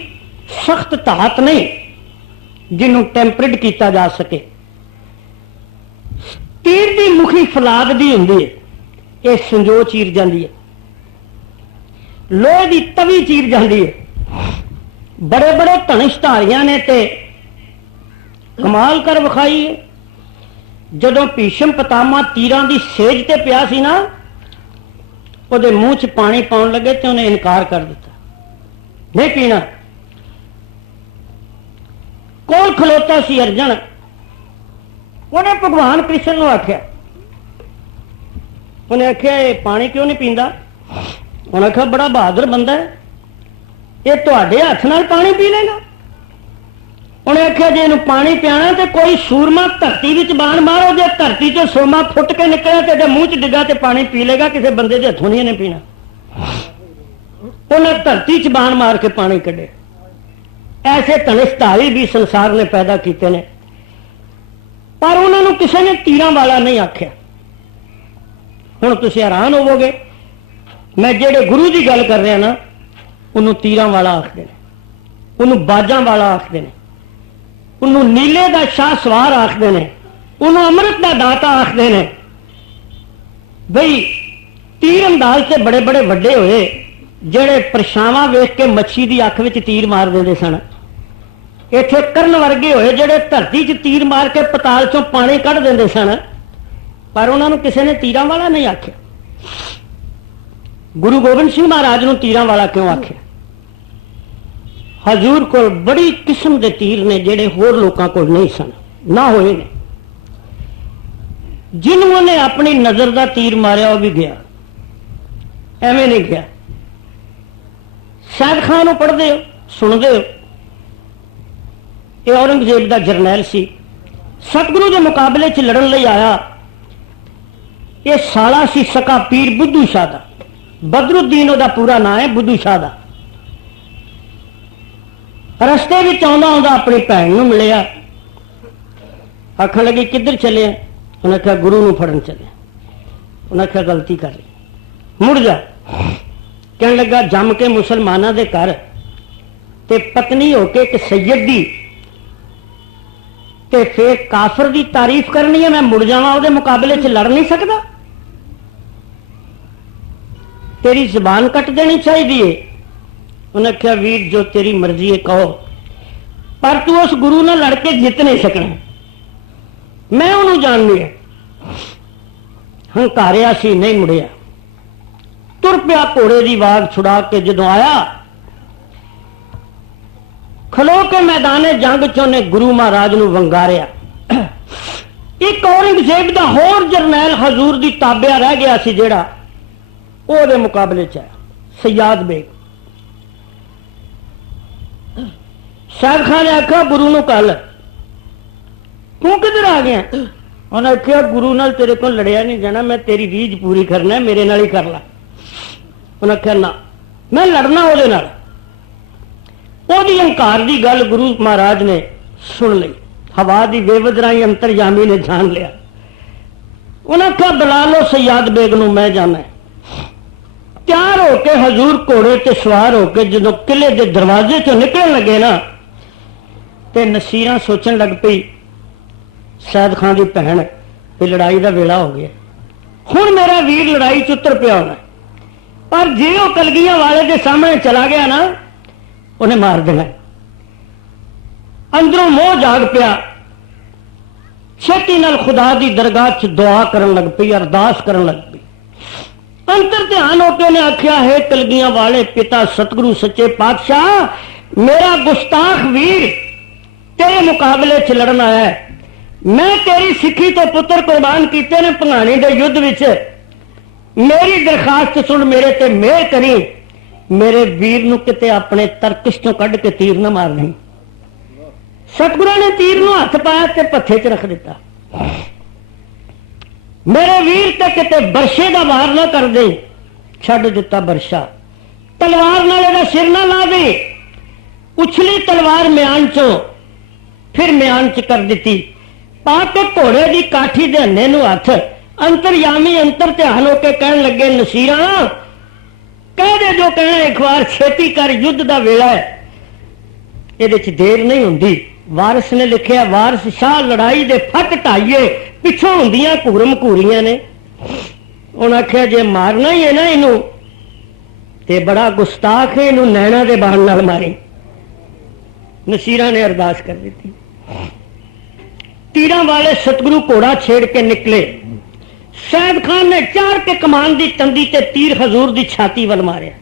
सख्त धात नहीं जिन्हों टेंपरेट किया जा सके। तीर की मुखी फलाद दी हुंदी है ये संजो चीर जाती है। लोहे की तवी चीर जाती है। बड़े बड़े धनुषधारियां ने ते कमाल कर विखाई है। जदों भीष्म पितामह तीरां दी सेज ते पिया सी ना उहदे मूँह च पानी पाउण लगे तो उन्हें इनकार कर दिता नहीं पीना। कोल खलोता सी अर्जन उन्हें भगवान कृष्ण नूं आख्या उन्हें आख्या ये पानी क्यों नहीं पींदा। उन्हें आख्या बड़ा बहादुर बंदा है ये तुहाडे हथ नाल पानी पी लेगा। उन्हें आख्या जे इहनूं पानी पियाना तो कोई सूरमा धरती विच बाण मारो जे धरती चों सुरमा फुट के निकलिया तो मूँह च डिगा तो पानी पी लेगा। किसी बंदे के हथों नहीं इन्हें पीना। उन्हें धरती च बाण मार के पानी कढ़े। ऐसे धनुषधारी भी संसार ने पैदा किए ने पर उन्होंने किसी ने तीरां वाला नहीं आख्या। हुण तुसीं हैरान होवोगे मैं जेड़े गुरु की गल कर रहा ना उन्होंने तीरां वाला आखते हैं उन्होंने बाजां वाला आखते हैं। ਉਹਨੂੰ ਨੀਲੇ ਦਾ ਸ਼ਾਹ ਸਵਾਰ ਆਖਦੇ ਨੇ, ਉਹਨੂੰ ਅੰਮ੍ਰਿਤ ਦਾ ਦਾਤਾ ਆਖਦੇ ਨੇ। ਬਈ ਤੀਰ ਅੰਦਾਜ਼ ਤੇ ਬੜੇ ਬੜੇ ਵੱਡੇ ਹੋਏ, ਜਿਹੜੇ ਪਰਛਾਵਾਂ ਵੇਖ ਕੇ ਮੱਛੀ ਦੀ ਅੱਖ ਵਿੱਚ ਤੀਰ ਮਾਰ ਦਿੰਦੇ ਸਨ। ਇੱਥੇ ਕਰਨ ਵਰਗੇ ਹੋਏ, ਜਿਹੜੇ ਧਰਤੀ 'ਚ ਤੀਰ ਮਾਰ ਕੇ ਪਤਾਲ 'ਚੋਂ ਪਾਣੀ ਕੱਢ ਦਿੰਦੇ ਸਨ, ਪਰ ਉਹਨਾਂ ਨੂੰ ਕਿਸੇ ਨੇ ਤੀਰਾਂ ਵਾਲਾ ਨਹੀਂ ਆਖਿਆ। ਗੁਰੂ ਗੋਬਿੰਦ ਸਿੰਘ ਮਹਾਰਾਜ ਨੂੰ ਤੀਰਾਂ ਵਾਲਾ ਕਿਉਂ ਆਖਿਆ? ਹਜ਼ੂਰ ਕੋਲ ਬੜੀ ਕਿਸਮ ਦੇ ਤੀਰ ਨੇ ਜਿਹੜੇ ਹੋਰ ਲੋਕਾਂ ਕੋਲ ਨਹੀਂ ਸਨ, ਨਾ ਹੋਏ ਨੇ। ਜਿਹਨੂੰ ਉਹਨੇ ਆਪਣੀ ਨਜ਼ਰ ਦਾ ਤੀਰ ਮਾਰਿਆ ਉਹ ਵੀ ਗਿਆ, ਐਵੇਂ ਨਹੀਂ ਗਿਆ। ਸੈਦ ਖਾਨ ਨੂੰ ਪੜ੍ਹਦੇ ਹੋ, ਸੁਣਦੇ ਹੋ, ਇਹ ਔਰੰਗਜ਼ੇਬ ਦਾ ਜਰਨੈਲ ਸੀ, ਸਤਿਗੁਰੂ ਦੇ ਮੁਕਾਬਲੇ 'ਚ ਲੜਨ ਲਈ ਆਇਆ। ਇਹ ਸਾਲਾ ਸੀ ਸਕਾ ਪੀਰ ਬੁੱਧੂ ਸ਼ਾਹ ਦਾ, ਬਦਰੁੱਦੀਨ ਉਹਦਾ ਪੂਰਾ ਨਾਂ ਹੈ, ਬੁੱਧੂ ਸ਼ਾਹ ਦਾ। ਰਸਤੇ ਵਿੱਚ ਆਉਂਦਾ ਆਉਂਦਾ ਆਪਣੀ ਭੈਣ ਨੂੰ ਮਿਲਿਆ, ਆਖਣ ਲੱਗੀ ਕਿੱਧਰ ਚੱਲਿਆ? ਉਹਨੇ ਕਿਹਾ ਗੁਰੂ ਨੂੰ ਫੜਨ ਚੱਲਿਆ। ਉਹਨੇ ਕਿਹਾ ਗਲਤੀ ਕਰ ਲਈ, ਮੁੜ ਜਾ। ਕਹਿਣ ਲੱਗਾ ਜੰਮ ਕੇ ਮੁਸਲਮਾਨਾਂ ਦੇ ਘਰ ਤੇ ਪਤਨੀ ਹੋ ਕੇ ਇੱਕ ਸੈਯਦ ਦੀ ਤੇ ਫਿਰ ਕਾਫਰ ਦੀ ਤਾਰੀਫ ਕਰਨੀ ਹੈ, ਮੈਂ ਮੁੜ ਜਾਵਾਂ ਉਹਦੇ ਮੁਕਾਬਲੇ 'ਚ ਲੜ ਨਹੀਂ ਸਕਦਾ? तेरी जबान कट देनी चाहिए। उन्हें क्या वीर जो तेरी मर्जी है कहो, पर तू उस गुरु नाल लड़ के जित नहीं सकना, मैं उन्होंने जान लिया। हंकारिया सी, नहीं मुड़िया, तुर पिया घोड़े की वाग छुड़ा के। जदों आया खलो के मैदाने जंग च उन्हें गुरु महाराज नूं वंगारिया। एक औरंगजेब दा होर जरनैल हजूर दी ताबिया रह गया सी, जेड़ा ਉਹਦੇ ਮੁਕਾਬਲੇ 'ਚ ਹੈ ਸਯਾਦ ਬੇਗ। ਸੈਦ ਖਾਨ ਨੇ ਆਖਿਆ ਗੁਰੂ ਨੂੰ ਕੱਲ ਤੂੰ ਕਿੱਧਰ ਆ ਗਿਆ? ਉਹਨੇ ਆਖਿਆ ਗੁਰੂ ਨਾਲ ਤੇਰੇ ਕੋਲ ਲੜਿਆ ਨਹੀਂ ਜਾਣਾ, ਮੈਂ ਤੇਰੀ ਰੀਝ ਪੂਰੀ ਕਰਨਾ, ਮੇਰੇ ਨਾਲ ਹੀ ਕਰ ਲੈ। ਉਹਨੇ ਆਖਿਆ ਨਾ, ਮੈਂ ਲੜਨਾ ਉਹਦੇ ਨਾਲ। ਉਹਦੀ ਹੰਕਾਰ ਦੀ ਗੱਲ ਗੁਰੂ ਮਹਾਰਾਜ ਨੇ ਸੁਣ ਲਈ, ਹਵਾ ਦੀ ਬੇਵਦ ਰਾਹੀਂ ਅੰਤਰਜਾਮੀ ਨੇ ਜਾਣ ਲਿਆ। ਉਹਨੇ ਆਖਿਆ ਬੁਲਾ ਲਓ ਸਯਾਦ ਬੇਗ ਨੂੰ, ਮੈਂ ਜਾਣਾ। ਤਿਆਰ ਹੋ ਕੇ ਹਜ਼ੂਰ ਘੋੜੇ ਤੇ ਸਵਾਰ ਹੋ ਕੇ ਜਦੋਂ ਕਿਲੇ ਦੇ ਦਰਵਾਜ਼ੇ ਚੋਂ ਨਿਕਲਣ ਲੱਗੇ ਨਾ, ਤੇ ਨਸੀਰਾਂ ਸੋਚਣ ਲੱਗ ਪਈ ਸੈਦ ਖਾਨ ਦੀ ਭੈਣ ਵੀ ਲੜਾਈ ਦਾ ਵੇਲਾ ਹੋ ਗਿਆ, ਹੁਣ ਮੇਰਾ ਵੀਰ ਲੜਾਈ 'ਚ ਉਤਰ ਪਿਆ ਹੋਣਾ। ਪਰ ਜੇ ਉਹ ਕਲਗੀਆਂ ਵਾਲੇ ਦੇ ਸਾਹਮਣੇ ਚਲਾ ਗਿਆ ਨਾ, ਉਹਨੇ ਮਾਰ ਦੇਣਾ। ਅੰਦਰੋਂ ਮੋਹ ਜਾਗ ਪਿਆ, ਛੇਤੀ ਨਾਲ ਖੁਦਾ ਦੀ ਦਰਗਾਹ 'ਚ ਦੁਆ ਕਰਨ ਲੱਗ ਪਈ, ਅਰਦਾਸ ਕਰਨ ਲੱਗ ਪਈ। अंतर ध्यान होकर ने आख्या है कलगियां वाले पिता सतगुरु सच्चे पातशाह, मेरा गुस्ताख वीर तेरे मुकाबले च लड़न आया है। मैं तेरी सिखी तो पुत्र कुर्बान किए ने भंगाणी के युद्ध विच, मेरी दरखास्त सुन, मेरे ते मेहर करी, मेरे वीर नूं किते अपने तरकश चों कढ के तीर न मारनी। सतगुरु ने तीर नूं हथ पाया ते पत्थे च रख दिता। मेरे वीर ते किते बरशे का वार ना कर दे, छड़ दिता बरशा, तलवार नाल इहदा सिर ना ला दे। उछली तलवार म्यान चो, फिर म्यान च कर दी, पा के घोड़े की काठी दे हन्ने नूं हथ। अंतरयामी अंतर ध्यान होके कहन लगे नसीरा कह दे जो कहना, एक बार छेती कर, युद्ध का वेला है, इहदे च देर नहीं हुंदी। वारिस ने लिखिया वारिस शाह लड़ाई दे फट ढाईए, पिछों हुंदियां घूरम घूरियां ने। उन्हें आख्या जे मारना ही है ना इनू ते बड़ा गुस्ताख है, इनू नैना दे बाण नाल मारी। नसीरा ने अरदास कर दी। तीरां वाले सतगुरु घोड़ा छेड़ के निकले। सैद खान ने चार के कमान की तंदी ते तीर हजूर की छाती वल मारिया।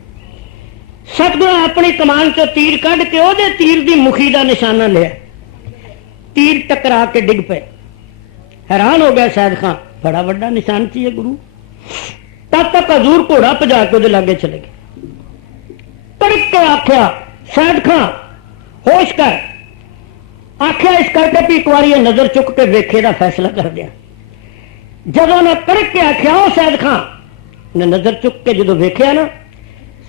सतगुरु अपनी कमान चो तीर कढ़ के ओदे तीर की मुखी का निशाना लिया, तीर टकरा के डिग पे। हैरान हो गया सैद खान, बड़ा बड़ा निशान चाहिए गुरु। तब तक हजूर घोड़ा भजा के उहदे लागे चले गए। तड़क के आख्या सैद खान होश कर, आख्या इस करके भी एक बार ये नजर चुक के वेखे का फैसला कर दिया। जदों ने तड़क के आख्या हो सैद खान ने नजर चुक के जो वेख्या ना,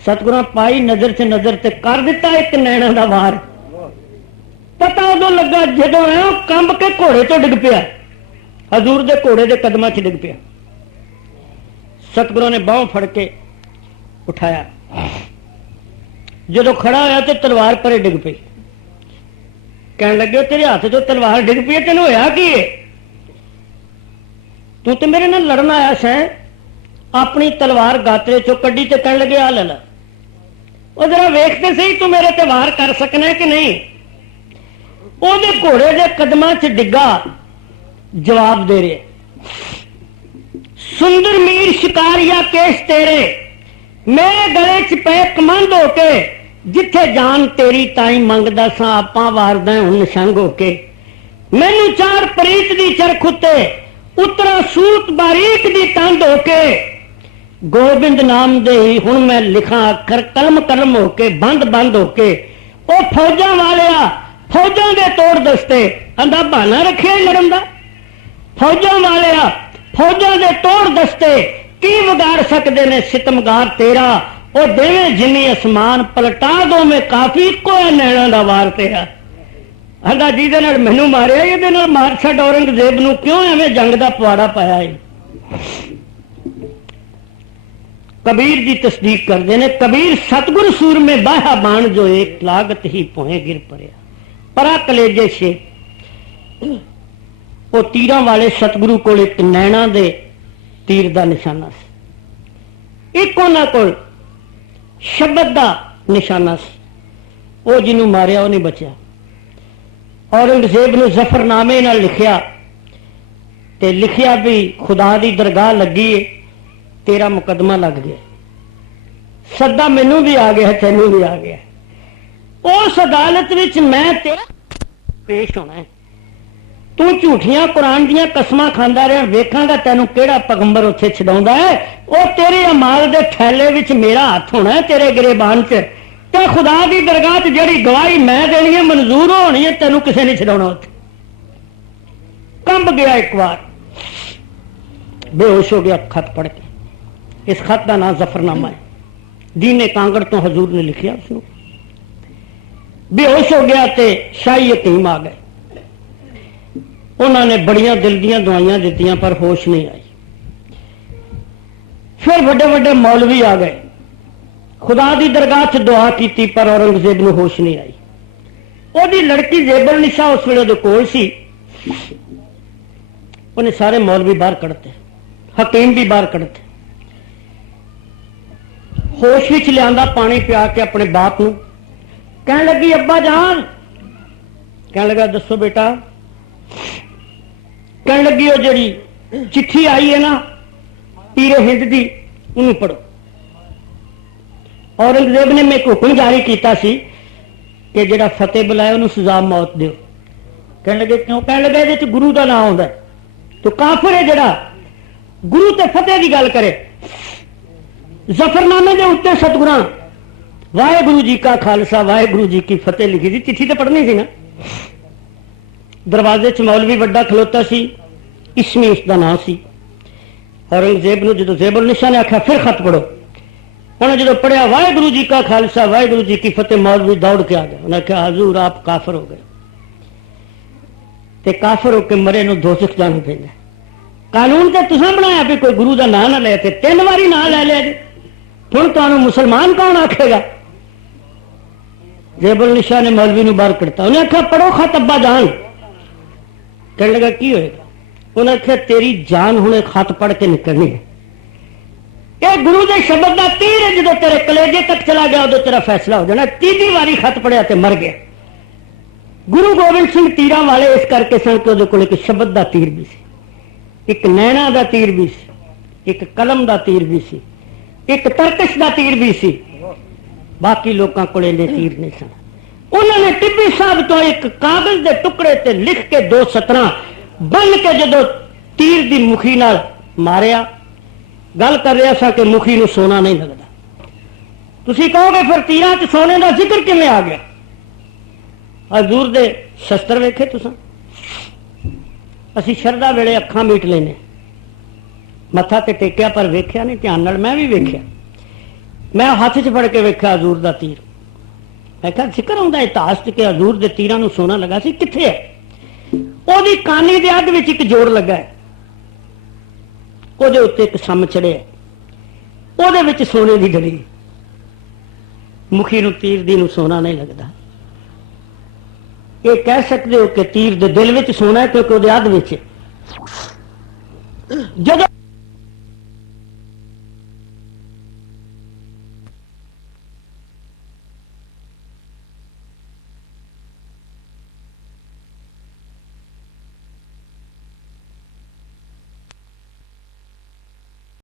सतगुरां पाई नजर से नजर ते कर दिता एक नैना का वार। पता उदों लगा जदों है कंब के घोड़े तो डिग पिया, हजूर दे घोड़े दे कदमां च डिग पिया। सतगुरां ने बाहों फड़ के उठाया, जदों खड़ा होया तो तलवार परे डिग पई। कहने लगे तेरे हाथ चो तलवार डिग पई, तेन होया की है? तू तो मेरे नाल लड़न आया सै। अपनी तलवार गातरे चो कड्डी ते कहने लगे आ ले ला, वो जरा वेखते सही तू मेरे ते वार कर सकना है कि नहीं। ओदे घोड़े दे कदमां च डिग्गा जवाब दे रहे, सुंदर मीर शिकारिया केस तेरे, मेरे गले च पै कमंद होके, जिथे जान तेरी ताई मंगदा सा आपां वारदा हुण निशंग होके। मैनू चार प्रीत दी चरख उत्ते उतरा सूत बारीक दी तंद होके, गोबिंद नाम दे ही हुण मैं लिखा अखर कलम कलम होके, बंद बंद होके। ओ फौजां वालिया, फौजां दे तोड़ दस्ते, अंदा बहाना रखिया लड़न दा। फौजां वालिया, फौजां दे तोड़ दस्ते की विगाड़ सकते ने सितमगार तेरा। ओ देवे जिमी आसमान पलटा दो में काफी कोई नैना दा वार तेरा। आंदा जिहदे नाल मैनू मारिया इहदे नाल मार छड्ड औरंगजेब नूं, क्यों एवें जंग दा पवाड़ा पाया है। कबीर की तस्दीक करते हैं, कबीर सतगुर सूर में बाहा बाण जो एक लागत ही पोए गिर पड़िया। परा कलेजे से वो तीरां वाले सतगुरु को एक नैना दे तीर का निशाना सी, एक उन्हां कोल शब्द का निशाना सी। वो जिन्हों मारिया वो नहीं बचा। औरंगजेब ने जफरनामे नाल लिखिया ते लिखिया भी खुदा की दरगाह लगी है, तेरा मुकदमा लग गया, सदा मैनू भी आ गया, तेनू भी आ गया। उस अदालत विच मैं तेरा पेश होना है। तू झूठियां कुरान दियां कसमां खांदा रहा, वेखांगा तैनू केड़ा पैगंबर उत्थे छडाउंदा है। वो तेरे अमाल दे थैले विच मेरा हाथ होना है, तेरे गिरेबान च। ते खुदा की दरगाह च जिहड़ी गवाही मैं देनी है मंजूर होनी है, तैनू किसे नहीं छडाउणा। उत्थे कंब गया, एक बार बेहोश हो गया खत पढ़ के। इस खत का नाम जफरनामा है, दीने कांगड़ तो हजूर ने लिखिया। उसको बेहोश हो गया ते शाही यतीम आ गए। उन्होंने बड़िया दिल दियां दवाइयां दित्तियां पर होश नहीं आई। फिर बड़े बड़े मौलवी आ गए, खुदा की दरगाह च दुआ की पर औरंगजेब को होश नहीं आई। ओदी लड़की जेबल निशा उस वेले कोल सी, उन्हें सारे मौलवी बाहर कढ़ते, हकीम भी बाहर कढ़ते। होश विच लियांदा पानी पिया के अपने बाप नूं कहने लगी, अब्बा जान। कहने लगा दसो बेटा। कहने लगी वो जी चिट्ठी आई है ना पीरे हिंद की, उन्होंने पढ़ो। औरंगजेब ने मैं एक हुक्म जारी किया कि जिहड़ा फतेह बुलाए उन्होंने सजा मौत दो। कहने लगे क्यों? कहने लगे ये गुरु का नाम आता है, तो काफिर है जिहड़ा गुरु ते फतेह की गल करे। जफरनामे के उत्ते सतगुरां वाहेगुरु जी का खालसा वाहेगुरु जी की फतेह लिखी थी, चिट्ठी तो पढ़नी थी ना। दरवाजे च मौलवी वड्डा खलोता सी, इसमी उसका नाम सी। औरंगजेब ने जो जेबुल निशा ने आख्या फिर खत पढ़ो, उन्हें जो पढ़िया वाहेगुरु जी का खालसा वाहेगुरु जी की फतेह, मौलवी दौड़ के आ गए। उन्हें आख्या हजूर आप काफिर हो गए, ते काफिर होकर मरे नूं दोज़ख जाना पैंदा। कानून तो तुसां बनाया भी कोई गुरु का नाम ना ले, 3 बारी नाम ले लिया जी, हुण तुहानूं मुसलमान कौन आखेगा? जेबुल निशा ने मौलवी नूं बाहर कढ़ता। उन्हें आख्या पढ़ो खत अब्बा जान। कहने लगा की होएगा? उन्हें आख्या तेरी जान हुणे खत पढ़ के निकलनी है। ये गुरु के शब्द का तीर है, जो तेरे कलेजे तक चला गया उदो तेरा फैसला हो जाना। 3 बारी खत पढ़िया ते मर गया। गुरु गोबिंद सिंह तीरां वाले इस करके सन कि उहदे कोल एक शब्द का तीर भी सी, एक नैना का तीर भी सी, एक कलम का तीर भी सी, एक तरकश का तीर भी सी। बाकी लोगों को तीर नहीं सन। उन्होंने टिब्बी साहब तो एक कागज के टुकड़े ते लिख के 2 सतरां बन के जो तीर की मुखी नाल मारिया। गल कर रहा सा कि मुखी नूं सोना नहीं लगता। तुसीं कहोगे फिर तीरां च सोने का जिक्र किवें आ गया? हजूर दे शस्त्र वेखे तुसां? असीं शरदा वेले अखां मीट लेने, मत्था ते टेकिया पर वेख्या नहीं ध्यान नाल। मैं भी वेख्या, मैं हाथ च फड़ के वेख्या हजूर दा तीर। मैं कहा जिक्र आउंदा इतिहास च कि हजूर दे तीरां नूं सोना लगा सी, कित्थे है? ओदी कानी दे अग विच एक जोड़ लगा है, ओदे उत्ते एक सम चढ़िया, ओदे विच सोने दी डली। मुखी नूं तीर दी नूं सोना नहीं लगदा। ਇਹ ਕਹਿ ਸਕਦੇ ਹੋ ਕਿ ਤੀਰ ਦੇ ਦਿਲ ਵਿੱਚ ਸੋਨਾ ਹੈ, ਕਿਉਂਕਿ ਉਹਦੇ ਅੱਧ ਵਿੱਚ ਜਦੋਂ